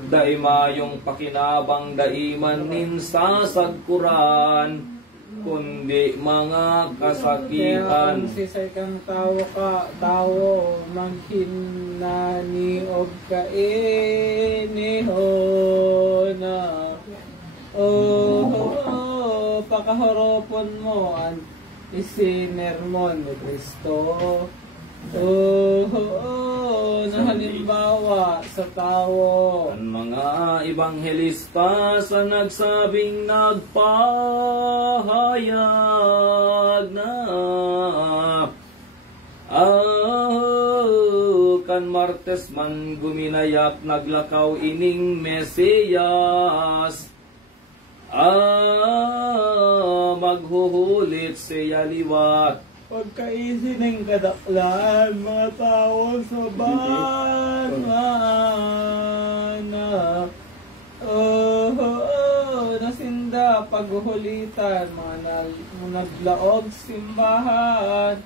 Daimayong pakinabang daiman nin sasagkuran, kundi mga kasakitan. Sisay kang tao maghinani og kainiho na. Pakahoropon mo ang isinermon ni Kristo. Na halimbawa sa tao. Ang mga ebanghelista sa nagsabing nagpahayag na kan Martes man guminayap naglakaw ining Mesiyas. Maghuhulit siya liwat. Pagkaisi ng kadaklan, mga tao sa bana. Nasinda paghuhulitan, mga naglaog simbahan.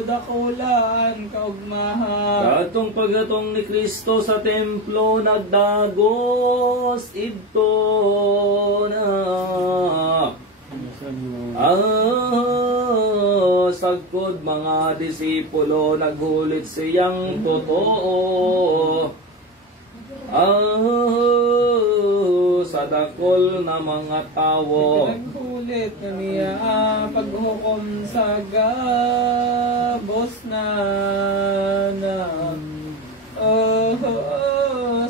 Dakulaan kaugmahan. Katong pagdatong ni Kristo sa templo nagdagos idto na. Sagkod mga disipulo naghulit siyang totoo. Sa dakol na mga tawo. Naghulit na niya paghukom sa gabos na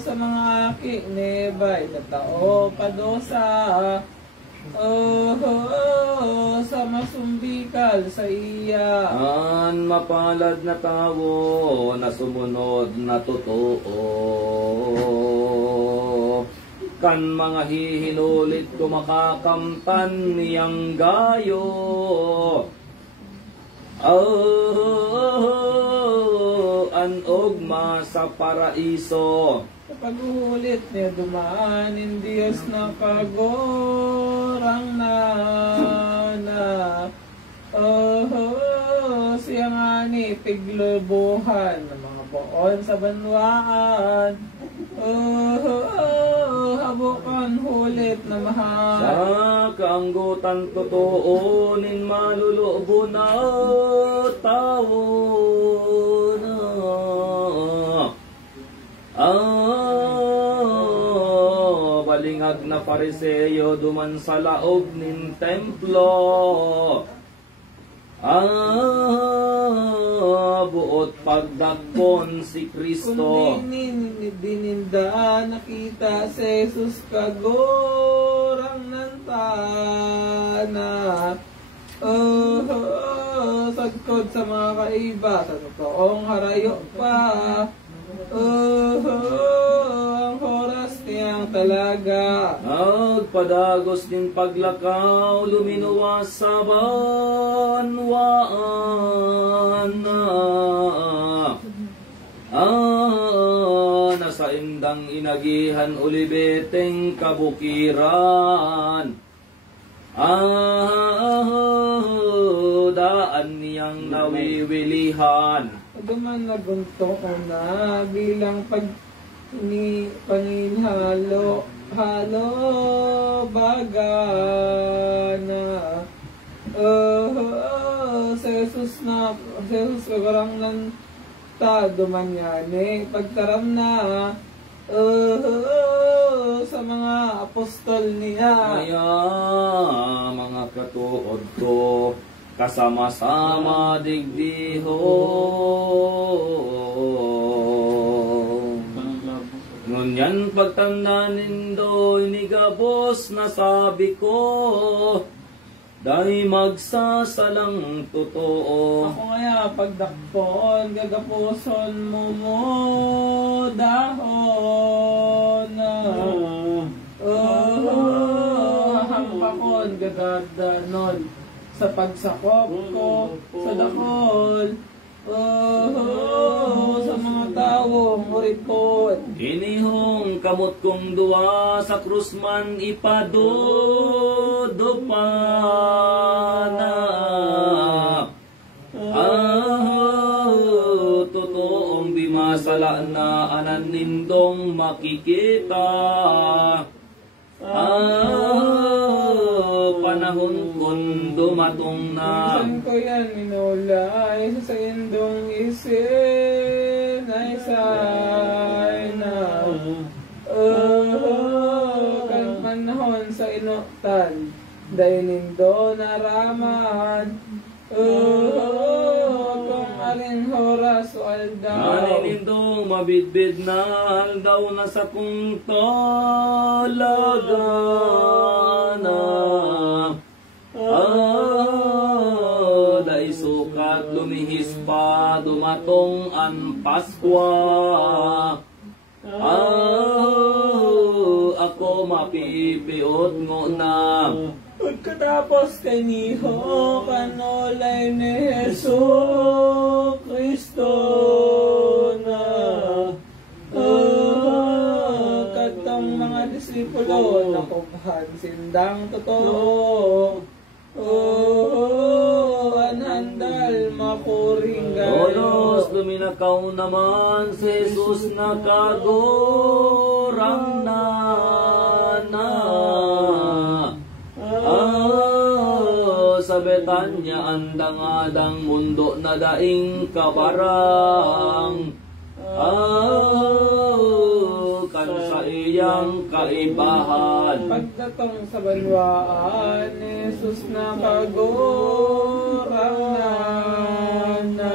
sa mga aki ni bay katao padosa. Sa masumbikal sa iya. An mapalad na tawo na sumunod na totoo. Kan mga hihinulit ko makakamtan niyang gayo. An ogma sa paraiso. Sa paghulit niya dumaan in Diyos na pagorang na siya nga ni piglobuhan ng mga buon sa banwaan. Habukan hulit na mahal. Sa kaanggutan totoo nin malulubo na tao na. Balingag na Pariseyo duman sa laog nin templo. Buot pagdakpon si Kristo. Kung dininda nakita si Jesus kagorang nantana. Sagkod sa mga kaiba sa totoong harayo pa. Ang oras niyang talaga. Nagpadagos din paglakaw, luminuwas sa banwaan na. Nasa indang inagihan ulibeteng kabukiran. Daan niyang nawiwilihan. Duman nagunto ko na bilang panginhalo bagana. Sa Jesus kagarang nan ta duman yani pagtaram na sa mga apostol niya. Kaya mga katuod ko kasama-sama digdihon. Ngunyan pagtanda nindo inigabos na sabi ko, dahil magsasalang totoo. Ako ngaya pagdakpon, gagapuson mo dahon. Hampakon, gagadanon. Sa pagsakop ko, sa dakol, sa mga tao, muripot. Inihong kamot kong duwa sa krusman ipadodo pa na. Totoong bimasala na anan nindong makikita. Panahon kong dumatong na. Saan ko yan minulay sa indong isin ay say na. Kan panahon sa inutan dahil nindo naraman. Kung alin horas o aldaw. Alin nindo mabidbid na aldaw na sa kong talaga na. Dahil sukat lumihis pa dumatong ang Paskwa. Ako mapipiot ngo na. Pagkatapos kaniho kanolay ni Jesu Kristo na. Katong mga disipulo nakuphan sindang totoo. tuminakaw naman si Jesus nakagurang na. Sa Betanya andang-adang mundo na daing kabarang. Kan sa iyang kaibahan. Pagdatong sa banwaan, Jesus nakagurang na.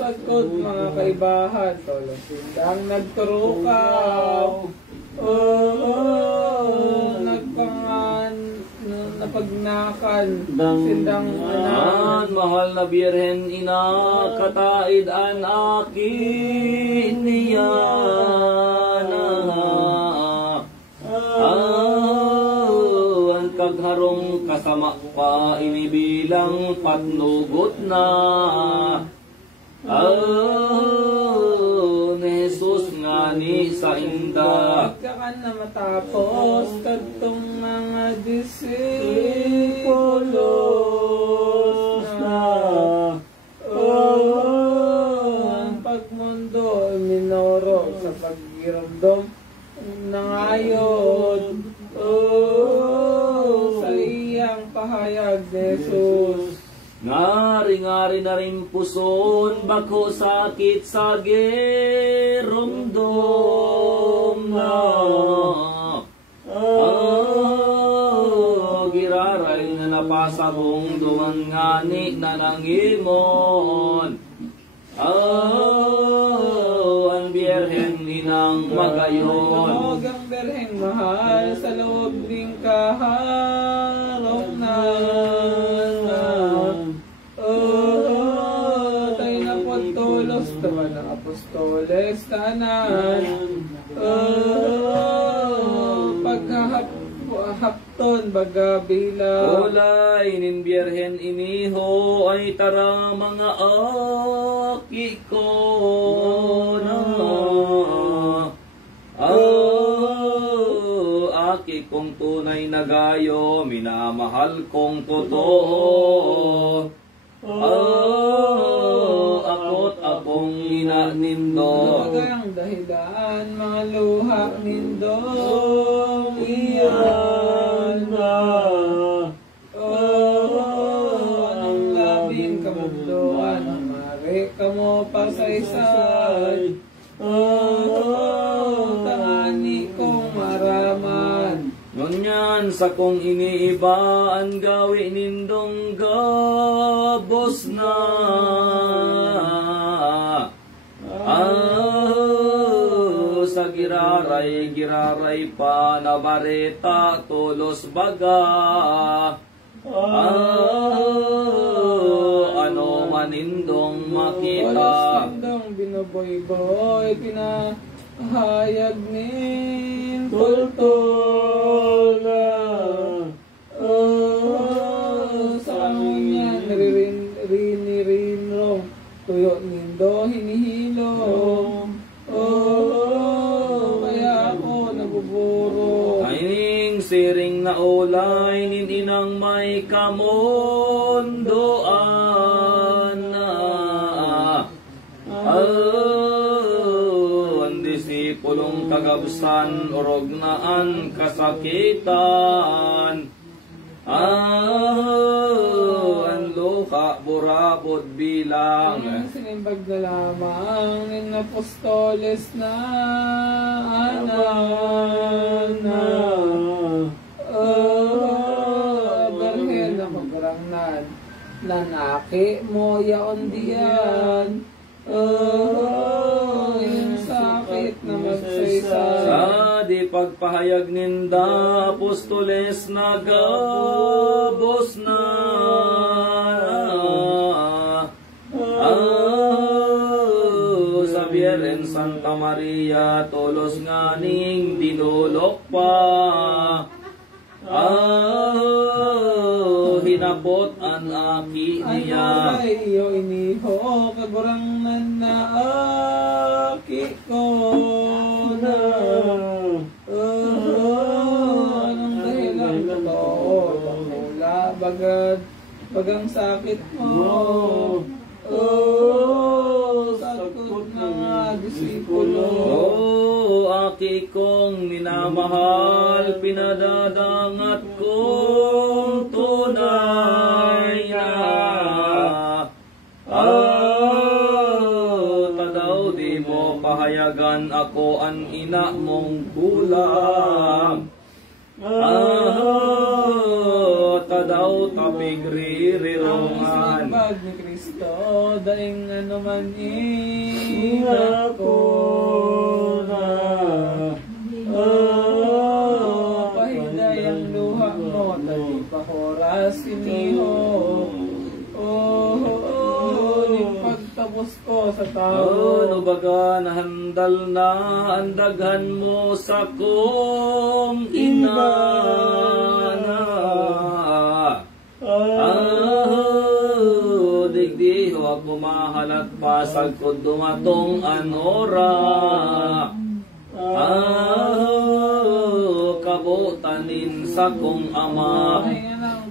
Sagkot mga kaibahan, tolo sindang nagturukaw. Napagnakan sindang anan. Mahal na Birhen ina, kataid an akin niya na. Ang kagharong kasama pa inibilang patnugot na. Ni Jesus nga ni sa inda. Pagkakan na matapos kadtong mga disipulos na. Ang pagmundo minoro sa paggiramdom nangayon. Sa iyang pahayag ni Jesus. Ngari-ngari na rin puson, bako sakit sa geromdom na. Giraray na napasabong duman ngani na nangimon. Ang Birhen inang magayon. Ang Birheng mahal sa loob ng kaharap na. Tayo na po tulos naman ang apostoles tanan. Pagkahapton bagabila. Ulay nin Birhen iniho ay tara mga aki ko na. Aki kong tunay na gayo, minamahal kong totoo. Ako't akong ina nindo. Ang dahilan mga luha nindo iyan na. Anong labing kamugdoan, mare kamo pasaysay. Tangani kong maraman. Ngunyan sa kong iniibaan gawi nindong gabos na. Sa giraray pa na bareta tulos baga. Ano manindong makita. Walas nindong binoboy-boy, pinahayag nin tultol na. Sa kanyan rinirinrong, tuyo nindo hinihilong. Kaya ako nabuburo. Ayning siring na ulay nin inang may kamondoan na. Ang disipulong kagabsan urog naan kasakitan. Ang luha burabod bilang. Ang sinimbag na lamang nin apostoles na ana. Berhen na magrangnan nanaki mo yaon diyan. Yung sakit na magsaysay. Sa di pagpahayag ninda apostoles na gabos na. Sa Birhen Santa Maria tolos nganing dinulok pa. Hinapot ang aki niya. Ay iyo iniho kagurang na aki ko na. Anong dahilan totoo? Wala bagad bagang sakit mo. Oh, sagot ng mga disipulo. Oh, aki kong minamahal, pinadadangat kong tunay na. Tadaw di mo pahayagan ako ang ina mong kulang. Tadaw tapig ririrongan. Ang sinabag ni Kristo, daing anuman ina ko na. Pahinday ang luha mo, tali pa oras iniho. Pagtapos ko sa tao. No baga nahandal na ang daghan mo sa kong ina na. Digdi ho ako mahalat pasag ko dumatong anora. Kabutanin sa kong ama. Ay anang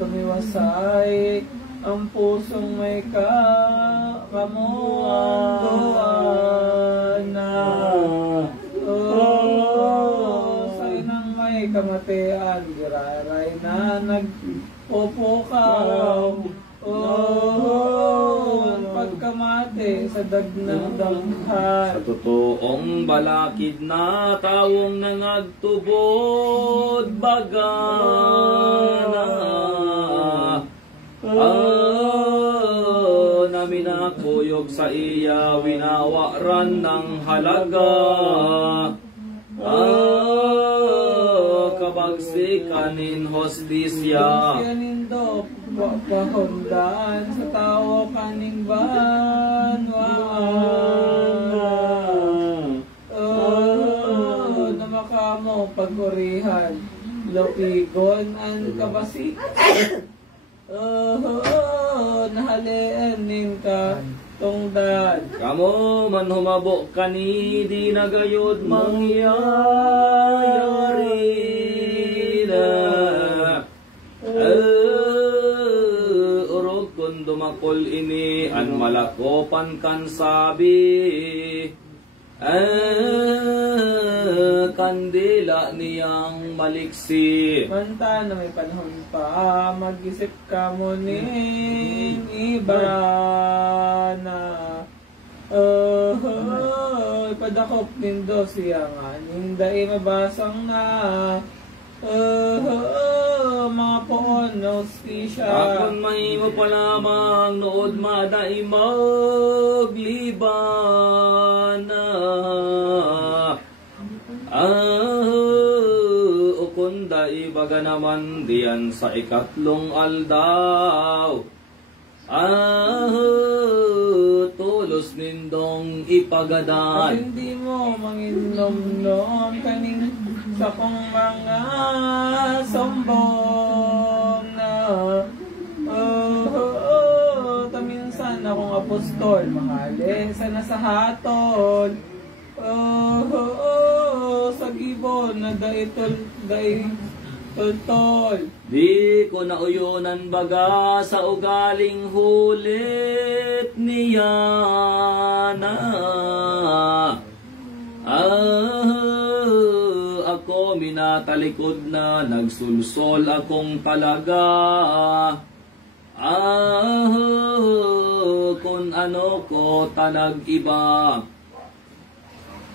tumiwasay ang pusong may kamuan na. Sa'yo nang may kamatian, giraray na nagpupukaw. Pagkamati sa dagnang damhan. Sa totoong balakid na tawong nangagtubod bagana. Namin nakuyog sa iya winawaran ng halaga. Kabagsikanin hostisya. Sianindo pahondaan sa tao kaning banwaan. Namakamo pagkurihan, lopigon ang kabasi. Nahaleenin ka tungdan. Kamo man humabo kani di nagayod mangyayari na. Urog kun dumakol ini an malakopan kan sabi. Kandila niyang maliksi. Manta na may panahon pa, mag-isip ka mo ning iba na. Padakop nindo siya nga, ninday mabasang na. Mga poon, hostisya. Akon may mo pa lamang nood maday magliban na. Ukon da ibaga naman diyan sa ikatlong aldaw. Tulos nindong ipagadan. At hindi mo manginom-nom kaning sa kong mga sombong na. Taminsan akong apostol, mahali sana sa hatol. Sa gibon na daitol. Di ko nauyunan baga sa ugaling hulit niya na. Ako minatalikod na, nagsulsol akong talaga. Kung ano ko tanag iba.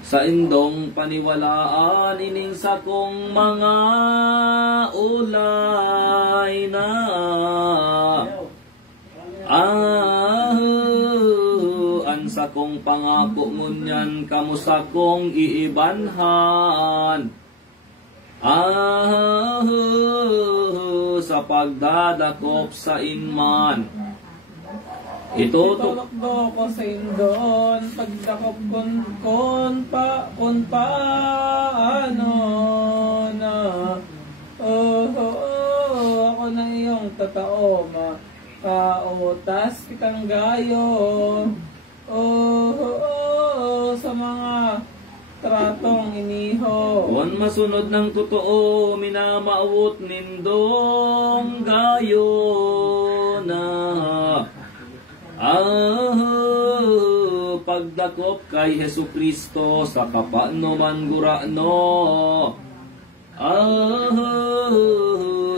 Sa indong paniwalaan ining sa kong mga ulay na. Ansa kong pangako ngunyan kamo sa kong iibanhan. Sa pagdadakop sa inman. Itutulokdo ko sa indon, pagdakop kon paano na. Ako na iyong tatao, makautas kitang gayo. Sa mga tratong iniho. Huwag masunod ng totoo, minamaawot nindong gayo na. Pagdakop kay Hesu Kristo sa kapano man gurano.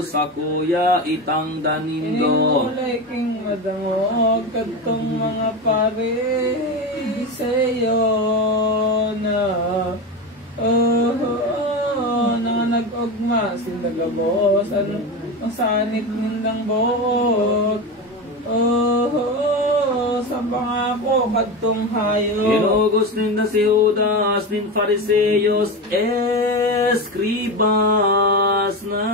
Sa kuya itang danindo. Inimulay king madangog kadtong mga Pariseyo na na nag-ugma sindagabos ang sanit nindang buot. Sa pangako kadtong hayo. Inugos ninda si Judas nin Fariseyos eskribas na.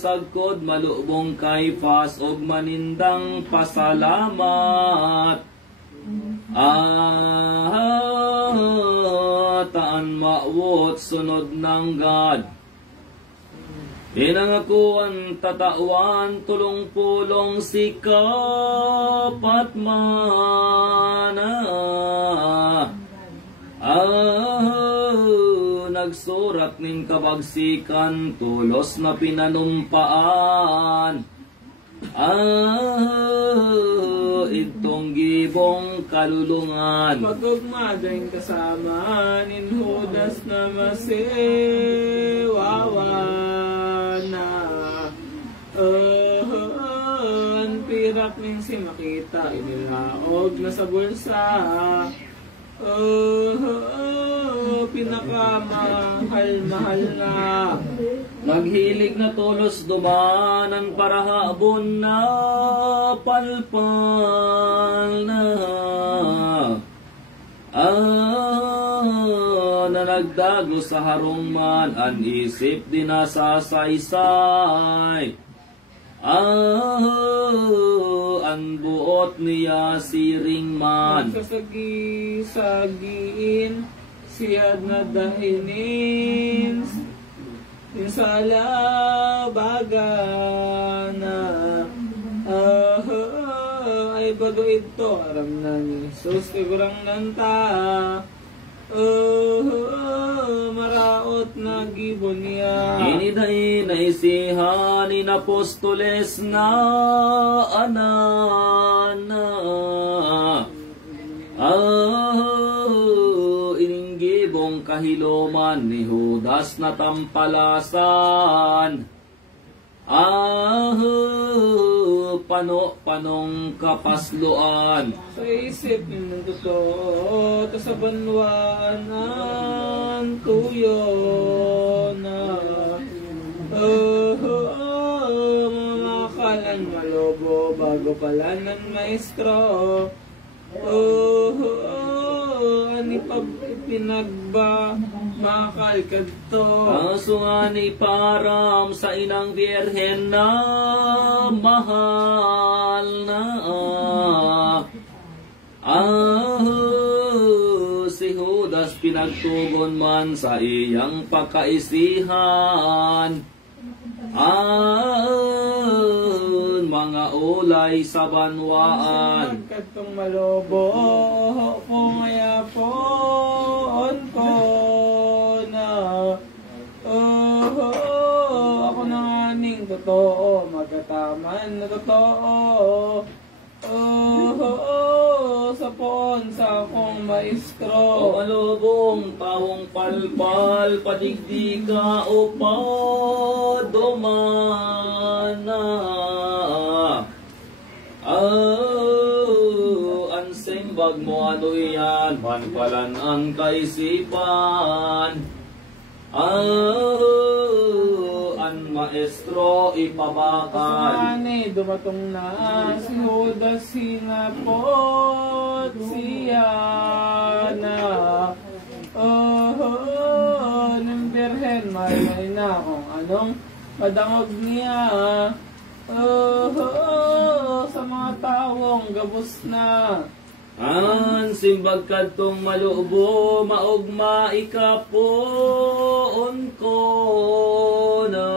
Sagkod malubong kay Fas og manindang pasalamat. Taan maawot sunod ng God. Inangakuan tatawan tulong-pulong sikap at mana. Nagsurat ning kabagsikan tulos na pinanumpaan. Itong gibong kalulungan. Magugmadaing kasama nin Judas na masiwawan na. Ang pirak ning si makita inilaog na sa bulsa. Pinakamahal-mahal nga. Naghilig na tulos dumanan para habon na palpal na. Na nagdago sa harong man, ang isip di nasasaysay. Ang buot niya siring man. Magsasagi-sagiin siyad na dahinin insala bagana. Ay bago ito aram na ni Jesus igurang nanta. Maraot na gibon niya. Iniday na isihan in apostoles na anana. Ininggibong kahiloman ni Judas na tampalasan. Panong kapasluan. Sa isip ng totoo, sa banwanan tuyo na. Mamakalan malobo bago pala ng maestro. Ani pa pinagba makal kadto. Aso nga ni param sa inang Birhen na mahal na. Si Judas pinagtugon man sa iyang pagkaisihan. Mga ulay sa banwaan. Kadtong malobo pumayapon ko na. Ako na nganing totoo, magkataman na totoo. Sa poon sa akong maestro. O malubong tawong palpal, padigdiga o padomana. Ansimbag mo ano iyan, manpalan ang kaisipan. An maestro ipabakal. Ani dumatong na si Judas sinapot siya na. Ng Birhen may na kung anong padangog niya. Sa mga tawong gabos na. An simbag kadtong malubo maugma ikapoon ko na.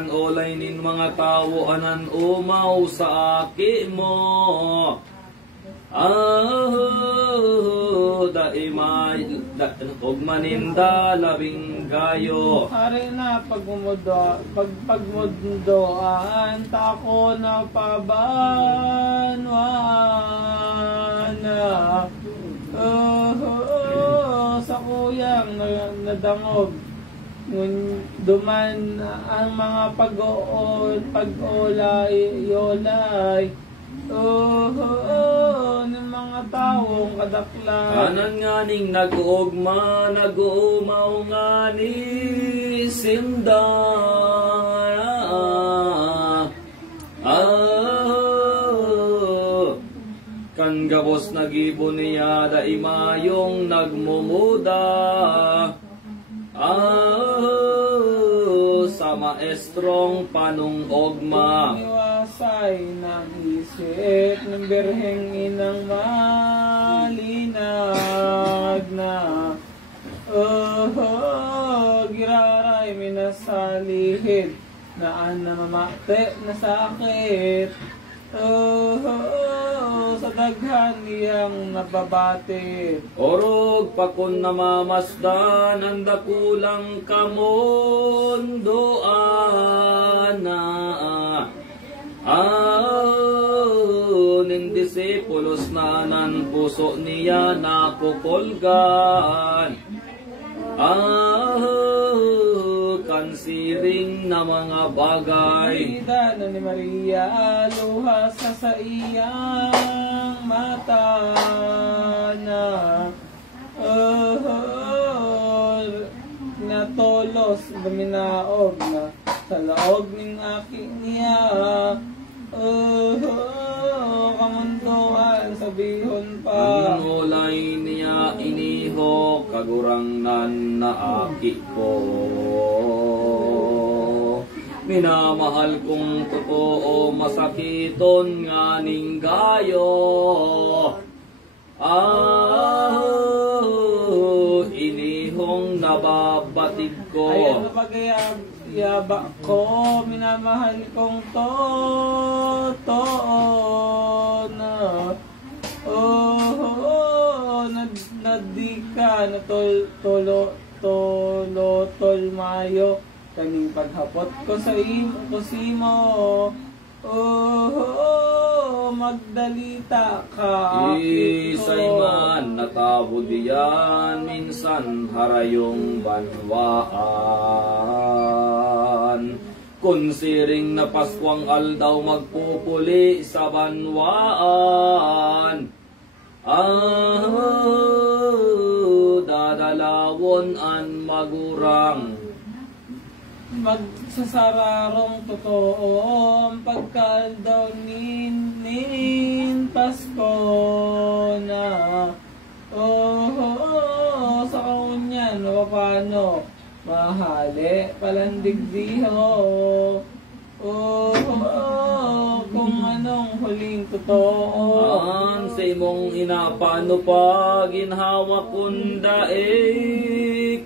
kan olay nin mga tao anan umaw sa aki mo. Daimay ugmaninda labing gayo. Hari na pagmundoan tako na pabanwana. Sa kuyang nadangog duman ang mga pag-olay ng mga taong kadakla. Anan nga ning nag-uugma, nag-uumaw nga ni Sinda. Kan gabos nag-ibon niya, daimayong nagmumuda. Sa maestrong panungogma. Iwasay ng isip ng berheng inang malinag na. Giraray minasalihid na namamate na sakit. Sa daghan niyang nababati. Orog pakon namamasdan ang dakulang kamundoan na ning disipulos na nan puso niya nakukulgan. Kansiring na mga bagay. Ida na ni Maria luha sa iyang mata na natolos gaminaog na sa laog ning aking niya. Kamundoan sabihon pa. Ang ulay niya iniho kagurang nan naaki ko. Minamahal kong totoo masakiton nga ning gayo. Inihong nababatid ko. Ayaw na pag-yaba ko, minamahal kong totoo na. Nadika na tol mayo kaning paghapot ko sa simo. Magdalita ka. Isay man natabo diyan minsan harayong banwaan. Kunsiring na Paskwang aldaw magpupuli sa banwaan. Dadalawon an magurang. Magsasararong totoo ang pagkaldaw nin Pasko na. Sa kaunyan, paano mahali palandigdiho. Kung anong huling totoo. Sa imong inapano pa ginhawa kunda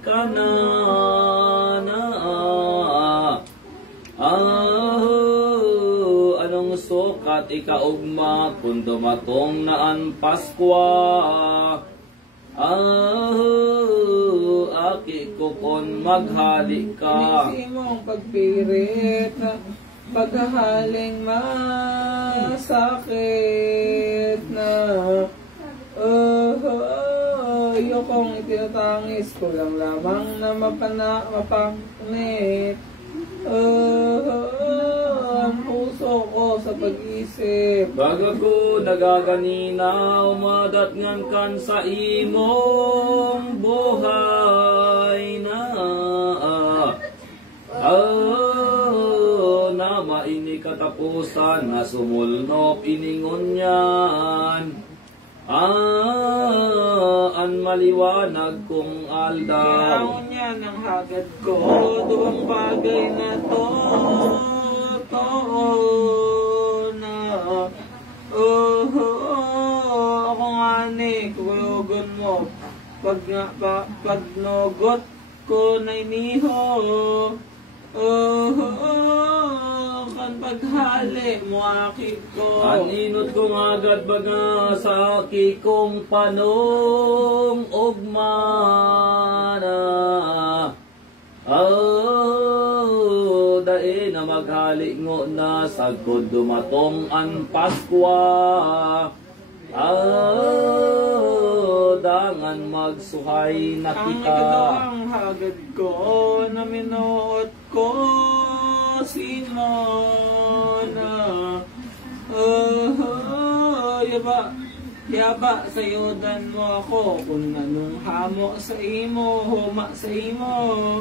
kanana. Anong sukat ikaugma kung dumatong naan Paskwa. Aki ko kon maghali ka. Hindi mong pagpirit, paghahaling masakit na. Ayokong itinatangis ko lang lamang na mapaknit. Ang puso ko sa pag-isip. Baga ko nagaganina, umadat ngan kan sa imong buhay na. Na maini katapusan, na sumulnop iningon yan. An maliwanag kong aldaw. Kailangan niya ng hagad ko, duwang bagay na totoo na. Ako nga ni, kulugon mo, pag nogot ko na iniho. paghali mo aki ko. Aninot kong agad baga sa aki kong panong ugmana. Dai na maghali ngo na sagod dumatong an Paskwa. Dangan magsuhay na kita. Ang hagad ko na minuot ko sino na yaba sayudan mo ako kung anong hamo sa imo, huma sa imo.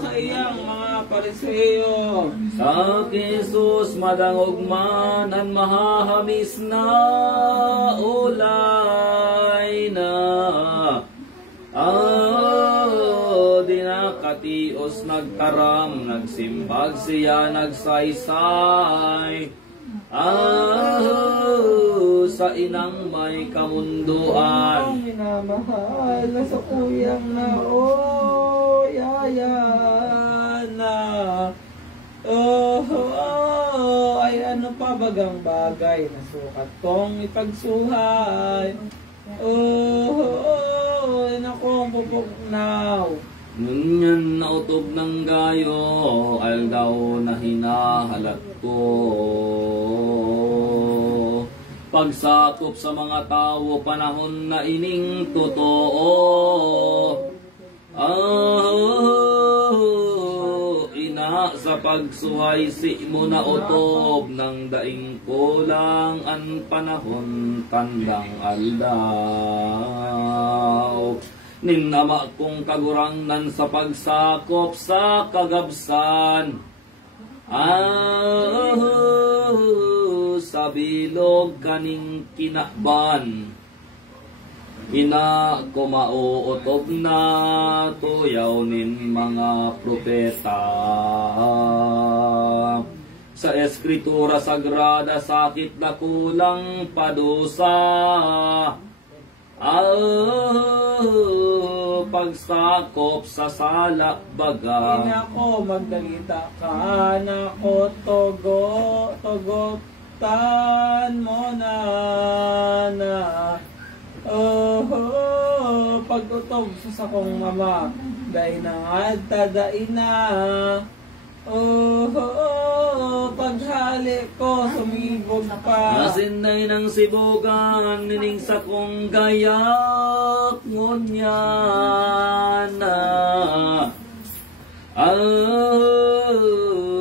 Kayang mga Pariseo Sa Jesus madangog man ang mahahamis na ulay na. Di na katios nagtaram, nagsimbag siya nagsaysay. Sa inang may kamunduan. ang minamahal na sa kuyang na yaya na. Ay ano pa bagang bagay na sukat kong ipagsuhay. Nakong pupugnaw. Ngunyan nautob ng gayo, aldaw na hinahalat ko. Pagsakop sa mga tao, panahon na ining totoo. Ina sa pagsuwaysi mo na utob ng daing kulang ang panahon tandang aldaw. Ninama kong kagurangnan sa pagsakop sa kagabsan. Sa bilog kaning kinakban. Ina ko mauutob na tuyaw nin mga propeta. Sa Eskritura Sagrada sakit na kulang padusa. Pagsakop sa sala baga. Inako magdalita ka na ko togotan mo na. Pag-utob sa sakong mama dahil nangad tadain na. Paghali ko sumibog pa. Nasinday ng sibugan, nining sa kong gayak ngunyana.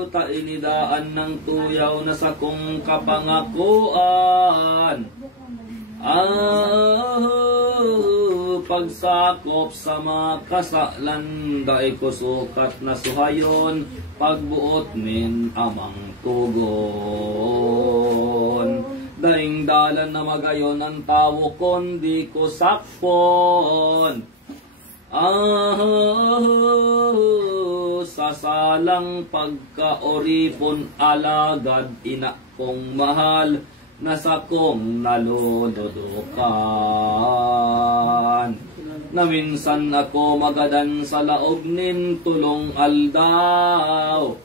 Tainidaan ng tuyaw na sa kong kapangakuan. Pagsakop sa mga kasalan, dahi ko sukat na suhayon, pagbuot min amang tugon. Daing dalan na magayon ang tawo kon, di ko sakpon. Sasalang pagkaoripon alagad, ina kong mahal, nasa kong nalududukan. Na minsan ako magadan sa laog nin tulong aldaw.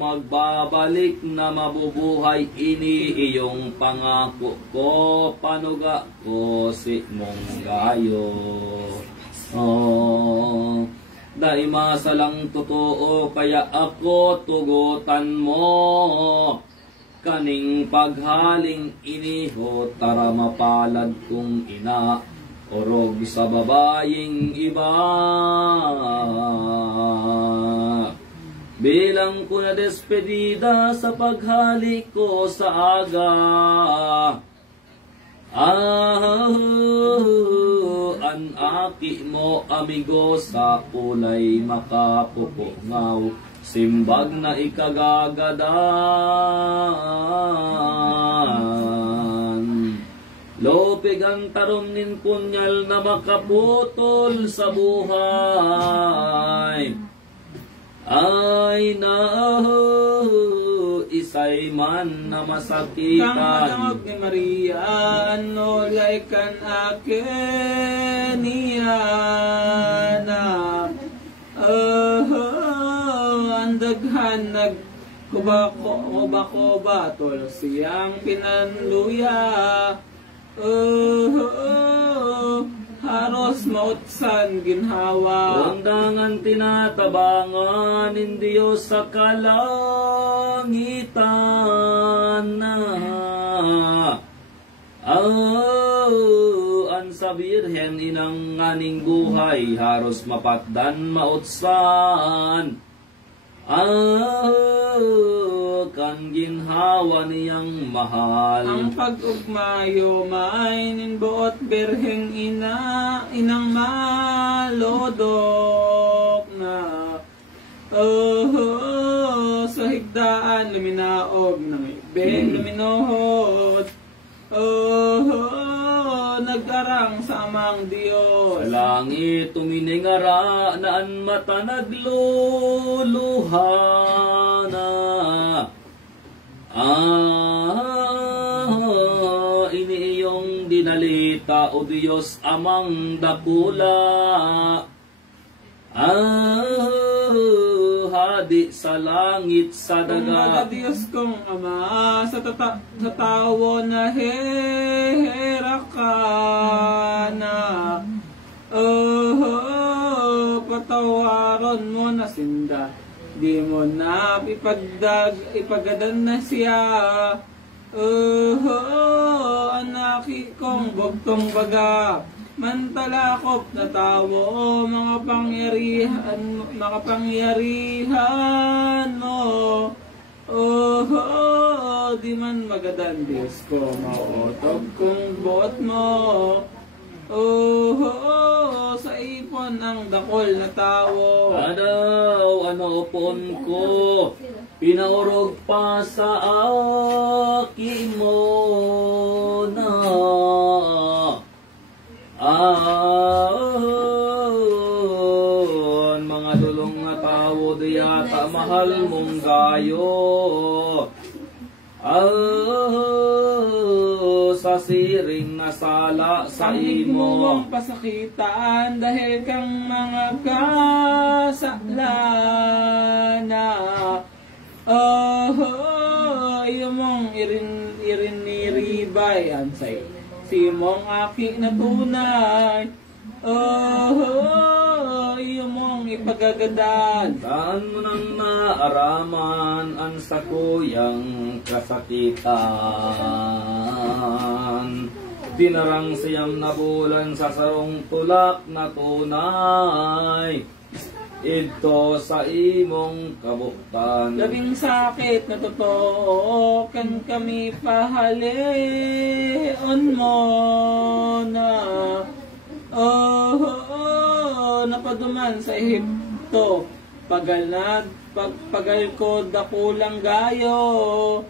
Magbabalik na mabubuhay ini iyong pangako ko, panuga ko si mong gayo. Dahil masalang totoo, kaya ako tugutan mo. Kaning paghaling iniho, tara mapalad kong ina, orog sa babaying iba. Bilang ko na despedida sa paghalik ko sa aga. An aki mo amigo sa ulay makapupungaw, simbag na ikagagadan. Lopig ang tarunin punyal na makaputol sa buhay. Ay isay man na masakitan. Kang ni Maria, ano laikan akin niya na naman nagkuba-kuba tulos siyang pinanluya. Haros mautsan ginhawa. Undangan tinatabangan ng Diyos sa kalangitan na. An sa Birhen inang nganing buhay haros mapatdan mautsan. Kan ginhawa niyang mahal. Ang pag-ugmayo mainin buot berheng inang malodok na. Sa higdaan luminaog ng ibig luminohod. Nag-arang sa amang Diyos. Sa langit tuminingara naan mata nagluluhana. Ini iyong dinalita o Diyos amang dakula. Hadi sa langit sa daga. Kumbaga Diyos kong Ama, sa tawo na hera ka na. Patawaron mo na sinda, di mo na ipagadan na siya. Anaki kong bugtong baga, mantalakop na tawo, mga pangyarihan mo. Di man magadan Diyos ko, maotog kong buot mo. Sa ipon ang dakol na tawo. Ano upon ko, pinaurog pa sa aki mo na. Mga dulong na tao di yata mahal mong gayo. Sa siring na sala sa imo. Ang pasakitaan dahil kang mga kasaklana. Iyo mong iriniribay ansay simong aki na tunay. Iyo mong ipagagadan. Saan mo nang naaraman ang sakuyang kasakitan? Dinarang siyang nabulan sa sarong tulak na tunay. Ito sa imong kabuktan. Labing sakit na totoo, kan kami pahalion mo na. Napaduman sa Ehipto, pagal ko dakulang gayo.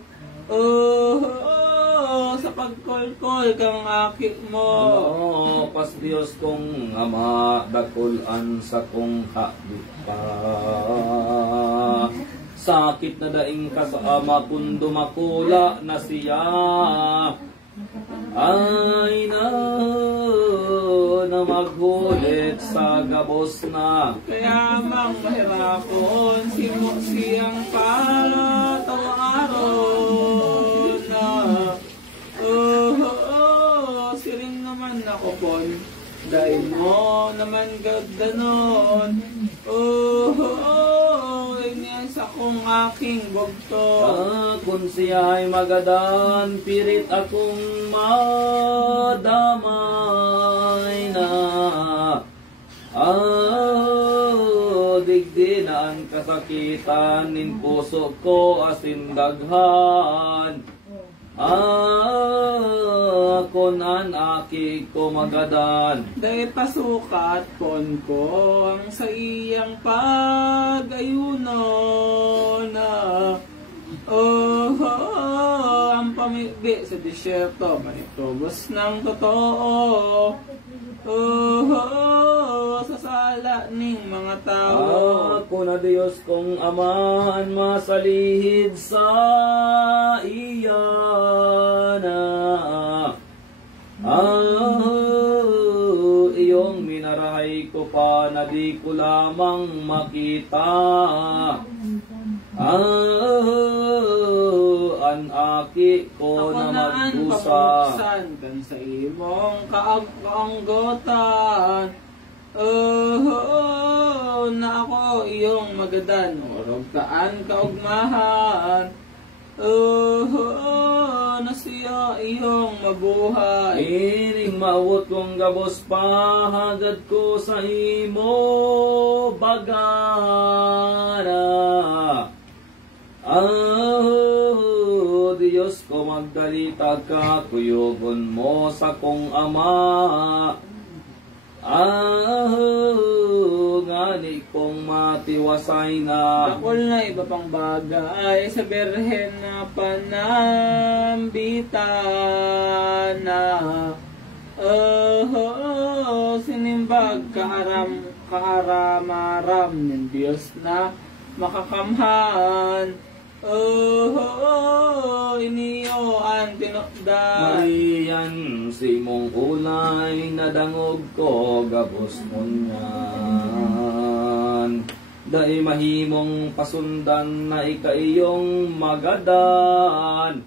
Sa pagkolkol kang aki mo. Pas Diyos kong Ama, dakulan sa kong habit pa. Sakit na daing kasama kung dumakula na siya. Ay na maghulit sa gabos na. Kaya mang mahirapon siyang patawaron na. Siring naman ako pon, dahil mo naman gagdanon. Niya sa kong aking bugto. Kung siya ay magadan, pirit akong madamay na. Digdi na ang kasakitan, nin puso ko asin daghan. Kunan aki ko magadan. Dahil pasukat kon ko ang sa iyang pag-ayuno na. Ang pamigbi sa disyerto, manitubos ng totoo. Sa sala ning mga tao. Ako na Diyos kong Aman, masalihid sa iya na. Iyong minarahay ko pa na di ko lamang makita. An aki ko Ako na naan magdusa. pabuksan kan sa imong kaanggotan. Na ako iyong magadan, urog taan kaugmahan. Na siya iyong mabuhay. Iring maawot kong gabos pahagad ko sa imo bagara. Diyos ko magdalita ka, kuyogon mo sa kong ama. Ngani kong matiwasay na. Dakol na iba pang bagay sa berhen na panambitan na. Sinimbag kaaramaram ng Diyos na makakamhan. Iniyo ang tinukdan. Marian, si mong ulay nadangog ko gabos mo niyan. Dai mahimong pasundan na ikaiyong magadan.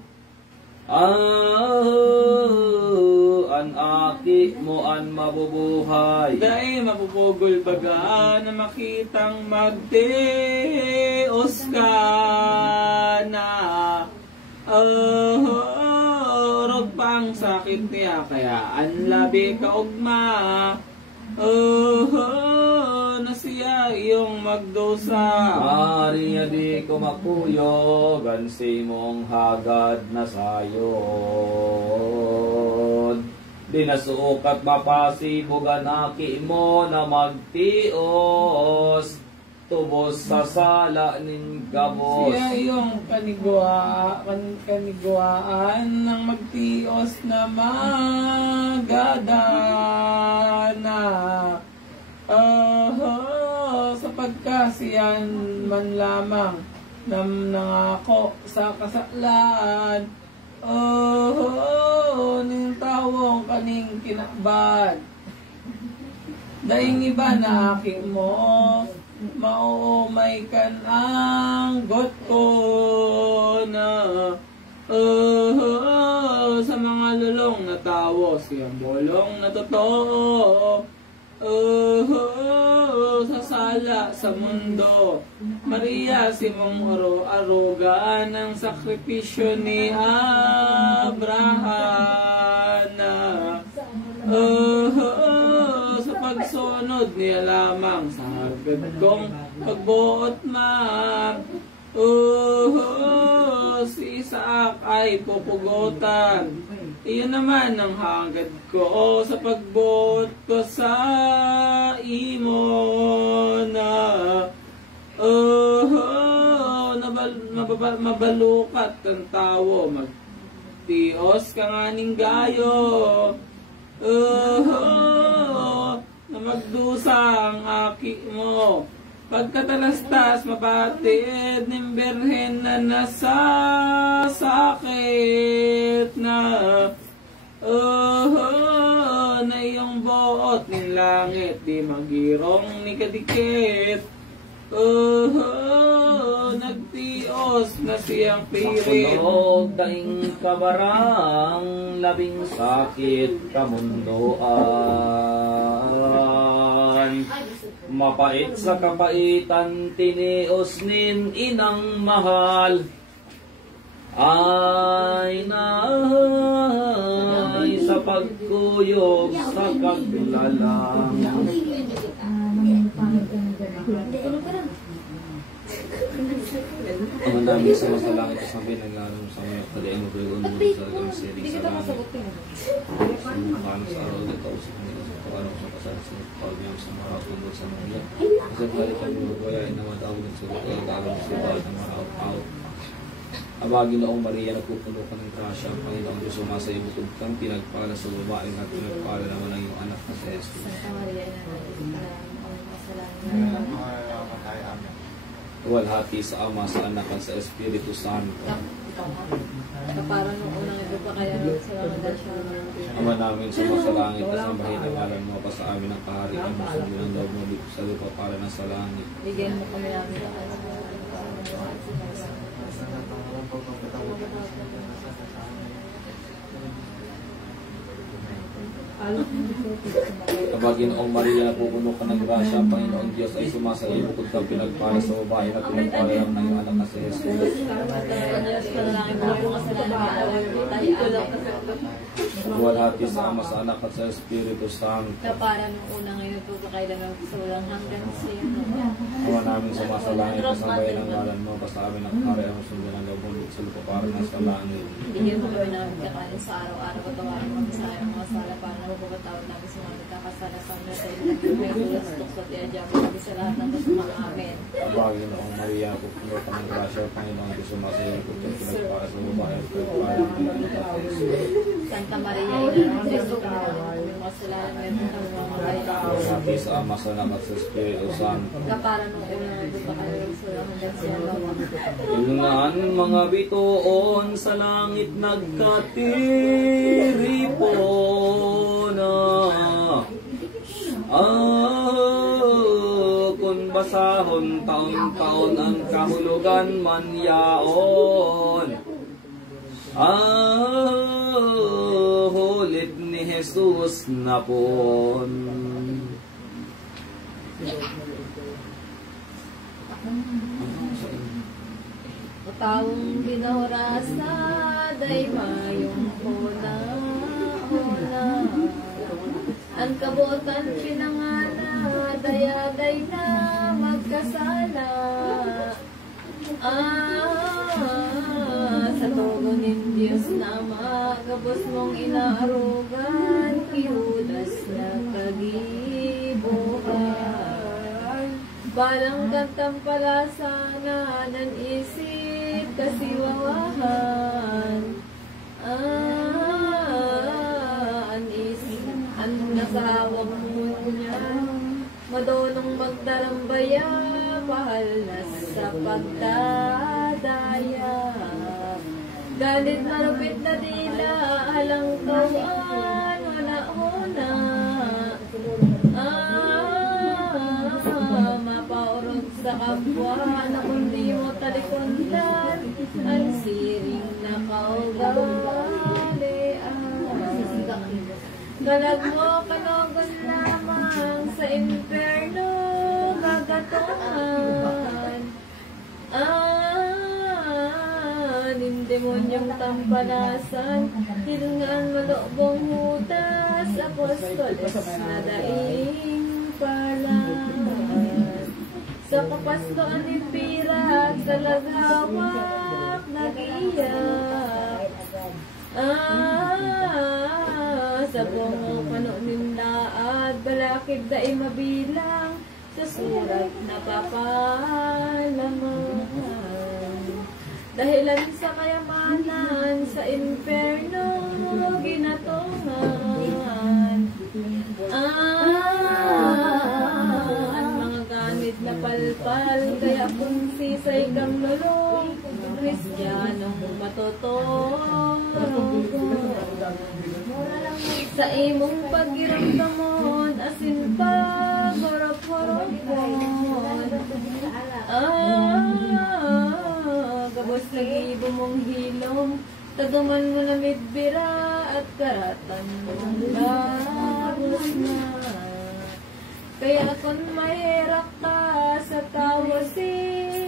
An aki mo an mabubuhay. Dai mabubugol baga na makitang magtios ka na. Rog pang sakit niya kaya ang labi kaugma. Na siya iyong magdosa. Mariya di ko makuyog an si mong hagad na sayon. Di nasukat mapasibugan aki mo na magtios. Tubos sa sala ning gabos. Siya iyong kaniguaan ng magtios na magadana. Sa pagkasiyan man lamang nangako sa kasalan. Ning tawong kaning kinakbad. Daing iba na aki mo, maumay kan ang got ko na. Sa mga lulong na tawo, siyang bolong na totoo. Sa sala sa mundo, Maria si mong aruga ng sakripisyo ni Abraham. Sa pagsunod niya lamang sa hagad kong pagbuot man. Si Isaac ay pupugutan. Iyon naman ang hagad ko sa pagbuot ko sa imo na. Mabalukat ang tawo, magtios ka nga ning gayo. Na magdusa ang aki mo. Pagkatalastas mabatid ng berhen na nasa sakit na. Na iyong buot ng langit di magirong ni kadikit. Nagtios na siyang pirit. Kulog daing kabarang labing sakit kamundoan. Mapait sa kapaitan tinios nin inang mahal. Ay naay sa pagkuyog sa kaglalang. Ang dami sa masalangit at sabi naglalong sa mga kalian mo kayo sa gawang seri sa langit. Sumukano sa araw dito sa kanila sa pagkano sa kasal sa pagkano sa mga tungkol sa mga yan. Kasi balik ang mga kuya ay namatawag sa kaglalong sa bawat ng mga out. Abagin na ang Maria na pupuno ka ng grasya ang Panginoong Diyos sumasa iyo bukod kang pinagpala sa babae at pinagpala naman ang iyong anak na si Jesus. Walhati sa Ama, sa Anak, at sa Espiritu Santo. Parang nung unang ito pa kaya sa mga dasya. Ama namin sa masalangit at sambahin ang ngalan mo pa sa amin ang kaharian mo. Sundin ang loob mo dito sa lupa para na sa langit. Bigyan mo kami namin ang Kabaginoong Maria, pupuno ka ng grasya, ang Panginoon Diyos ay sumasa iyo, bukod kang pinagpala sa babae na pinagpala ng iyong anak na si Jesus. Buwalhati sa Ama, sa Anak at sa Espiritu Santo. Kapara nung una ngayon ito, kakailan ng sulang hanggang siya. Ama namin sumasalangit, kasabayan ang ngalan mo, basta amin ang kare ang sundan ng gabundot sa lupa para nasa langit. Bigyan mo kami namin kakain sa araw-araw at tawarin mo sa ayang mga sala para napapatawad namin sa mga nagkakasala sa mga tayo na may tulas tukso at iadya mo natin sa lahat ng kasamang amin. Kabaginoong Maria, pupuno ka ng grasya, ang Panginoon Diyos sumasa iyo, bukod kang pinagpala sa babae na pinagpala ng iyong anak na si Jesus. Santa Maria, ina ng Diyos, kami mga kasalanan ngayon ng mga kayo. Buwalhati sa Ama, sa Anak at sa Espiritu Santo. Kapara nung una ngayon ito, kakailan ng sulang hanggang siya. Ingan mga bituon sa langit nagkatiripon kung basahon taon-taon ang kahulugan man yaon. Hulit ni Jesus na pon. Taong binorasa, day mayong una. Ang kabutan pinangala, dayaday na magkasala. Sa tugunin Diyos na magabos mong inaarugan, Judas na kagibuhan. Balang kantang pala sana ng isip kasiwawahan. Ang isip, ang nasawag mo niya, madunong magdarambaya, pahal na sa pagdadaya. Galit marupit na dila, alang kawan, wala hona. Mapaurot sa kapwa na kundi mo talikundan, ang siring na kaugalian. Galag mo kanogon lamang sa inferno kagatuan. Nindemonyong tampalasan, hilingan malobong hutas, apostoles na daing palan. Sa kapastoan ni Pirat, sa laghawak nag-iyak. Sa bungo panunindaad, balakid daing mabilang, sa surat na papalaman. Dahilan sa kayamanan, sa inferno ginatungan. Ang mga ganit na palpal, kaya kung sisay kang lulong, Kristiyanong matutong. Sa imong paggiramdamon, asin pa, horop-horopon. Gabos lagi bumong hilom, taduman mo na midbira at karatan mong labos na. Kaya kung mahirap ka sa tawa si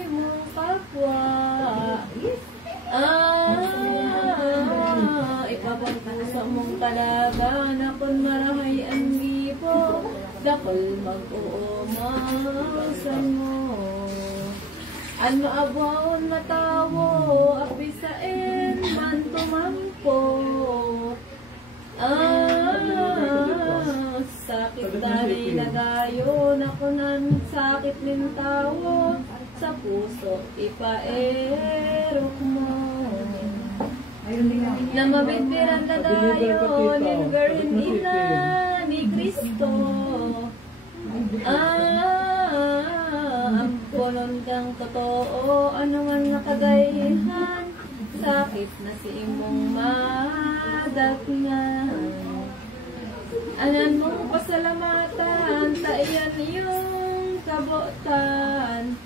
mong kapwa, ipapagpusa mong talaga na kung marahay ang gibo, dakol mag-uumasan mo. Ano abawon matawo, apisain man tumampo. Sakit tali nagayon, ako nan sakit ng tawo, sa puso ipaerok mo. Na mamitiran na dayon, yung Virgin Ina ni Cristo. Ang punon kang totoo, ano man nakagayihan, sakit na si imong madatngan. Anan mong pasalamatan, sa iyan yung kabutan.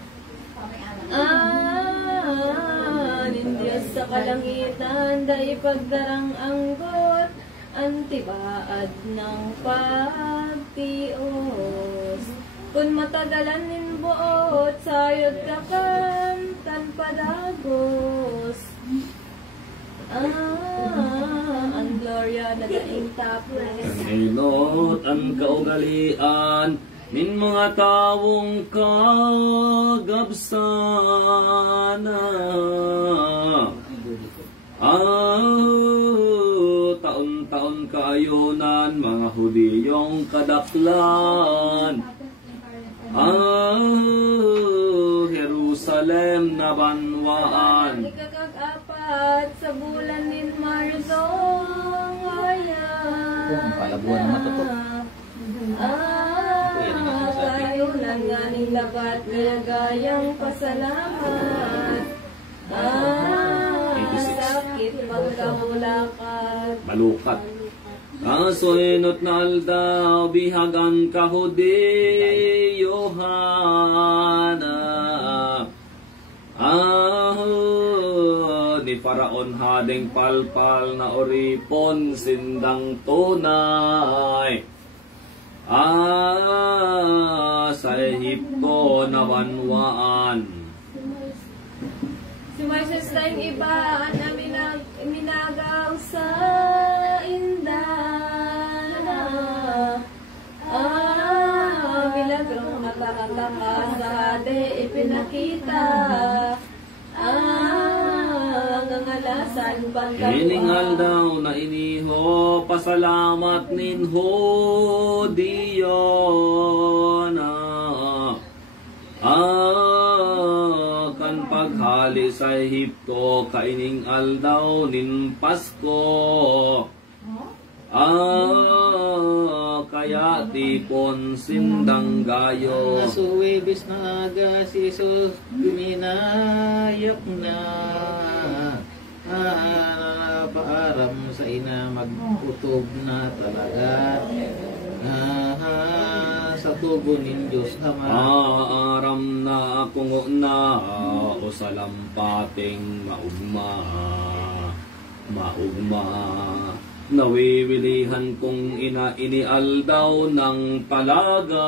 kalangitan, dahil pagdarang anggot, antibaad ng pagtios. Kung matagalan nin buot, sayod kakan, tan padagos. Ang Gloria na daing tapos. Hinot ang kaugalian min mga tawong kagabsana. Taon-taon kaayunan mga Hudiyong kadaklan. Jerusalem na banwaan. Ikakag-apat sa bulan nin Marzong ayan. Palabuan na matutok. Kayunan nga nilabat gayang pasalamat. Sakit pagkahulakat. Malukat. Kasoinot na aldaw bihagan kahudiyohana. Ni Faraon hadeng palpal na oripon sindang tunay. Sa Ehipto na banwaan. Si Moises tayong iba na minagaw sa indana. Milagrong natakataka sa hade ipinakita. Ngangalasan pagkakuha. Hiningal daw na iniho, pasalamat ninho diyon. Kan paghali sa Ehipto, kainingal daw nin Pasko. Kaya tipon sindang gayo. Nasuwibis na aga si Jesus, guminayok na. Paaram sa ina, magputog na talaga. Sa tubo nin Diyos naman. Aram na kungo na o sa lampating maugma. Nawiwilihan kong inial daw ng palaga.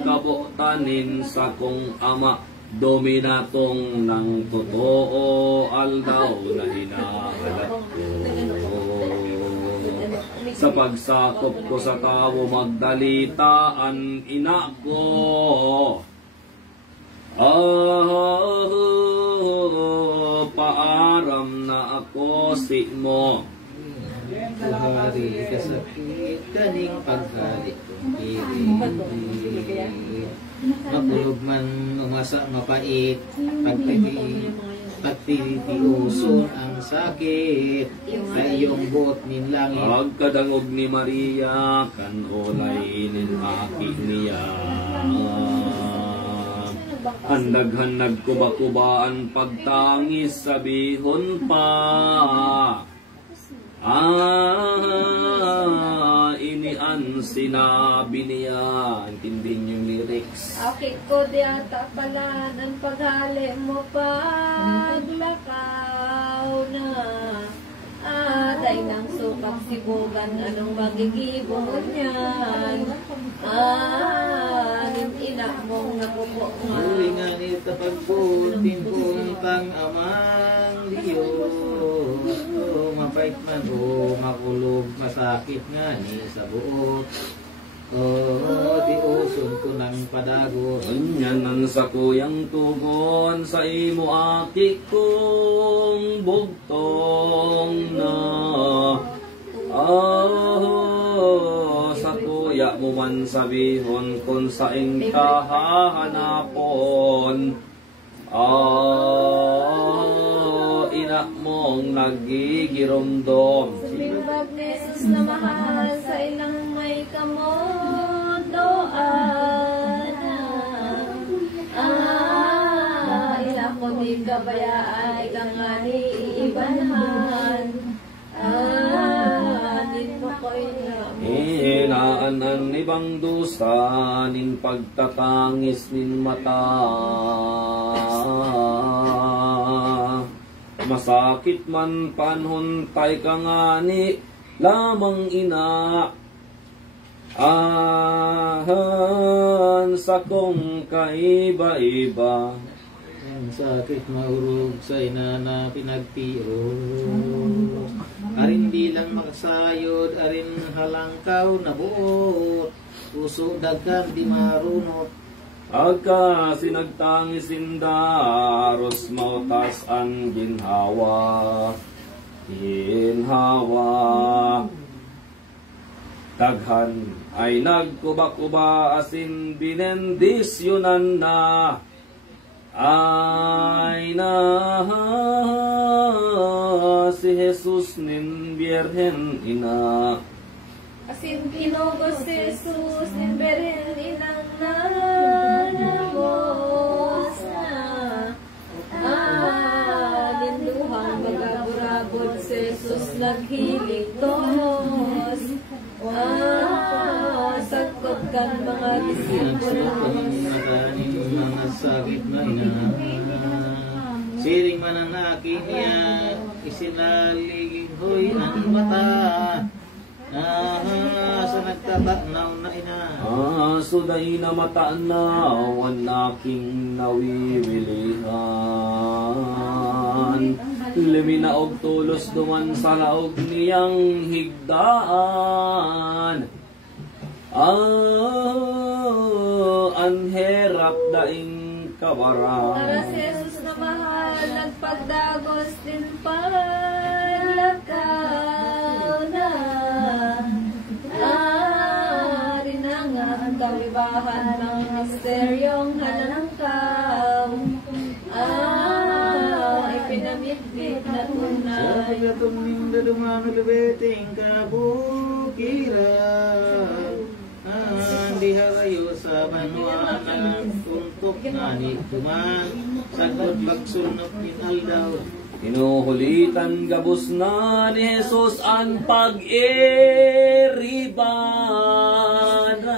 Kabotanin sa kong ama, dominatong ng totoo aldaw na hinahanap ko. Sa pagsakop ko sa tao magdalitaan ina ko. Paaram na ako si mo. Tuhari kasakit kaning pagkalit kong piring. Makulog man umasa mapait, pagtitiuson ang sakit sa iyong buot nin langit. Pagkadangog ni Maria, kan olay nin aki niya. Handag-handag kuba-kubaan pagtangis sabihon pa. Inian sinabi niya. Intindihin yung lyrics. Akit ko di ata pala ng paghali mo paglakaw na. Day ng sukap sibugan, anong magigibon yan? Ina mong nakupo nga. Uli nga nito pagputin kong tang amang Diyos. Mapait man o makulog, masakit nga ni sa buot. Di uson ko ng padagos. Ganyan sa kuyang tugon sa imo aki kong bugtong na. Sa kuya mo man sabihon kung saing kahahanapon. Ina mong nagigiromdom. Sumimbag ni Jesus na mahal sa ilang may kamot doan. Ila ko di kabayaan, ikang nga ni iibanhan. Din mo ko ina. Daghan ang ibang dusa nin pagtatangis nin mata. Masakit man panhon tay kangani lamang ina. Ahan sa kong kaiba-iba. Ang sakit maurog sa ina na pinagtiro. Arin di lang makasayod, arin halangkaw na buot. Puso dagkan di marunot. Agka sinagtangis indaros mautas ang ginhawa. Daghan ay nagkuba-kuba asin binendisyonan na. Ay na si Jesus nin Birhen ina. Asin kinugos si Jesus nin Birhen inang nanamos na. Linduhang magaburabod si Jesus naghilig tonos. Sagkot kan mga disipulo. Mga sakit na ina. Siring man ang aking niya, isinaligig ho'y ang mata. Sa nagtatanaw na ina. Suday na matanaw ang aking nawiwilihan. Liminaog tulos duman sa laog niyang higdaan. Ang herap daing kabara. Para si Jesus na mahal, nagpagdagos din palakaw na. Rin na nga ang kawibahan ng misteryong halangkaw. Ipinamit-bit na tunay. Sa pagkatong ninda dumano lubeting kabukiran. Di harayo sa banwa ng tuntok na ni tuman. Sagod bagsunok minaldaw. Inuhulitan gabos na ni Jesus ang pag-iribana.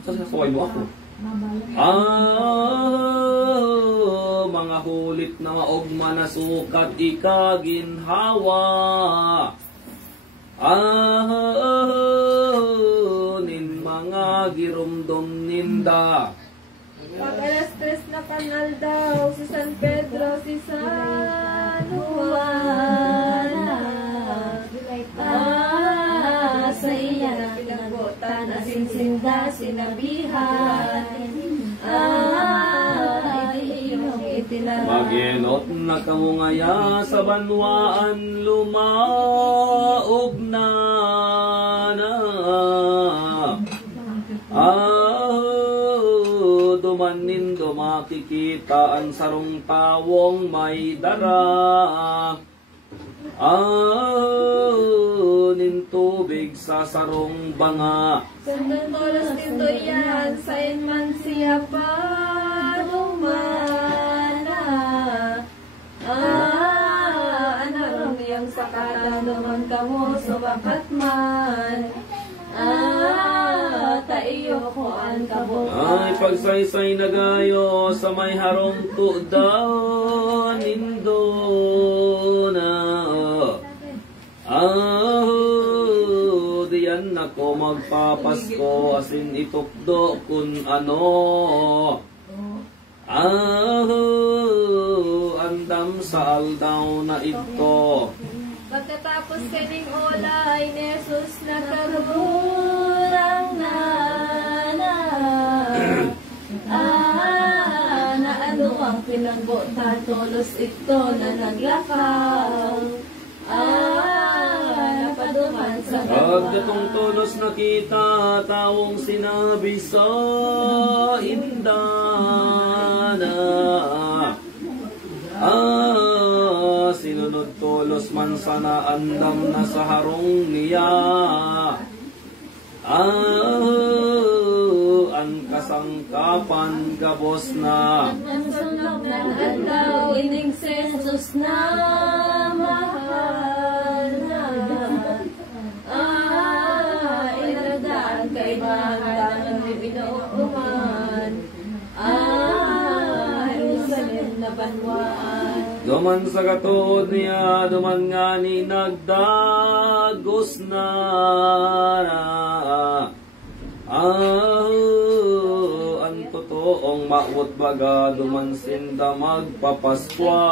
Sasakaway mo ako. Mga hulit na maogma na sukat ikaginhawa. Nin mga girumdom ninda. Pag alas 3 na kanal daw, si San Pedro, si San Juana. Sa iya na pinagbutan, asinsinda, sinabihan. Iyong itinara. Maginot na kamungaya sa banwaan lumaog na. Dumanin dumakikita ang sarong tawong may dara. Nin tubig sa sarong banga. Sandang tolos dito yan, sain man siya pa lumana. Anarong niyang sakaran naman kamo, so bakat man. Taiyo ko ang kabo. Ay pagsaysay na gayo sa may harong tudaw nindo na. Diyan ako magpapasko asin itukdo kun ano. Andam sa aldaw na ito. Pagkatapos kaning olay, ni Jesus nakarurang na. Na ano ang pinagbutan, tolos ito na naglakaw. Napaduman sa Pagdatong tulos nakita, tawong sinabi sa hindana. Sinunod tulos man sana andam na sa harong niya. Ang kasangkapan gabos na. ang sunog ng adlaw, ining si Jesus na mahal na. Duman sa katuod niya, duman nga ni nagdagos na. Ang totoong maot baga, duman sinda magpapaskwa.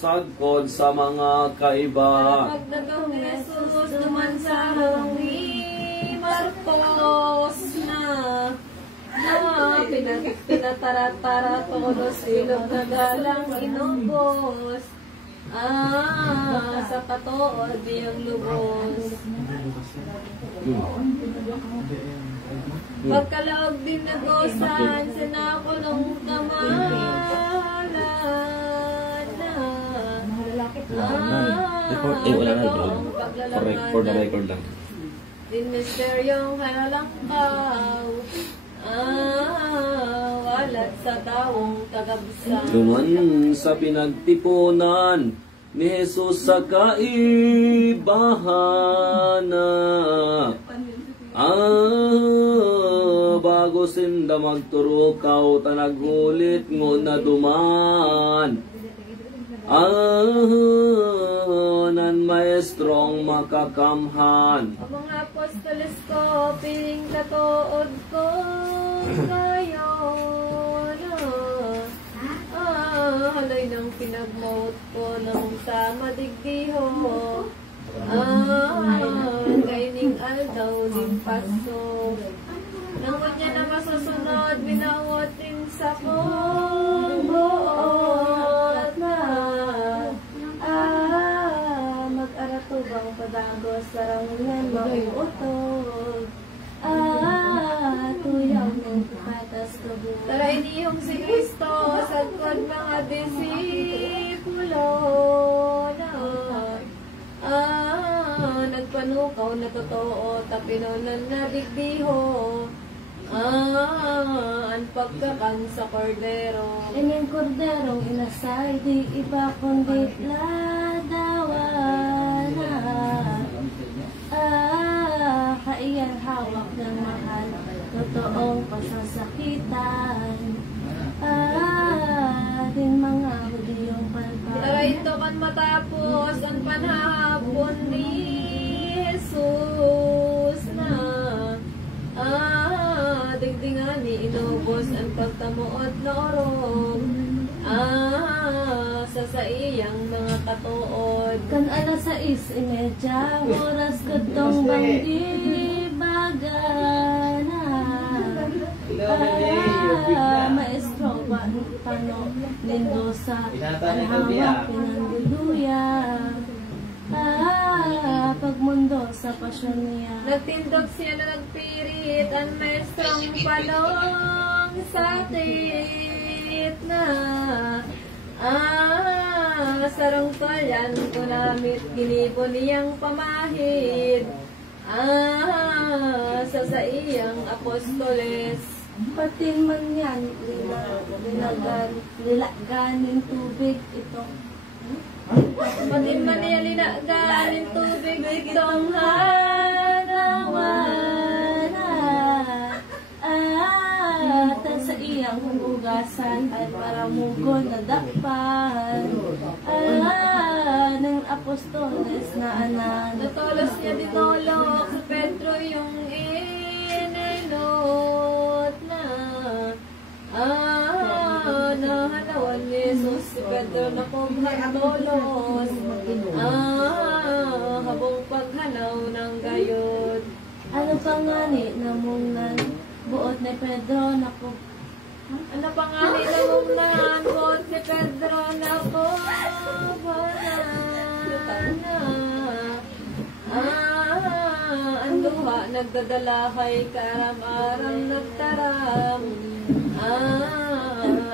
Sagkod sa mga kaiba. Pagdagang Jesus, duman sa harang ni Marcos na pinatara-tara todos ilog na galang inubos. Sa katood yung lubos. Pagkalaog din nagosan, sinakulong kamalan na. Wala na doon. For the record lang. Din misteryong halalangkaw. Walat sa taong kagabsan. Duman sa pinagtipunan ni Jesus sa kaibahan. Bago sinda magturukaw, tanaghulit ngo na duman. Nan maestrong makakamhan. Ang mga apostoles ko, piling katuod ko ngayon. Halay ng pinagmaut ko nang sa madigdiho. Kaining aldaw din paso. Nangod niya na masusunod, binawot din sa kong buot na. Mag-aratubang padagos, sarangan mauutog. Tuyaw ng patas kabuk. Tara iniyong si Kristo, sagkod mga disipulo na. Nagpanukaw na totoo, tapinonan na bigbiho. Ang pagkakan sa kordero. Inyong korderong inasay, di iba kundi ladawana. Kaiyan hawak ng mahal, totoong pasasakitan. Din mga hudiyong palpal. Tara ito kan matapos, ang panhapon ni Jesus na. Digdingan ni inubos ang pagtamuot na orong. Sa iyang mga katuod. Kan alas 6:30, oras katong banggi bagana. Maestro, paano lindo sa alhawak pinanduduya. Pagmundo sa pasyon niya. Nagtindog siya na nagpirit, ang maestrong palong sakit na. Sarang palyan ko namit, ginibo niyang pamahid. Sa iyang apostoles. Pati man yan, nilaganin tubig ito. Pati man niya linaganin tubig itong harawana. At sa iyang humugasan ay para mugon na dakpan. Ng apostoles na anan. Natulos niya dinulok sa Pedro yung inilot na. Nahanawan ni Jesus si Pedro na kumagtulos. Habang paghanaw ng gayod. Ano pa nga ni namungan buot ni Pedro na po. Ano pa nga ni namumnahan buot ni Pedro na ang duha nagdadala kay karam-aram nagtaram.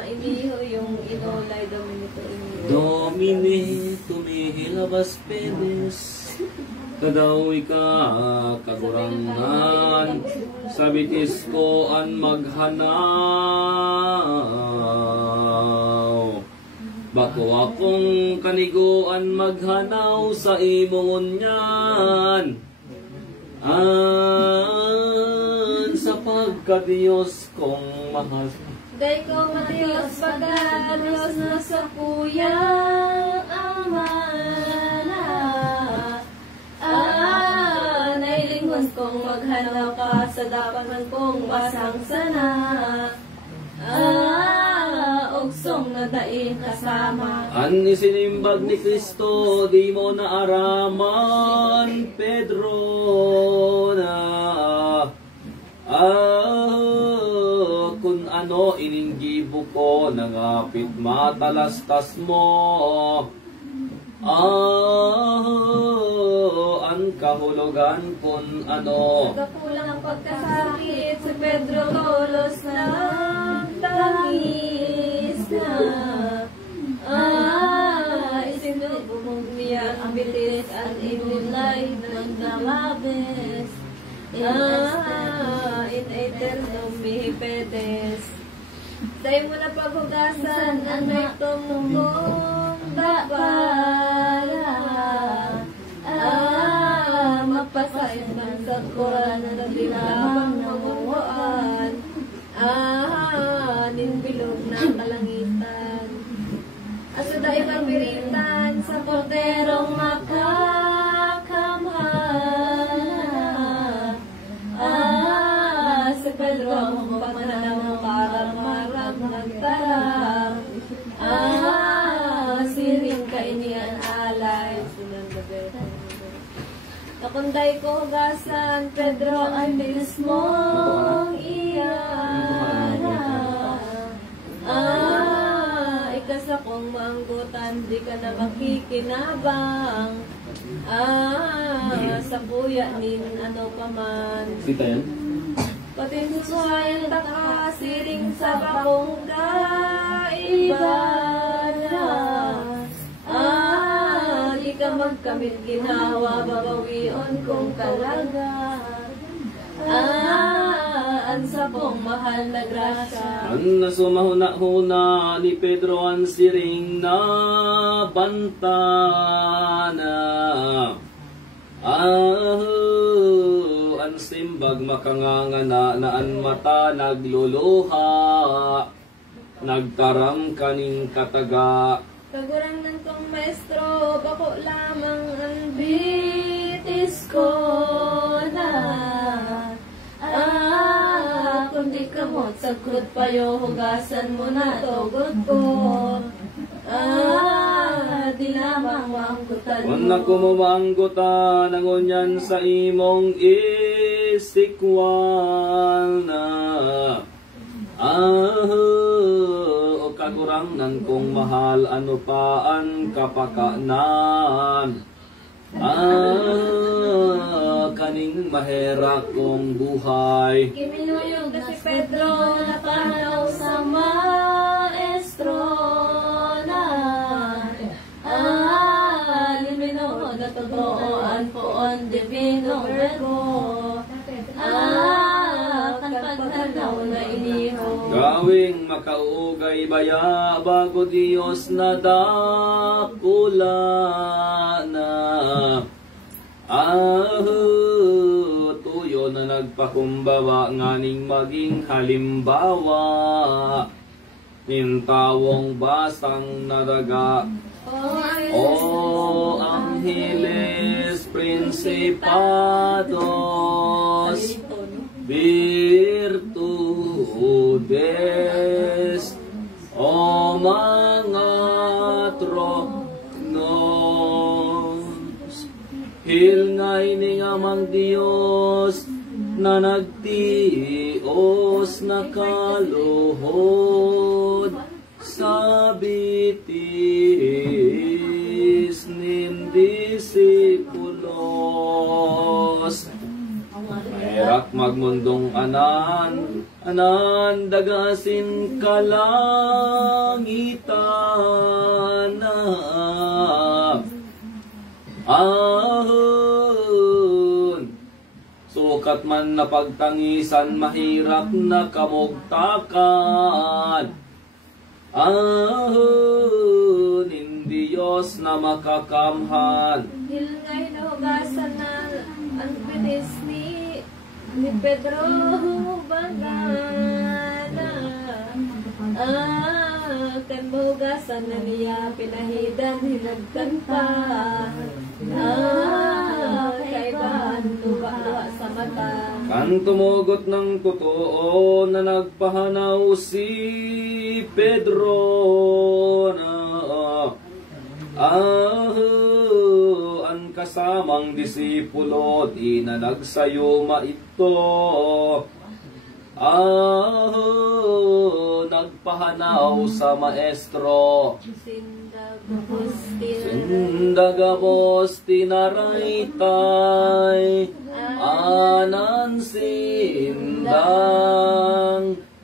Iniho yung inulay Dominito Iniho. Domine, tumihilabas pedes. Kadawi ka kagurangan, sabitis ko an maghanaw. Bako akong kaniguan maghanaw sa imong unyan. Sa pagka-Diyos kong mahal. Day ko Matiyos pagkalos na sa kuyang amana. Nailingon kong maghanaw ka sa dapanan kong basang sana. Ugsong na daing kasama. An isinimbag ni Kristo, di mo naaraman, Pedro na. Kung ano ininggibo ko, nangapit matalastas mo. Ang kahulugan kung ano. Nagapulang ang pagkasakit, si Pedro Tolos na tangis na. Isinubo mong niya ang bilis at inulay ng damabes. In eternum mihi pedes. Sa'yo mo na paghugasan ang naitong mong bakbara. Magpasayang ng sakuran na nagdilamang namuhaan. Ninbilog ng kalangitan. Asa dahi pagpiritan sa porterong makakamhala. Sa Pedro ang pagmanang para marag nagtarang. Siring kainian alay. Nakunday ko hugasan, Pedro ay mismong iyana. Ikas akong maanggutan, di ka na makikinabang. Sa kuya nin ano pa man. Sita yan? Patinsusayan taka, siring sa pakong kaibana. Di ka magkamit ginawa, babawion kong kalaga. Ansa pong mahal na grasya. Ang nasumahuna-huna ni Pedro ang siring na bantana. Ang simbag makangangana na ang mata nagluluha. Nagtaram kaning kataga. Kaguranan kong maestro, bako lamang ang bitis ko na. Kundi kamot, sagrot payo, hugasan mo na tugod ko. Di lamang maanggutan mo. Kung nakumumanggutan ang unyan sa imong isikwan na. O kaguranan kong mahal, ano pa ang kapakanan. Kaning mahera kong buhay. Kiminuyog na si Pedro, napanaw sa maestro na. Limino na totooan po on divino verbo. Kanpagtanaw na iniho. Gawing makaugay baya bago Diyos na dakula na. Tuyo na nagpakumbaba nganing maging halimbawa. Nintawong basang naraga. O Angeles Principados Virtudes, o mga tronos, hilngay ni ngamang Diyos na nagtios na kaluhod sa bitis nin disipulos. Mayrak magmundong anan dagasin kalangitan na. Sukat man na pagtangisan, mahirap na kamugtakan. Hindi Diyos na makakamhan. Hilngay na hugasan na ang bilis ni Pedro Bagana. Kan bugasan na niya pinahidan hinagkanta. Kay baan luwa sa mata. Kan tumugot ng totoo na nagpahanaw si Pedro na ang kasamang disipulo di na nagsayuma ito. Nagpahanaw sa maestro. Sindagabos tinaraytay anan sindang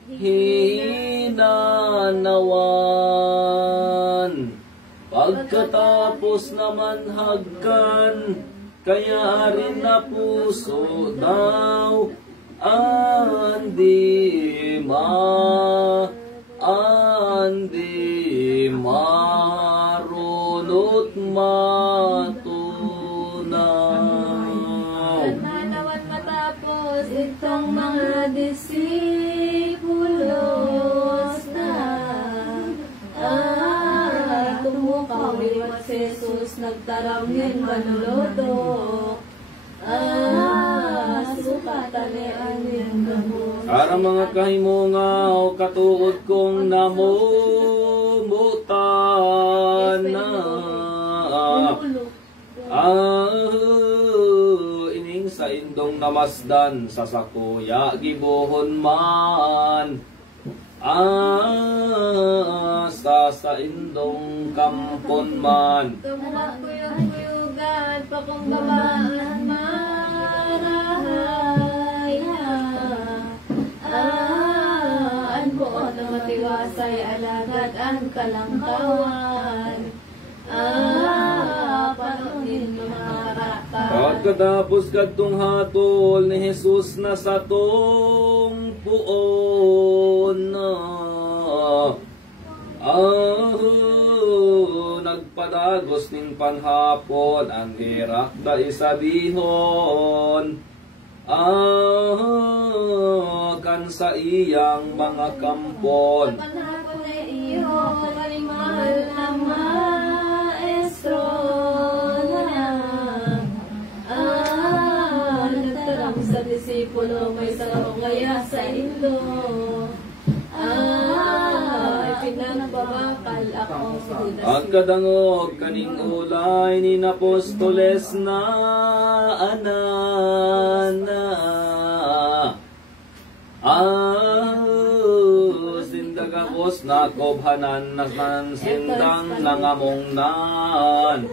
hinanawan. Pagkatapos naman hagkan, kaya rin na puso daw andi marunot matunaw. Nanawan matapos itong mga disipulos na tumukaw iwat si Jesus nagtaramhin manulodok. Sukatan ni anin gabos. Para mga kahimungaw katuod kong namumutan na ining sa indong namasdan sa sakuya gibuhon man sa indong kampon man. Tumuha kuyog-kuyugan pa kong babaan marahay an buot na matiwasay alagad ang kalangkawan panunin lumarata. Pagkatapos kadtong hatol ni Jesus na sa tong puon na nagpadagos ning panhapon ang hirak da isabihon kan sa iyang mga kampon. Panhapon na iyo kalimahal na maestro na nagtarang sa disipulo may sarong kaya sa ilo. Pinagbabakal akong Judas. Ang kadangog kaning ulay ni Napostoles na anana. Sindagabos na kobhanan na sindang nangamong nan.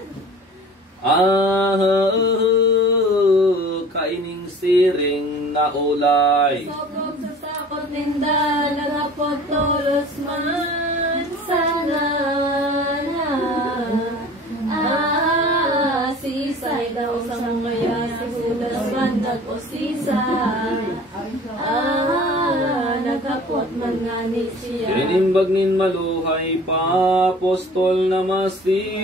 Kaining siring na ulay. Sobrang sasakot ninda, nagapotolos man sana na. Sisay daw sa mga si Judas man nag-osisa. Nagkapot man nga ni siya. Tinimbag nin maluhay pa, apostol na masiwawana.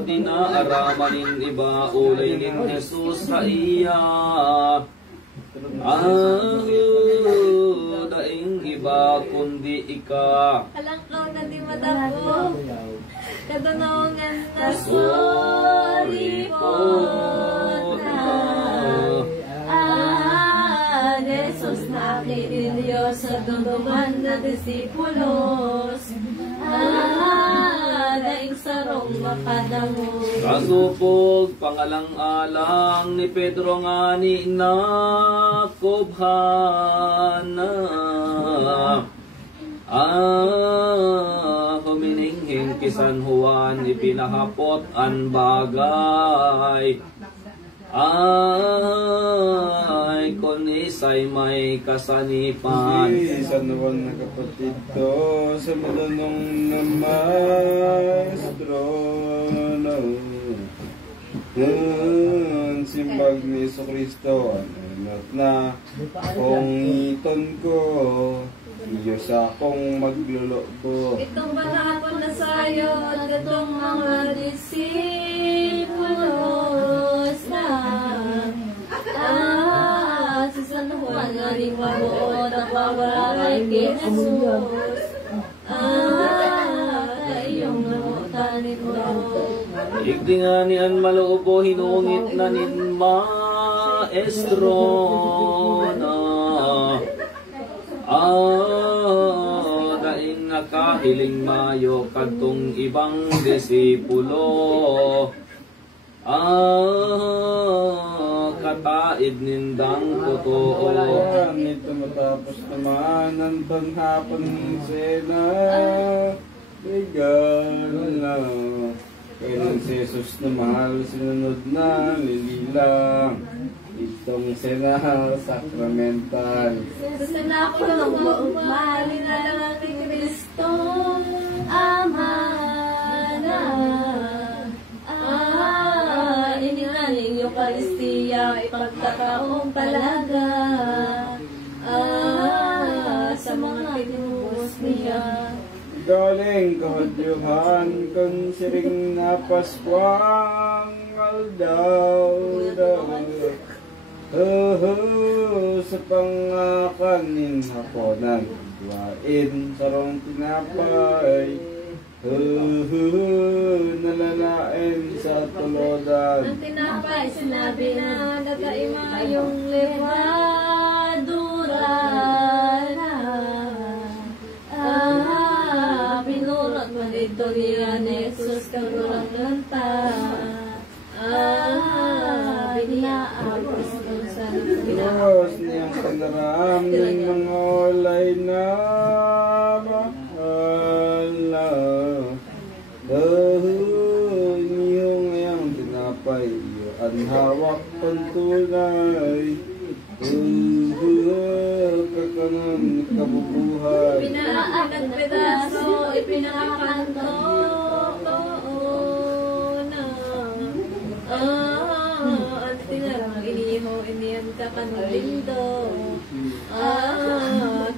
Dinaaramanin iba ulay nin Jesus sa iya. Daing iba kundi ika. Kalangkaw na di madako. Katanungan na sorry po na. Jesus na akin Diyos sa dunduman na disipulos. Daing sarong makadamo. Kasupog pangalang-alang ni Pedro nga ni nakobhana. Humininghing kisan Juan ipinahapot ang bagay. Kung isa'y may kasanipan. Isa naman na kapatid to sa madanong na maestro na simbag ni Jesucristo anat na kung iton ko Diyos akong magluluto ko. Itong panahapon na sayo at itong mga disipulos na nga rin mabuot ang pawala kay Jesus. Iyong namutanin mo. Igdinganian maloobo hinungit na nin maestro na daing nakahiling mayo kadtong ibang disipulo kataid nindang totoo. Ito matapos naman ang panghapon ng sena. Legal na. Kaya si Jesus na mahal, sinunod na nililang. Itong sena sacramental. Gusto na ako ng mahalin na lang ni Kristo, Ama na. Inilaning Eucharistia, ipagtakaong palaga. Sa mga pinubos niya. Galing kahadyuhan kang siring na Paskwang aldaw daw. Sa pangakaning haponan, duwain sarong tinapay. Nalalain sa tulodan. Ang tinapay, sinabi na nagaima yung levadura na. Pinulot mo dito niya ni Jesus kagulang lanta. Binaagos kung saan Diyos niyang kanaraan ng mga walay na bahala. Niyong ngayang tinapay, ang hawak pantunay. Kakanan kabubuhay. Pinaan ng pedaso, ipinakakanto na. At tinarang iniho, iniyam kakanolindo.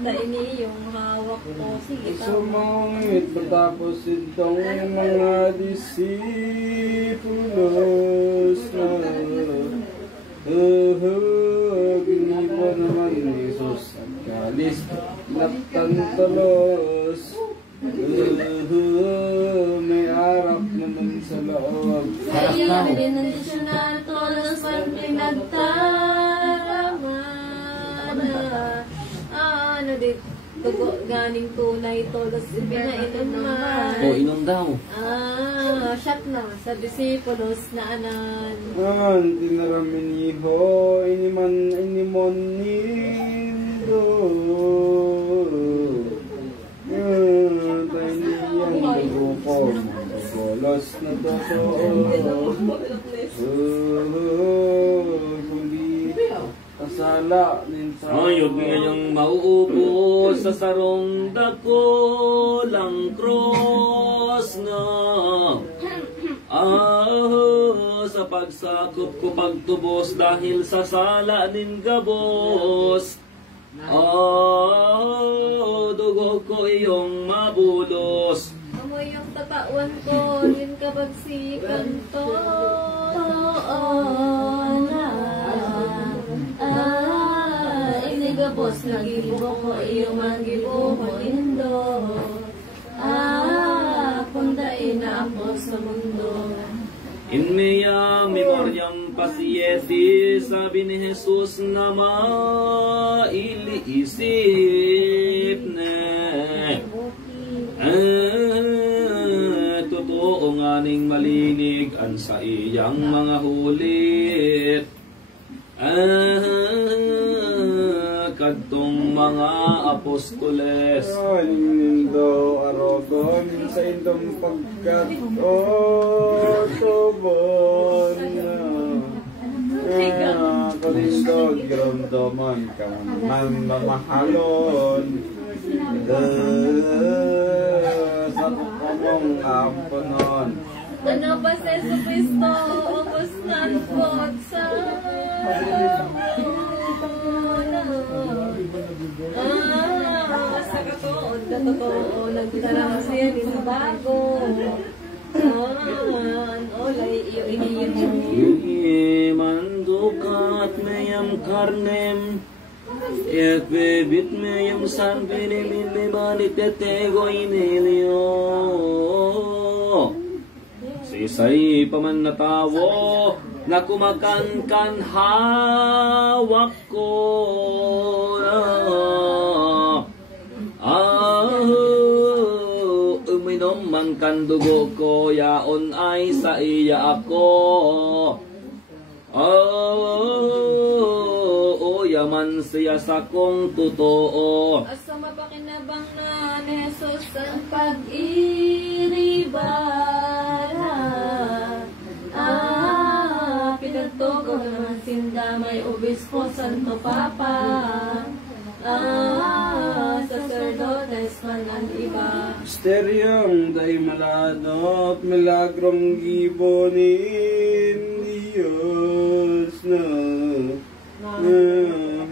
Tainiyong hawak ko. Sige pa. Sumangit matapos itong mga disipulos na ginipo naman ni Jesus at kalis laptan talos. May arap naman sa loob. Sa iyo, binandisyonan todos pag pinagtaraman. Ano dit? Tugo ganing tunay todos pinainom man. O inom daw. Shot na sa disipulos na anan. Tinaraminiho inimon nindo. Tainiyang grupo bolos na totoo. Kundi kasala ninsa. Ayog ngayong mauupo sa sarong dako lang cross na. Sa pagsakop ko pagtubos dahil sa sala nin gabos. Dugog ko iyong mabulos. Amoy yung tatawan ko, yun kapag sikanto na. Inigabos na gibo ko, iyong magibo ko lindo. Pundain na ako sa mundo. In mea memoriam pasieti, sabi ni Jesus na mailiisip ne. Totoo nga ning malinig ang sa iyang mga hulit. Kadtong mga apostoles. Nindo arogon sa indong pagkat tubon na. Kalistod giramdaman kang mamahalon. Sa kamong amponon. Ano ba sa Yesu Cristo, ubos ng pot sa sa katotoo, nagtarang siya din bago. Olay, iyo iniyin mo. Mandukat mayam karnem Et bebit me yung san pinimin me manit petego inilio. Isa'y paman na tawo na kumakankan hawak ko uminom man kan dugo ko yaon ay sa iya ako yaman siya sa kong totoo. Asa mapakinabang na ni Jesus ang pag-iribara. Pinagtugo naman sinda may obispo Santo Papa. Sacerdotes man ang iba. Misteryong day maladot, milagrong gibonin Diyos na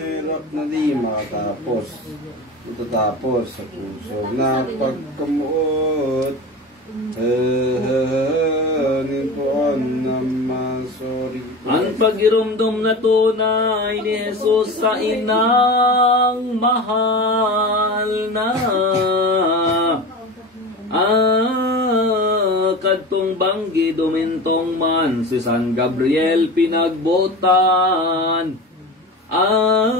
hirap na di makatapos. Matatapos sa puso na pagkamuot. Nipoon na masori. Ang pagirumdum na tunay ni Jesus sa inang mahal na kadtong banggi dumintong man si San Gabriel pinagbotan ang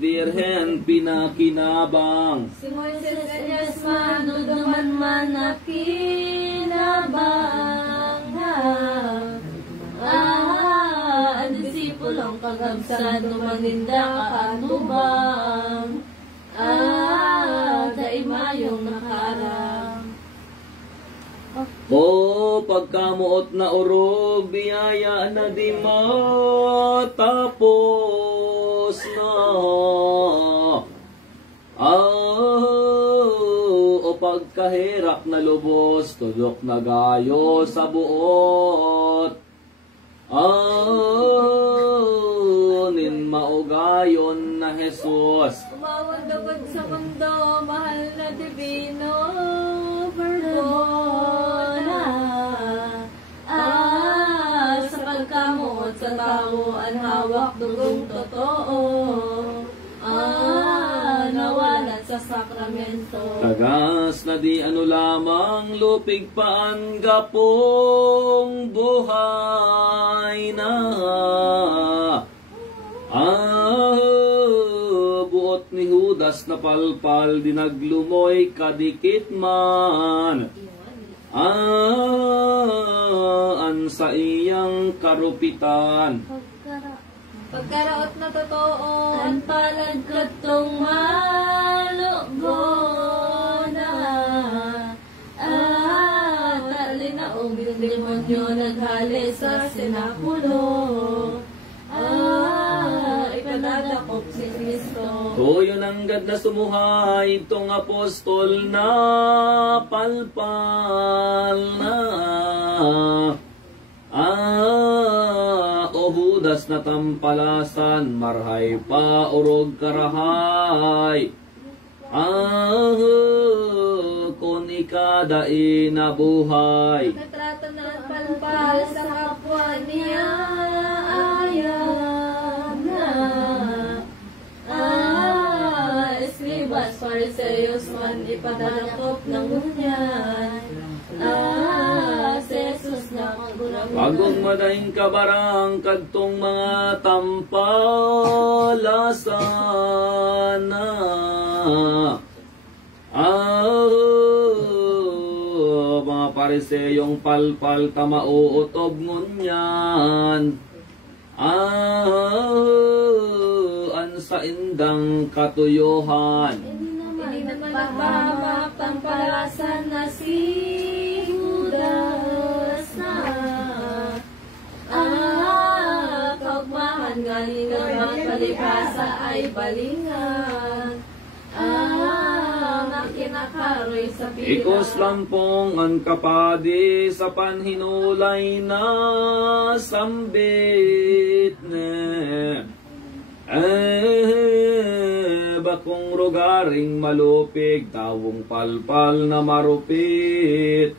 Virhen pinakinabang. Si Moises Elias manuduman man na kinabang. Ang disipulong kagabsad numaninda kaanubang. Daimayong nakarang. O pagkamuot na urog, biyaya na di matapos na. O pagkahirak na lubos, tudok na gayo sa buot. Nin maugayon na Jesus. Umawag dagod sa mundo, mahal na divino, Perdona. Sa pagkamuot sa tao, ang hawak dugong totoo. Nawalan sa sakramento. Tagas na di ano lamang lupig paan gapong buhay na. Buot ni Judas na palpal dinaglumoy kadikit man. An sa iyang karupitan. Pagkaraot na totoo, ang palad katong malugona. Talinaog yung demonyo naghali sa sinapulo. Ipanadakop si Kristo. Tuyo ng gad na sumuhay itong apostol na palpal na. O Judas na tampalasan, marhay pa urog karahay. Kung ikadai na buhay. Natrato na ang palpal sa kapwa niya. Ayan na. Escribas, Fariseos man ipadalakop ng ngunyan. Si Jesus na magurang. Pagong madaing kabarang kadtong mga tampalasan na. Mga pariseyong palpal tamauotob ngunyan. An sa indang katuyuhan. Hindi naman nagpahamak tampalasan na si Judas na. Kaugmahan galing naman palipasa ay balingan. Makinakaroy sa pila. Ikos lampong ang kapadi sa panhinulay na sambit ne. Bakong rogaring malupig, tawong palpal na marupit.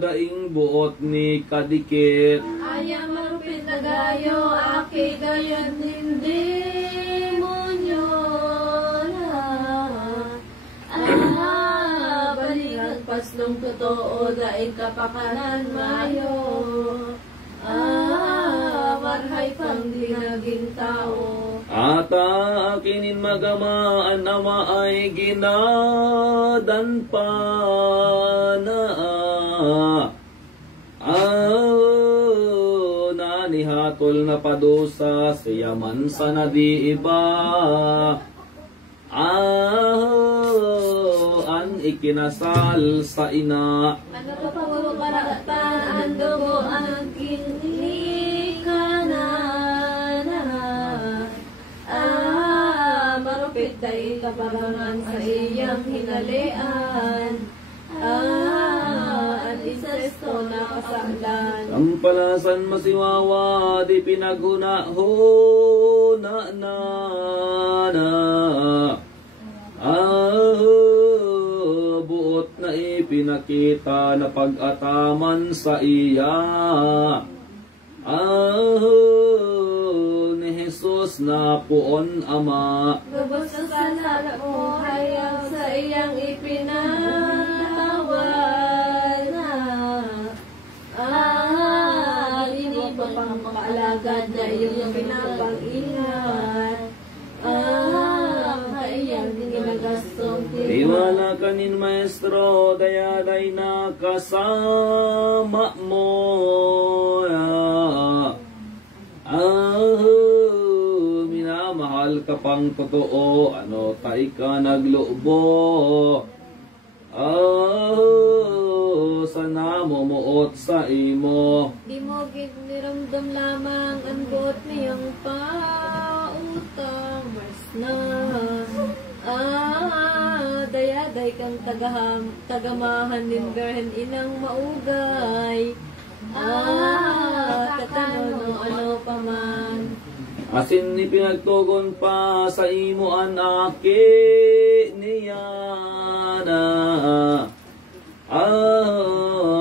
Daing buot ni kadikit. Aya marupit na gayo, aki gayon hindi monyo na. Balikan paslong totoo, daing kapakanan mayo. Marhay pang di naging tao. Ata akinin magamaan ama ay ginadan pa na nanihatol na padusa siya man sa nadi iba. An ikinasal sa ina. Ano pa puro karatan, dugo ang kinikanan. Marupit dahil kaparangan sa iyang hinalian. At isa na kasanglan. Ang palasan masiwawa di pinaghuna-huna na. Buot na ipinakita na pag-ataman sa iya. Ni Jesus na puon ama. Lubos na sana mo hayang sa iyang ipinatawan na. Hindi pa pang maalagad na iyong pinapag-ingat. Hayang ginagastong Iwala kanin maestro, dayaday na kasama mo. Minamahal ka pang totoo, ano tay ka naglubo. Sana mumuot sa imo. Di mo giniramdam lamang ang buot niyang pautang mas na. Dayaday kang tagamahan din berhen inang maugay. Tatanong ano pa man. Asin ni pinagtugon pa sa imo an aki niya na.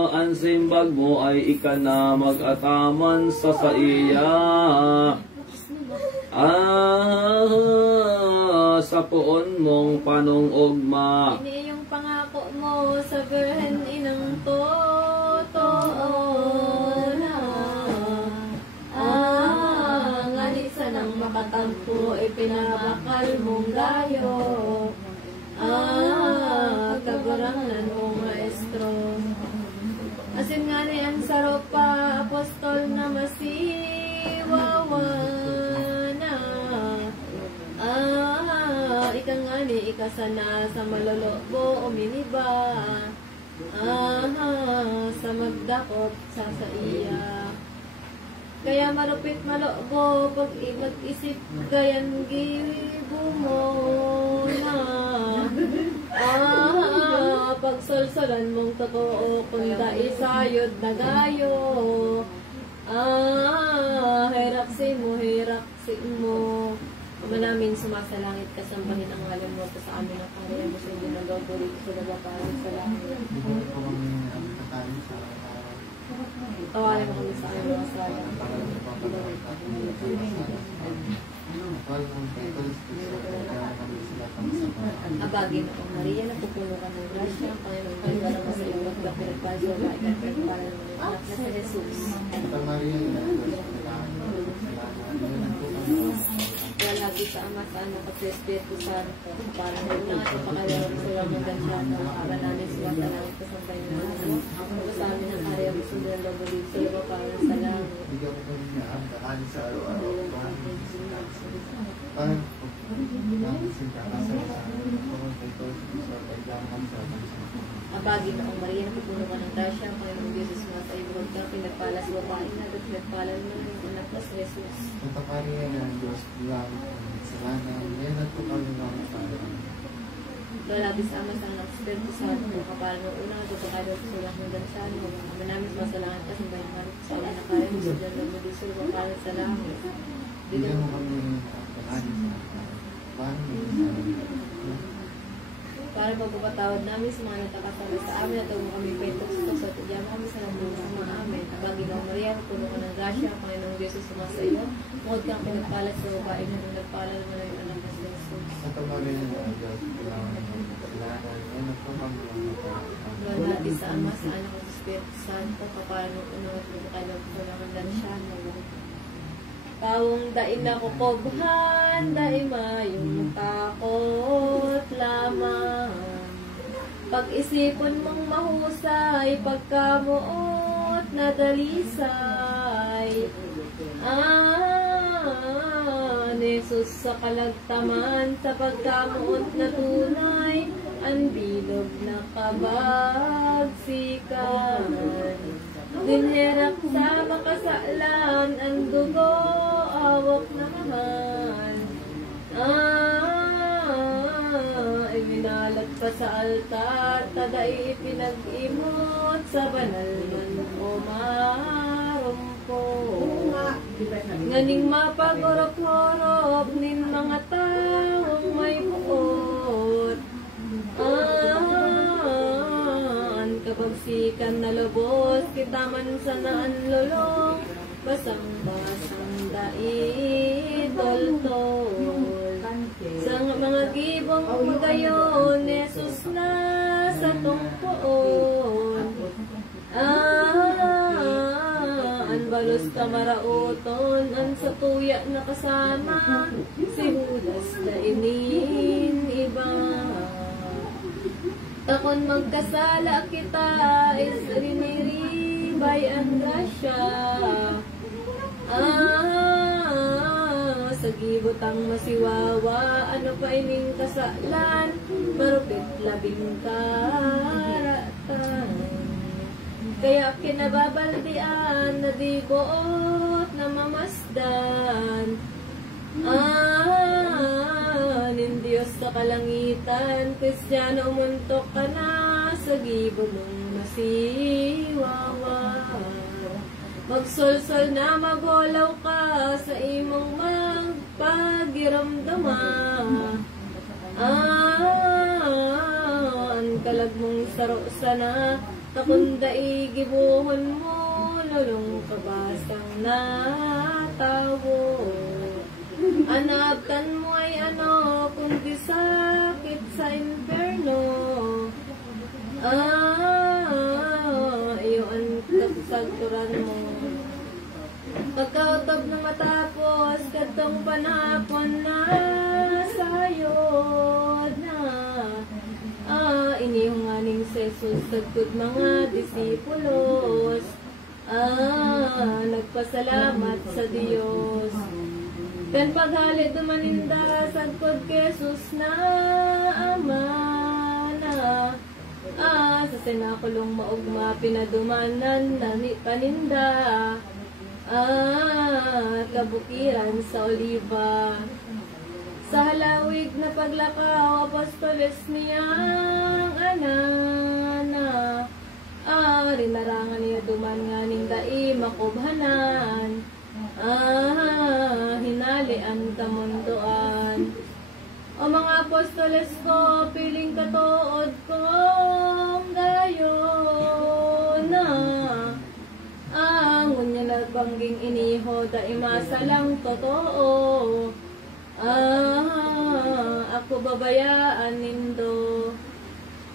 Ang simbag mo ay ika na mag-ataman sa iya. Sa puon mong panungugma. Ini yung pangako mo sa berhen inang totoo na. Nganisa nang makatampo, ipinabakal mong gayo. Kagurangan mong maestro. Asin nga ni ang saropa, apostol na masiwawa na. Ika nga ni ikasana sa malolobo o miniba. Sa magdakop sa iya. Kaya marupit malobo pag mag-isip gayan gibo mo na. Pagsolsolan mong totoo kung daisayod na gayo. Hiraksi mo. Ama namin sumasalangit ka, sambahin ang ngalan mo sa amin ang karya mo sa inyo na lobo rito sa labaparan sa langit. Tawarin mo kami sa aming mga sala. Abagin ako, Maria, napupuno ka ng grasya, ang Panginoon kayo para sa iyong magpapiragpasyo, kahit para ng anak na si Jesus. Lagi sa Ama, sa Anak at sa Espiritu Santo, para na ito at pagkakalaman sa iyong magandang na makara namin sila sa langit sa sampay na namin. Ako sa amin ang kaya mo sundan ang labulit sa iyo para sa langit. Abagin na ang Maria, napupuno ka ng grasya, ang Panginoong Jesus mo sa iyo ka, pinagpalas babae na, at pinagpalan mo ng anak na si Jesus. Santa Maria ng Diyos, lang kasalanan, ngayon at po kami ng kasalanan. Lalabis sa Ama, sa Anak at Espiritu Santo, kapal mo unang at pagkakalaman sa iyong magandang mo. Ama namin sa masalangan ka, sambahin namin sa iyong na kaya mo, sundan mo mo disul, kapal sa langit. Bigyan mo kami ng pagkakalin sa paano mo sa para magpapatawad namin sa mga natakasala sa amin at huwag kami pentos at tudyan kami sa nabulong sa mga amin. Panginoong Maria, puno ka ng grasya, Panginoong Diyos ay sumasa iyo. Mukod kang pinagpalat sa babae na nung nagpalal mo na yung anak na si Jesus. Doon natin sa Ama, sa Anak at Espiritu Santo, kapalan mo puno at magkakalang pulangan siya na taong daing nakukobhan, daima yung takot lamang. Pag-isipon mong mahusay, pagkamuot na dalisay. Jesus sa kalagtaman, sa pagkamuot na tunay, ang bilog na kabagsikan. Dinherak sa makasalan, ang dugo, awak naman. Ay minalat pa sa altar, taday pinag-imot sa banal man umarumpo. Nganing mapagorop-horop nin mga taong may buot. Kapagsikan na lubos, kita man sa naanlulong, basang-basang daidol-tol. Sa mga gibong magayon, Jesus na sa tungpoon. An balos kamarauton, an sa tuya na kasama, si Judas na iba. Takon magkasala kita, is riniribay ang grasya. Sa gibot ang masiwawa, ano pa ining kasalan, marupit labing karatan. Kaya kinababaldian, na di buot na mamasdan. Nin Diyos sa kalangitan, Kristiyano umuntok ka na sa gibulong masiwawa. Magsolsol na magolaw ka sa imong magpagiramdama. Ang kalag mong saro sana, takunda igibuhon mo, lulong kabasang natawo. Anabtan mo ay ano, kundi sakit sa inferno. Iyo ang kapsagturan mo. Pagkautob na matapos, katong panapon na sayod na. Inihong aning Jesus, sagkod mga disipulos. Nagpasalamat sa Diyos. Kan paghalit dumaninda, sagkod Jesus na Ama na. Sa sinakulong maugma, pinadumanan na paninda. Kabukiran sa Oliva. Sa halawig na paglakaw, apostoles niyang anana. Rinarangan niya duman nga ning dai makubhanan. Hinali ang kamunduan. O mga apostoles ko, piling katuod kong gayon na. Ngunya nagbangging iniho, daimasa lang totoo. Ako babayaan nindo.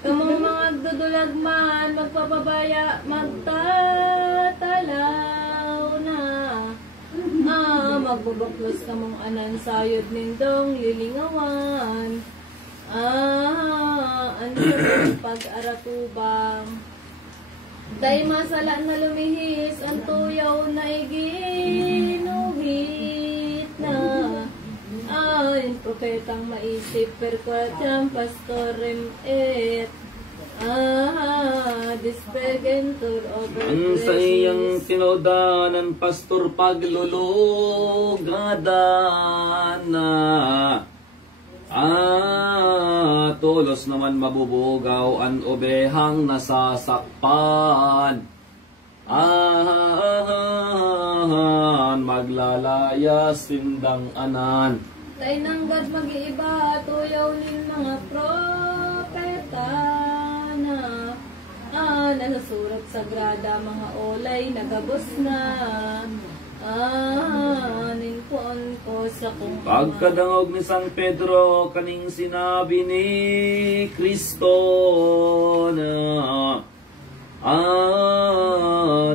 Kamong mga dudulag man, magpapabaya, magtatalaw na. Magbubaklos kamong anan sayod nindong lilingawan. Ano pag-aratubang. Day masala na lumihis, ang tuyaw na iginuhit na. Yung propetang maisip, perkwatiyang pastorem et. Dispegentur over Sa iyang tinodanan, pastor paglulugada tulos naman mabubugaw ang obehang nasasakpan. Maglalaya sindang anan. Tayo nanggad mag-iiba, tuyaw nin mga propeta. nasusurat sagrada, mga olay nagabos na. Ninpuan ko sa kung Pagkadangog ni San Pedro, kaning sinabi ni Kristo na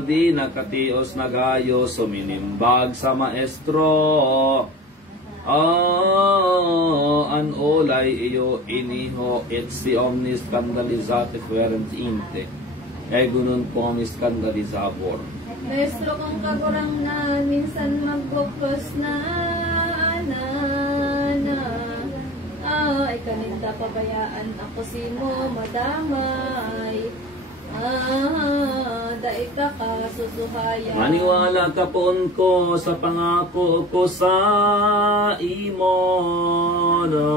di nakatios na gayo suminimbag sa maestro. An olay iyo iniho et si omnis scandalizate fuerent inte. Gunun po ang scandalizabor. Maestro kong kagurang na, minsan magbuklos na. Ay kaninda pabayaan ako si mo madamay. Dai ka kasusuhayan. Maniwala ka pon ko sa pangako ko sa imo na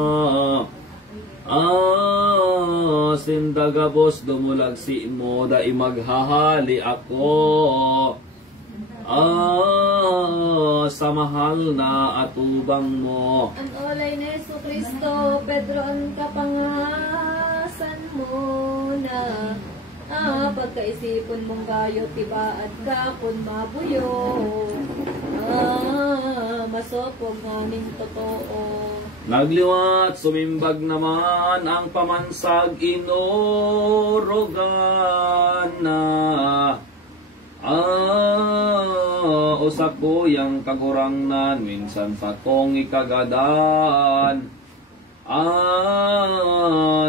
sindagabos dumulag si imo dai maghahali ako sa mahal na atubang mo. Ang olay ni Yesu Kristo, Pedro ang kapangasan mo na. Pagkaisipon mong gayo, tibaad ka kung mabuyo. Masopog nganing totoo. Nagliwat, sumimbag naman ang pamansag inurugan na. Usa ko yang kagurangnan, minsan sa kong ikagadan.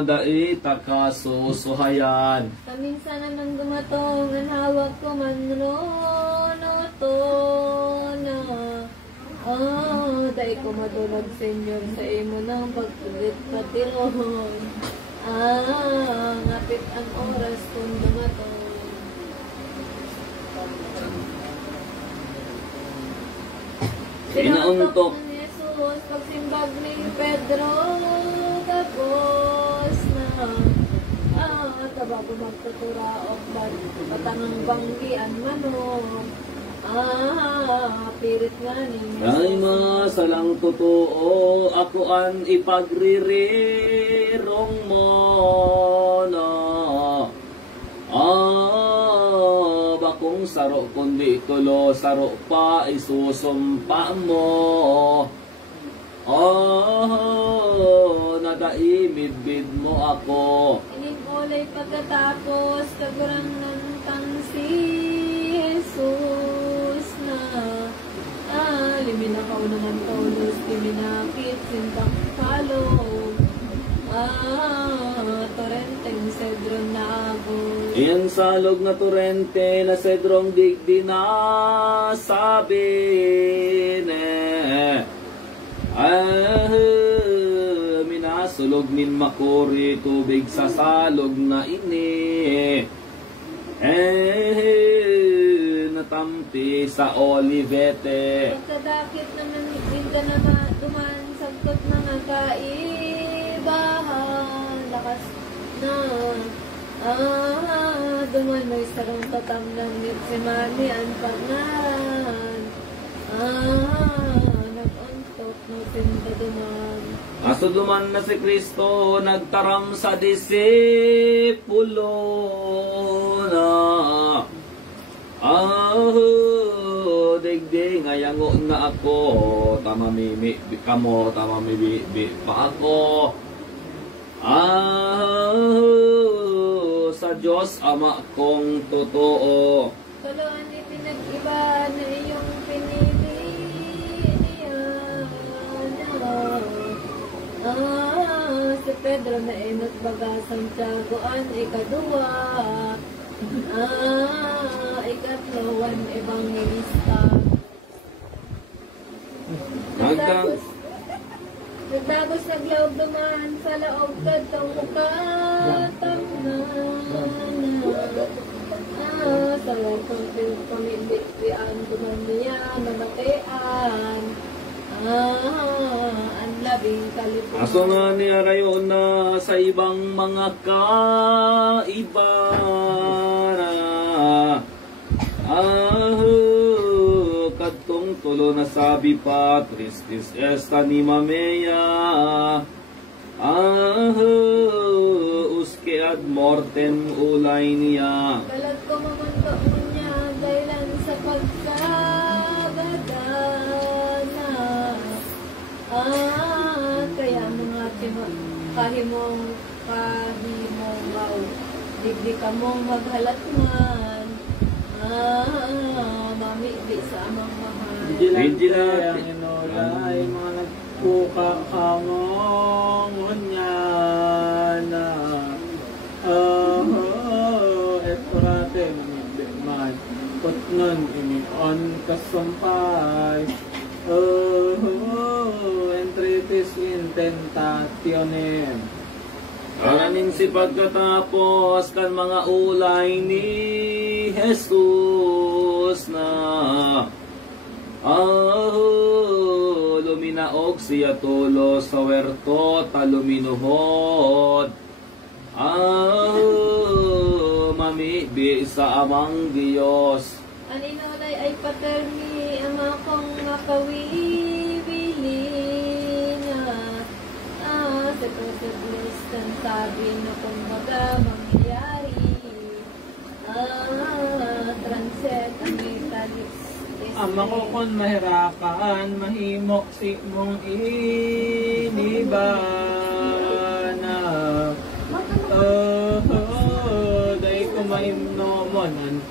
Dai takasusuhayan. Kaminsan naman dumatong, ang hawak ko man ronoto na. Dai ko matulog, Senyor, sa imo ng pagtulit patiron. Ngapit ang oras kung dumatong. Inauntok. Ni Jesus, pagsimbag ni Pedro, tapos na. Tabago magtuturaok, batangang banggian manon. Pirit nga ni Ay masalang totoo, ako an ipagririrong mo na. Bakong saro kundi tulo, saro pa isusumpa mo. Nadaimidbid mo ako. Ininolay pagkatapos, kagurang nantang si Jesus na. Liminakaw naman taulos, liminakit, sintang palong. Torrenteng Cedron na agos. Iyan salog na torrente na Cedrong digdi na sabi minasulog nin makuri tubig sa salog na ini. Natampi sa olivete. Pagkadakit naman din ka naman duman, sagtot na nagkaibahan, lakas na. Duman may sarang tatam ng Getsemani ang pangalan. Nag-untok no tinda duman. Aso duman na si Kristo, nagtaram sa disipulo na. Digdi ngayango na ako, tamamimi kamo, tamamimi pa ako. Sa Diyos Ama kong totoo. Taloan ni pinag-iba na iyong pinili niya. Si Pedro na imot baga Santiago ang ikaduwa. Ikatlowan evangelista. Nagdagos naglaog duman sa laog katong katamnan. Sa lakong pamilitwian duman niya namatian. Ang labing kalipunan. Aso nga niya rayon na sa ibang mga kaiba na. Kadtong tulo na sabi pa, tristis esta ni Mamea. Uske ad mortem ulay niya. Balat ko mamundo mo niya, dahilan sa pagkabagana. Kaya mga kahimong mau, digdi ka mong maghalat man. Mami, di sa amang mahal. Vigilant ang inolay, mga nagpukakamong niya na eporate man putnon inion kasumpay entretis in tentationem. Karaning si pagkatapos kan mga ulay ni Jesus na luminaog siya tulo sa werto taluminuhod. Mamibi sa amang Diyos. Aninolay ay paterni ang akong makawiwili na sa proseslistan sabi na kung baga mangyayari transet ang italis Ama ko kung mahirakan, mahimok si mong inibana. Day ko maimnomonan,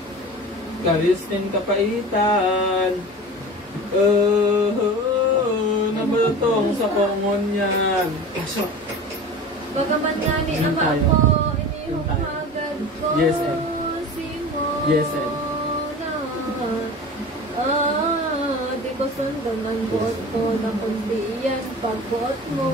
karistin kapaitan. Nabalutong sa pongon yan. bagaman nga ni ama ko inihumagad ko Yes, Em. si mo Yes, Em. di ko sundan ang buot ko na kundi yan pagbuot mo.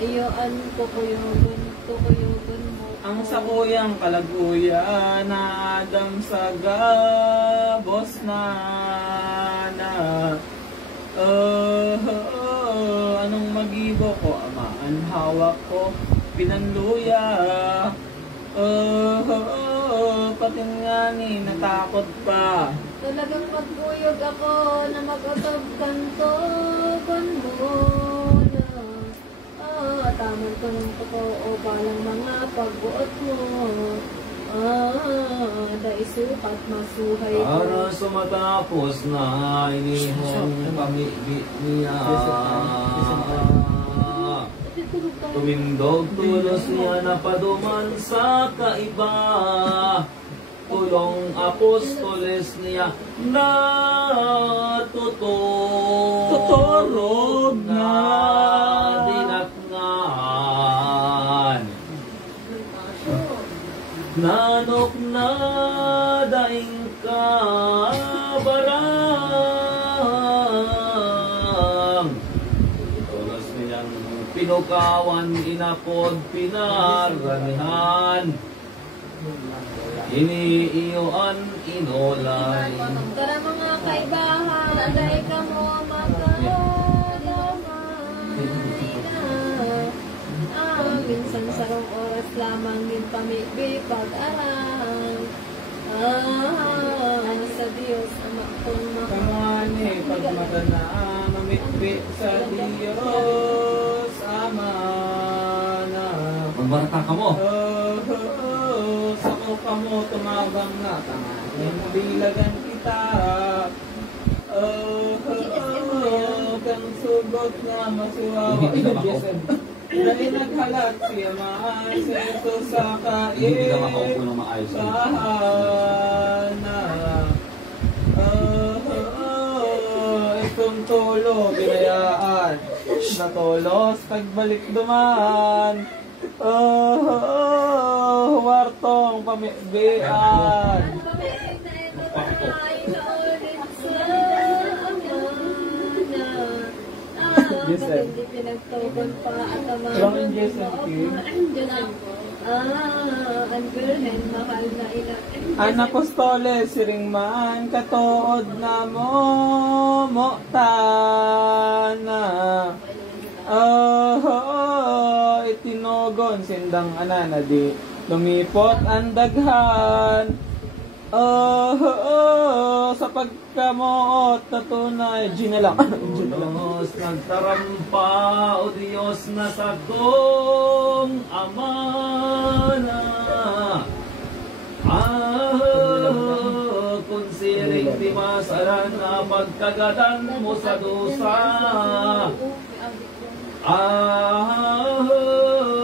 Iyoan ko kuyugan mo. Ang sakuyang kalaguya na Adam sa gabos na anong magibo ko ama ang hawak ko pinanluya pati nga ni natakot pa. Talagang magkuyog ako na mag-utob kanto mo na taman ko ng totoo palang mga pagbuot mo. Daisukat masuhay ko. Para sumatapos na inihong pamibit niya. Tumindog tulos niya na paduman sa kaiba. Tulong apostoles niya na Tuturog na dinakngan. Nanok na daing kabarang. Tulos niyang pinukawan, inapod, pinaranihan. Iniiyoan, inolay. Tara mga kaibahan, dahil ka mo minsan sarong oras lamang din pamigbi pag-aral. Sa Diyos, ama kong kamani pagmata na mamikbi sa Diyos ama na Magbarata ka mo. Sako ka mo tumabang na tanganin bilagan kita kang sugot na masuwawa dahil naghalat siya maan sa ito sa Hindi ka makaupo ng maayos. kahana itong tulo binayaan na tolos pagbalik duman wartong pamibian Yes, sir. Hindi pinagtugon pa at ang mga Long and Jason King. ang birhen, mahal na ina. Anapostoles, siring man, katood na motana. Itinogon, sindang anana di, lumipot ang daghan. Sa pagkamoot na tunay, Gina lang. Diyos, nagtarampa, o Diyos na sagot. iyong ama na. Kunsiring di masaran na pagkagadan mo sa dusa.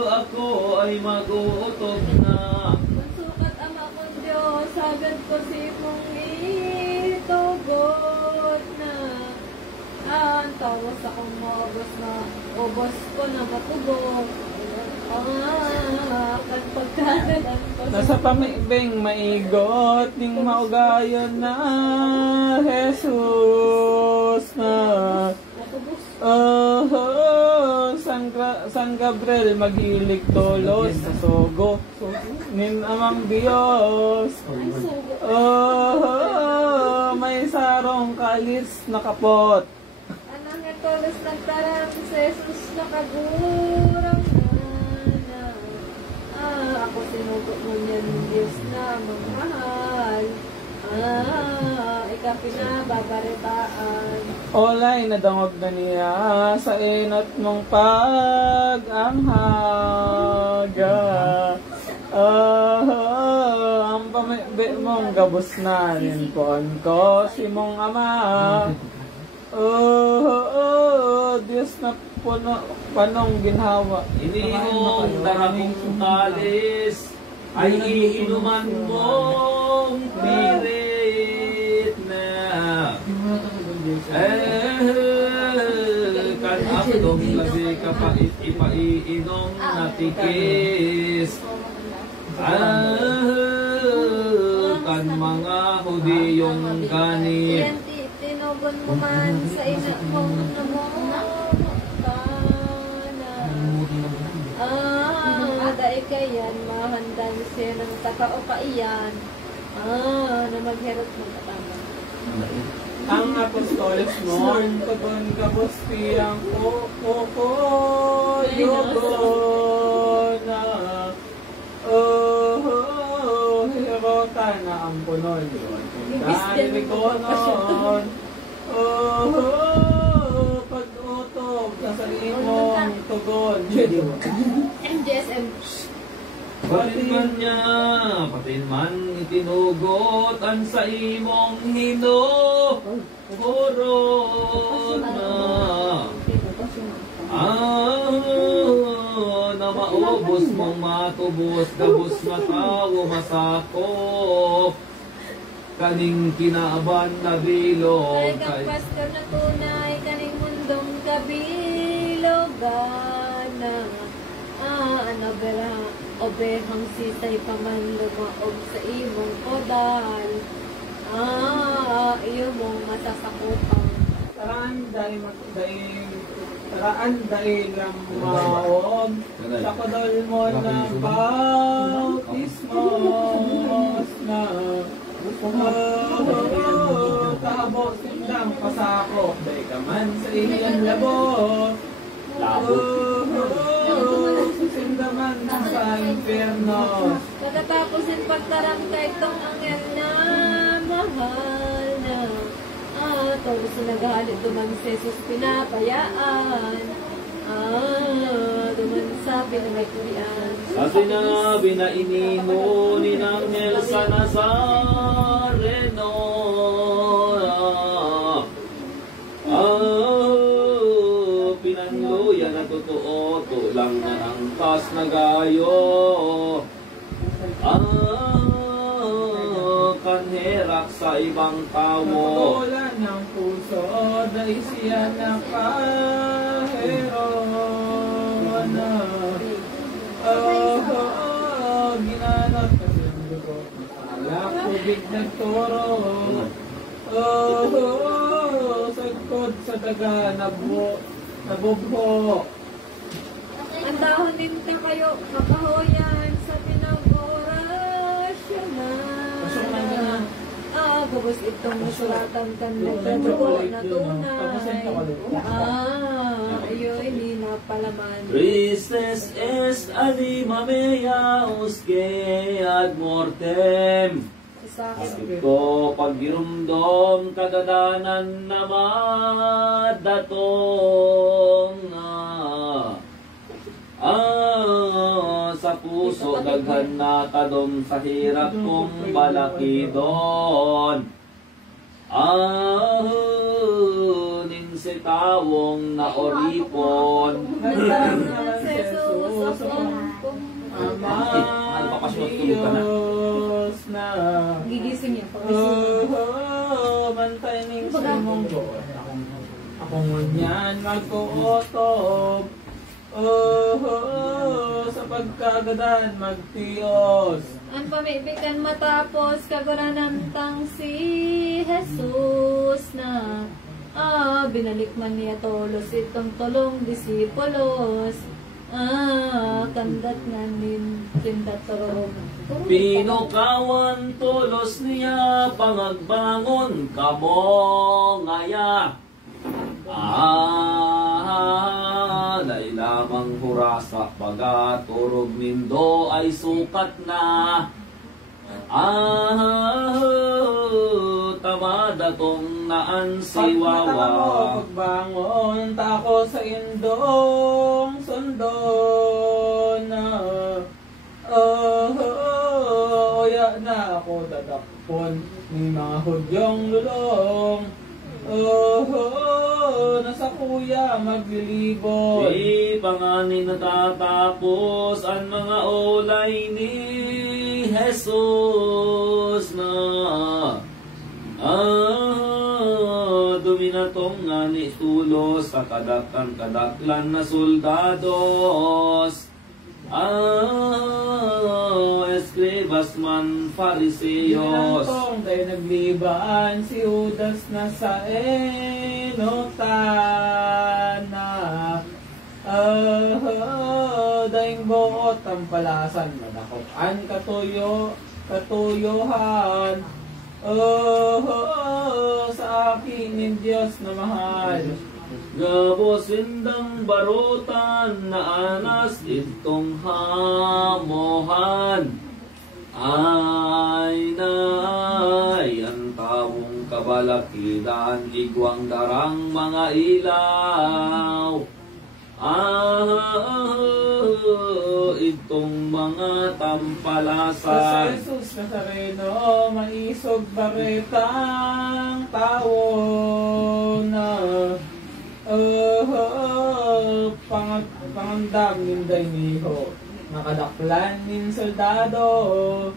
Ako ay magutom na. Sukat ama kong Diyos, agad ko si mong itugot na. Ang tawas akong maubos na, ubos ko na matugot. Pagkagadan ko Nasa pamibing maigot, ning maugayon na Jesus na. San Gabriel maghilig tolos sa sogo nin amang Diyos. May sarong kalis na kapot. anang etolos nagtarang si Jesus nakagurang na. Ako sinugo mo niyan Diyos na magmahal. Ikaw pinababaritaan. Olay nadangog na niya sa inot mong pag-anghaga. Ang pamibi mong gabos na rin poon ko si mong ama. Diyos na puno, panong ginhawa. Inihong darakong kalis ay iinuman mong pirit na. Kanakdong labi ka pa ipaiinom na tikis. Kan mga Hudiyong ganit. Yan tinugon mo man sa inat mong namumukana. Dahil kayan, mahandan siya ng takaupaiyan. Na maghirap ng katama. Ang apostoles mo, tugon gabos piyang ko, yogo na. Hirota na ang punon. Dahil ko nun. Pag-utog sa salimong tugon. MJSM. Patin man itinugot ang sa imong hinuhurot na. Na maubos mong matubos, gabos matawo masakop. Kaning kinaaban na bilog. Kay pastor na tunay, kaning mundong kabilogan na. Ano bera, obehang sisay paman lumaog sa imong kodal. Iyo mong masasakupan. Taraan dahil lang maog sa kodol mo na bautismos na. Tabo sindang pasako, day ka man sa iyang labo. Sindaman sa inferno. Pagkatapos yung pagtarangkay itong angel na mahal na. Todos na naghalit duman si Jesus pinapayaan. Duman sabi na may kurian. Sa sinabi na iniho ni Angel sa Nazareno. Pinanluya na totoo, tulang na ng pas na gayo. Kanherak sa ibang tao. Natutulan ng puso, dahil siya nakaheron na. Ginanap kasi ang dugo. Alak, tubig nagturo. Sagkod sa daga, nabubho. Ang dahon ninta kayo, makahoyan sa pinag-orasyon na. Gabos itong nasulatan kan nagtatuo na tunay. Ayo'y hindi napalaman. Christes est anima mea usque ad mortem. Sakit ko paggirumdom kadadanan na madatong na. puso, daghan na tadong sa hirap kong balakidon. Ahunin si tawong na oripon. Ama Diyos na Gigising yan. Pagising. Mantay ning sumunggo. Akong ngunyan magkuotob. Sa pagkagadan magtiyos. Ang pamibikan matapos kaguranantang si Jesus na binalik man niya tolos itong tolong disipulos. Kandat nga kindat torong. Pinukawan tulos niya pangagbangon kamo ngaya. Dahil lamang hurasa pagaturog nindo ay sukat na. Tamada tong naan si Wawa. Pagbangon tako sa indong sundon na. Oya na ako dadakpon ni mga hudyong lulong. Nasa kuya maglilibot. Di panganin natatapos ang mga olay ni Jesus na. Duminatong nga ni tulos sa kadaklan na soldados. Escribas man Fariseos. Ginantong tayo naglibaan si Judas na sa enotana. Daing buot ang palasan, madakopan katuyohan. Sa akin ng Diyos na mahal. Gabos indang barutan na anas itong hamohan. Ay nay, ang tawong kabalakidan, igwang darang mga ilaw. Itong mga tampalasan. Sa Jesus Nazareno, maisog baretang tao na pangandam ninday niho, nakadaklan nin soldado.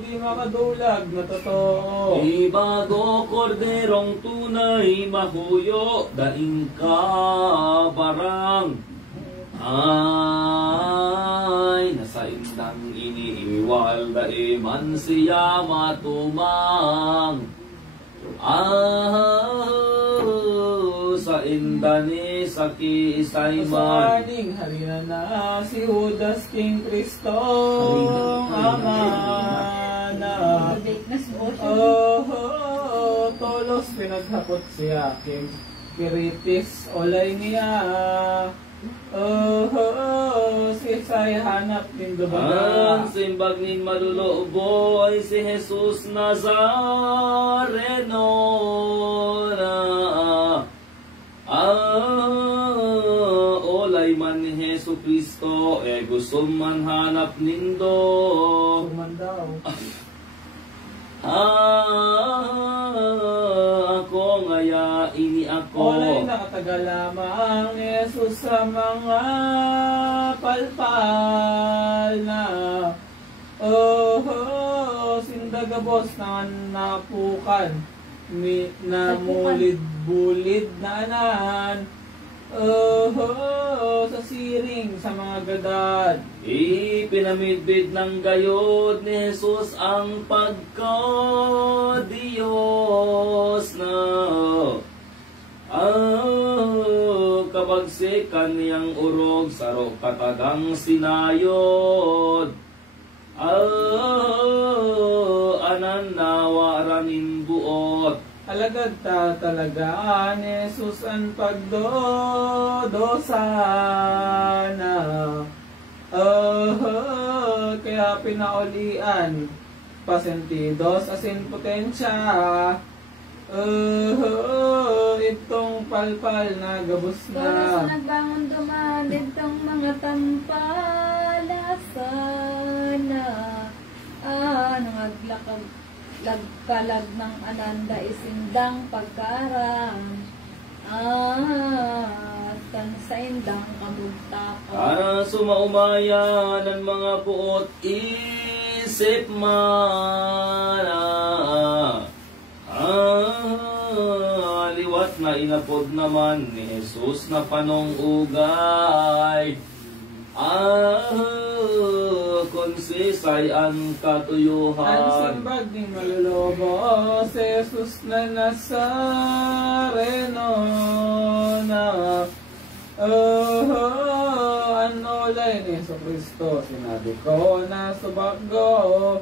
Di makadulag na totoo. Ibago korderong tunay mahuyo, daing ka barang. Ay, nasa indang iniiwal, daiman siya matumang. Sa indani sa kiisayman. Kasaling harina na si Judas King Kristo Ama na. Tolos pinaghapot siya King Kiritis olay niya. Si Say hanap din dubaga. Ang simbag nin maluloobo ay si Jesus Nazareno na. Olay man ni Jesu Kristo, gusto man hanap nindo. Sumandaw. Ako ngaya ini ako. Olay nakatagal lamang Jesus sa mga palpal na. Sindagabos na napukan. Na mulid-bulid na anan. Sa siring sa mga gadad. Ipinamidbid ng gayod ni Jesus ang pagka-Diyos na. Kabagsikan niyang urog saro katagang sinayod. Anan nawaranin buot. Alagad talagaan Jesus ang pagdodosa na. Kaya pinaulian pasentidos asin potensya. Itong palpal na gabos Tolos na. nagbangon dumanid tong mga tampalasana. Nangaglakag lagkalag ng ananda isindang pagkarang. Tan sa indang kamugtako. Sumaumaya ng mga buot isip man. Liwat na inapod naman ni Jesus na panungugay. Konsisay ang katuyuhan. Ang simbag ni malulubo si Jesus na Nazareno na ano lay ni Yesu Cristo. Sinabi ko na subago.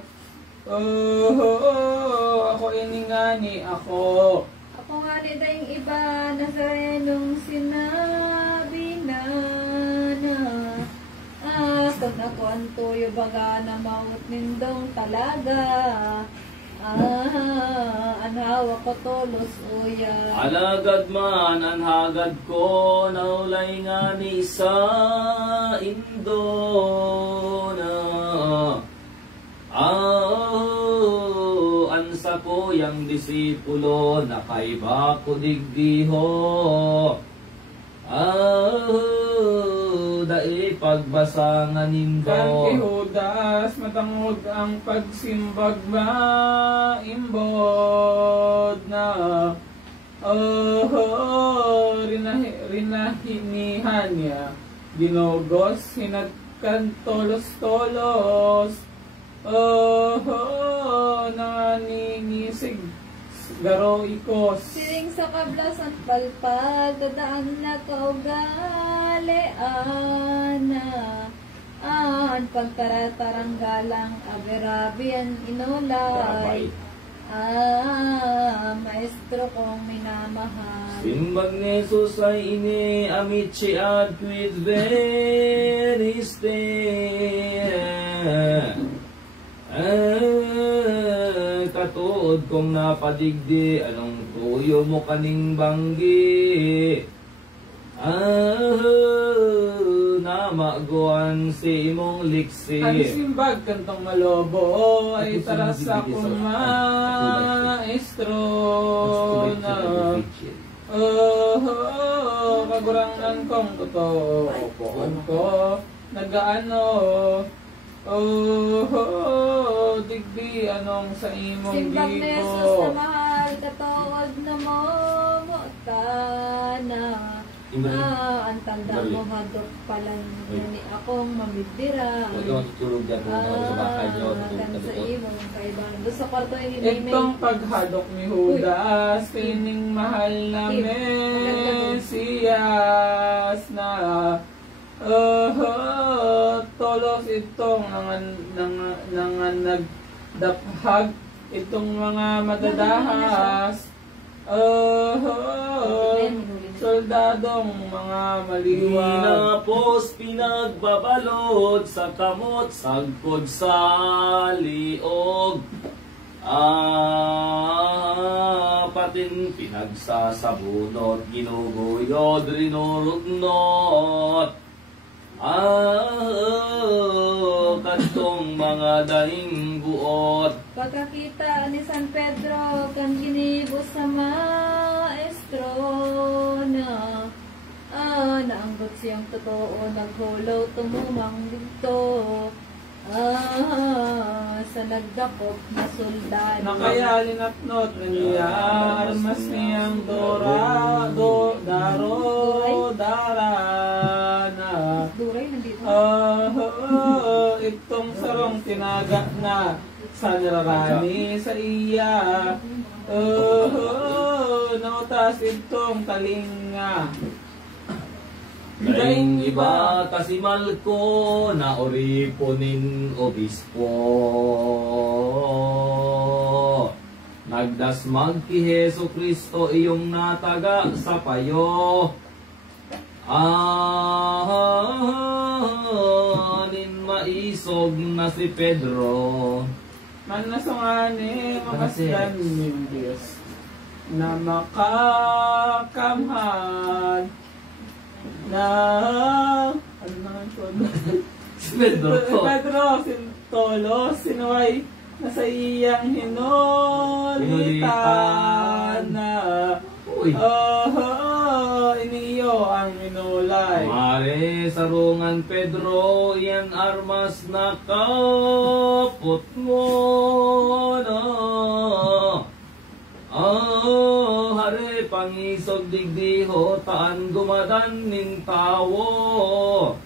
Ako iningani ako. Ako nga ni dayong iba, Nazarenong sinabi na kung ako ang tuyo baga na maut nindong talaga. Anhawa ko tolos uya. Alagad man ang hagad ko, naulay nga ni sa indona. Ansa ko yang disipulo, nakaiba ko digdiho. Dai pagbasa nga nindo. Kan Judas matangod ang pagsimbag maimbod na. Rinahinihan niya. Ginogos, hinagkan tolos-tolos. Nanginisig garoikos. Siring sa kablasan palpal, dadaan na kaugaleana. Pagtarataranggalang aberabian inulay. Maestro kong minamahal. Simbag ni Jesus ay ini amici at with veriste. Katuod kong napadigdi, anong tuyo mo kaning banggi. Namaguan si imong liksi. Ang simbag kantong malobo ay tarasa kong maestro na. Kagurangan kong totoo. Opoon ko, nagaano. Digdi anong sa imong Simbag na gibo. Jesus na mahal, katawag na mo na. Ang tanda mo hadok palang ni akong mamibira. Huwag kang tutulog dyan kung sa bakay nyo. Kan sa imong kaibahan. Doon sa kwarto yung hinimay. Itong paghadok ni Judas, kining mahal na Mesiyas na tolos itong nagdaphag itong mga madadahas. Soldadong mga maliwag. Pinapos pinagbabalot sa kamot, sagkod sa liog. Patin pinagsasabunot, ginuguyod, rinurugnot. Katong mga daing buot. Pagkakita ni San Pedro, kan ginibo sa maestro na. Naanggot siyang totoo, naghulaw tumumang dito. Sa nagdakop na soldado. Nakayalin at not na niya, armas niyang dara na. Duray nandito. Itong sarong tinaga na sa nararani sa iya. Nautas itong talinga. Daing iba kasimal ko na oriponin obispo. Nagdasmag ki Hesu Kristo iyong nataga sa payo. Anin maisog na si Pedro. Man nasungani, makasdan yung Diyos. na makakamhan na ano naman po? Si Pedro po. Pedro Sintolos, sinuway na sa iyang hinulitan na Uy. iniyo ang minulay. Mare sarungan Pedro, yan armas na kapot mo na. Hare pangisog digdiho, taan gumadan ning tawo.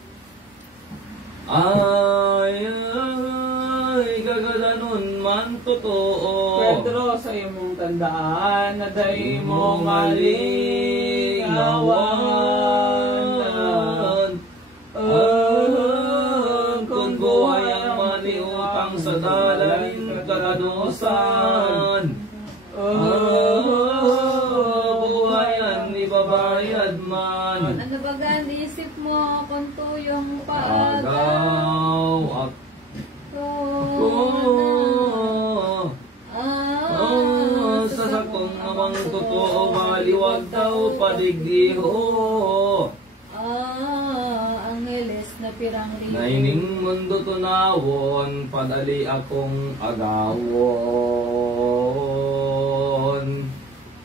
Ay, gagadanon man totoo. Pedro, sa imong tandaan na day mo malingawan. Kung buhay ang maniutang sa dalan kakadusan. Buhay ang ibabayad man. Ano ba gan isip mo kung tuyong paagaw? Agaw ako. Sa sakong namang totoo, maliwag daw padigdiho. Angeles na pirang libo. Naining mundo tunawon, padali akong agawon.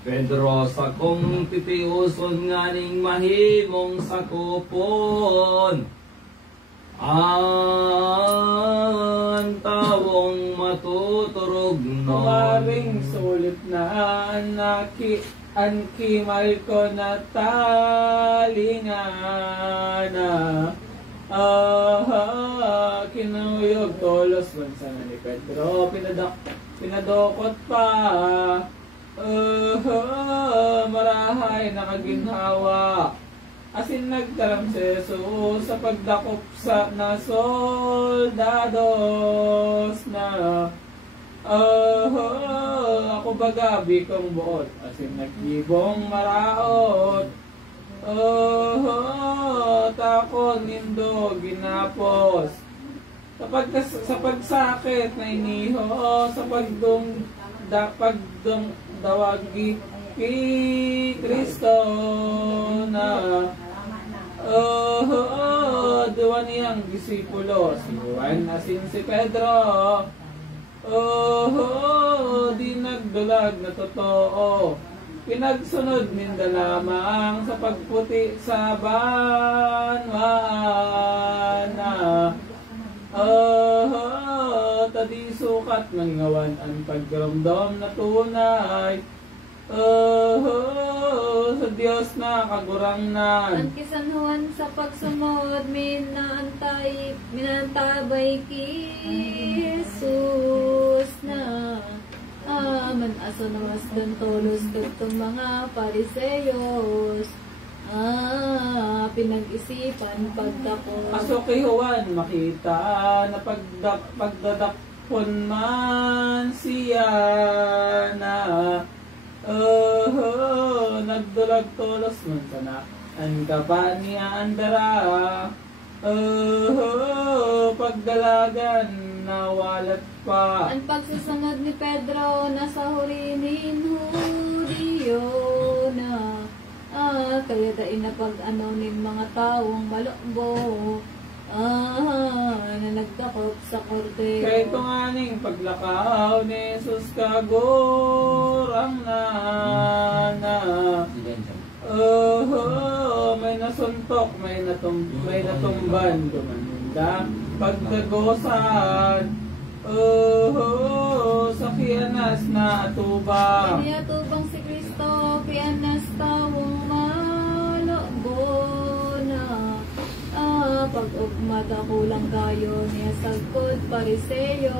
Pedro sa kong titiuson nganing mahimong sakupon. Ang tawong matuturog Kumaring sulit na ankimal ko na talingana. Kinuyog tolos bansa na ni Pedro, pinadokot pa. Marahay nakaginhawa. Asin nagtaram si Jesus sa pagdakop sa na soldados na. Ako bagabi kong buot. Asin nagbibong maraot. Takon nindo ginapos. Sa pagsakit na iniho, sa pagdong dawagi kay Kristo na duwa niyang disipulo, si Juan asin si Pedro. Di nagdulag na totoo, pinagsunod ninda lamang sa pagputi sa banwaan na. Tadi sukat mangawan ang pagramdam na tunay. Sa Diyos na kagurangnan. Ang kisanhuan sa pagsunod, minantabay ki Jesus na. Manaso na mas tolos tutong mga pariseyos. Pinag-isipan pagdakot. Aso kay Juan makita na pagdadakpon man siya na. Nagdulag tolos man sana ang gaba niya andara. Pagdalagan nawalat pa. Ang pagsusunod ni Pedro nasa hurinin Hudiyo na. Kaya dain na pag-ano ng mga taong malokbo na nagdakop sa korte. Kaya ito nga ning paglakaw ni Jesus kagurang na. May nasuntok, may natumban, gumaninda, pagdagosan. Sa kianas na atubang. Kaya atubang si Kristo, kianas tawong malokbo na. Pag-ugmata kulang kayo niya sagkod pariseyo.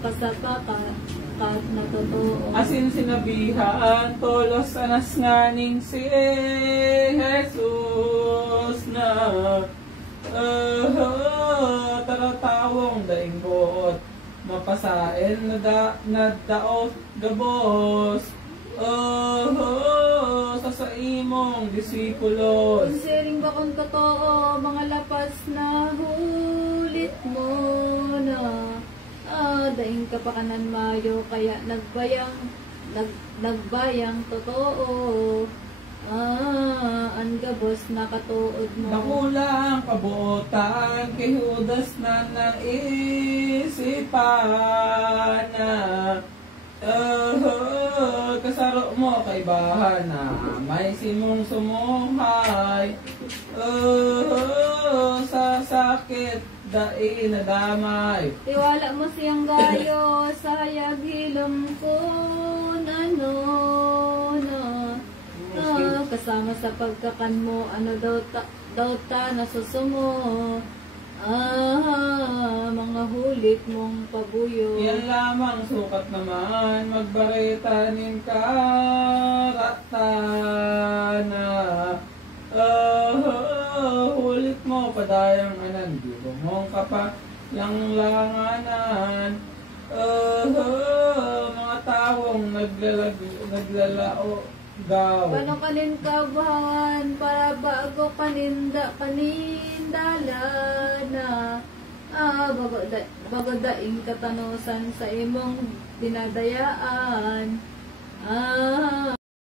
Kasapakat kat na totoo. Asin sinabihan, tolos anas nganing si Jesus na. Taratawong daing buot, mapasain na daot gabos. Sa imong disipulos. Sinsiring ba kung totoo, mga lapas na hulit mo na. daing kapakanan mayo, kaya nagbayang totoo. Ang gabos na katuod mo. Nakulang kabuotan kay Judas na naisipan na kasaro mo kay bahana, may simong sumuhay. Sa sakit dai nadamay. Tiwala mo siyang gayo sa hayag hilom ko. Ano na kasama sa pagkakan mo, ano daw ta nasusumo. Mga hulit mong pabuyo. Yan lamang sukat naman, magbaritanin ka ratana. Hulit mo padayang anan, di mong kapa yang langanan. Mga taong naglalao daw. Paano kanin kabahan para bago kanindala na bago daing katanusan sa imong dinadayaan.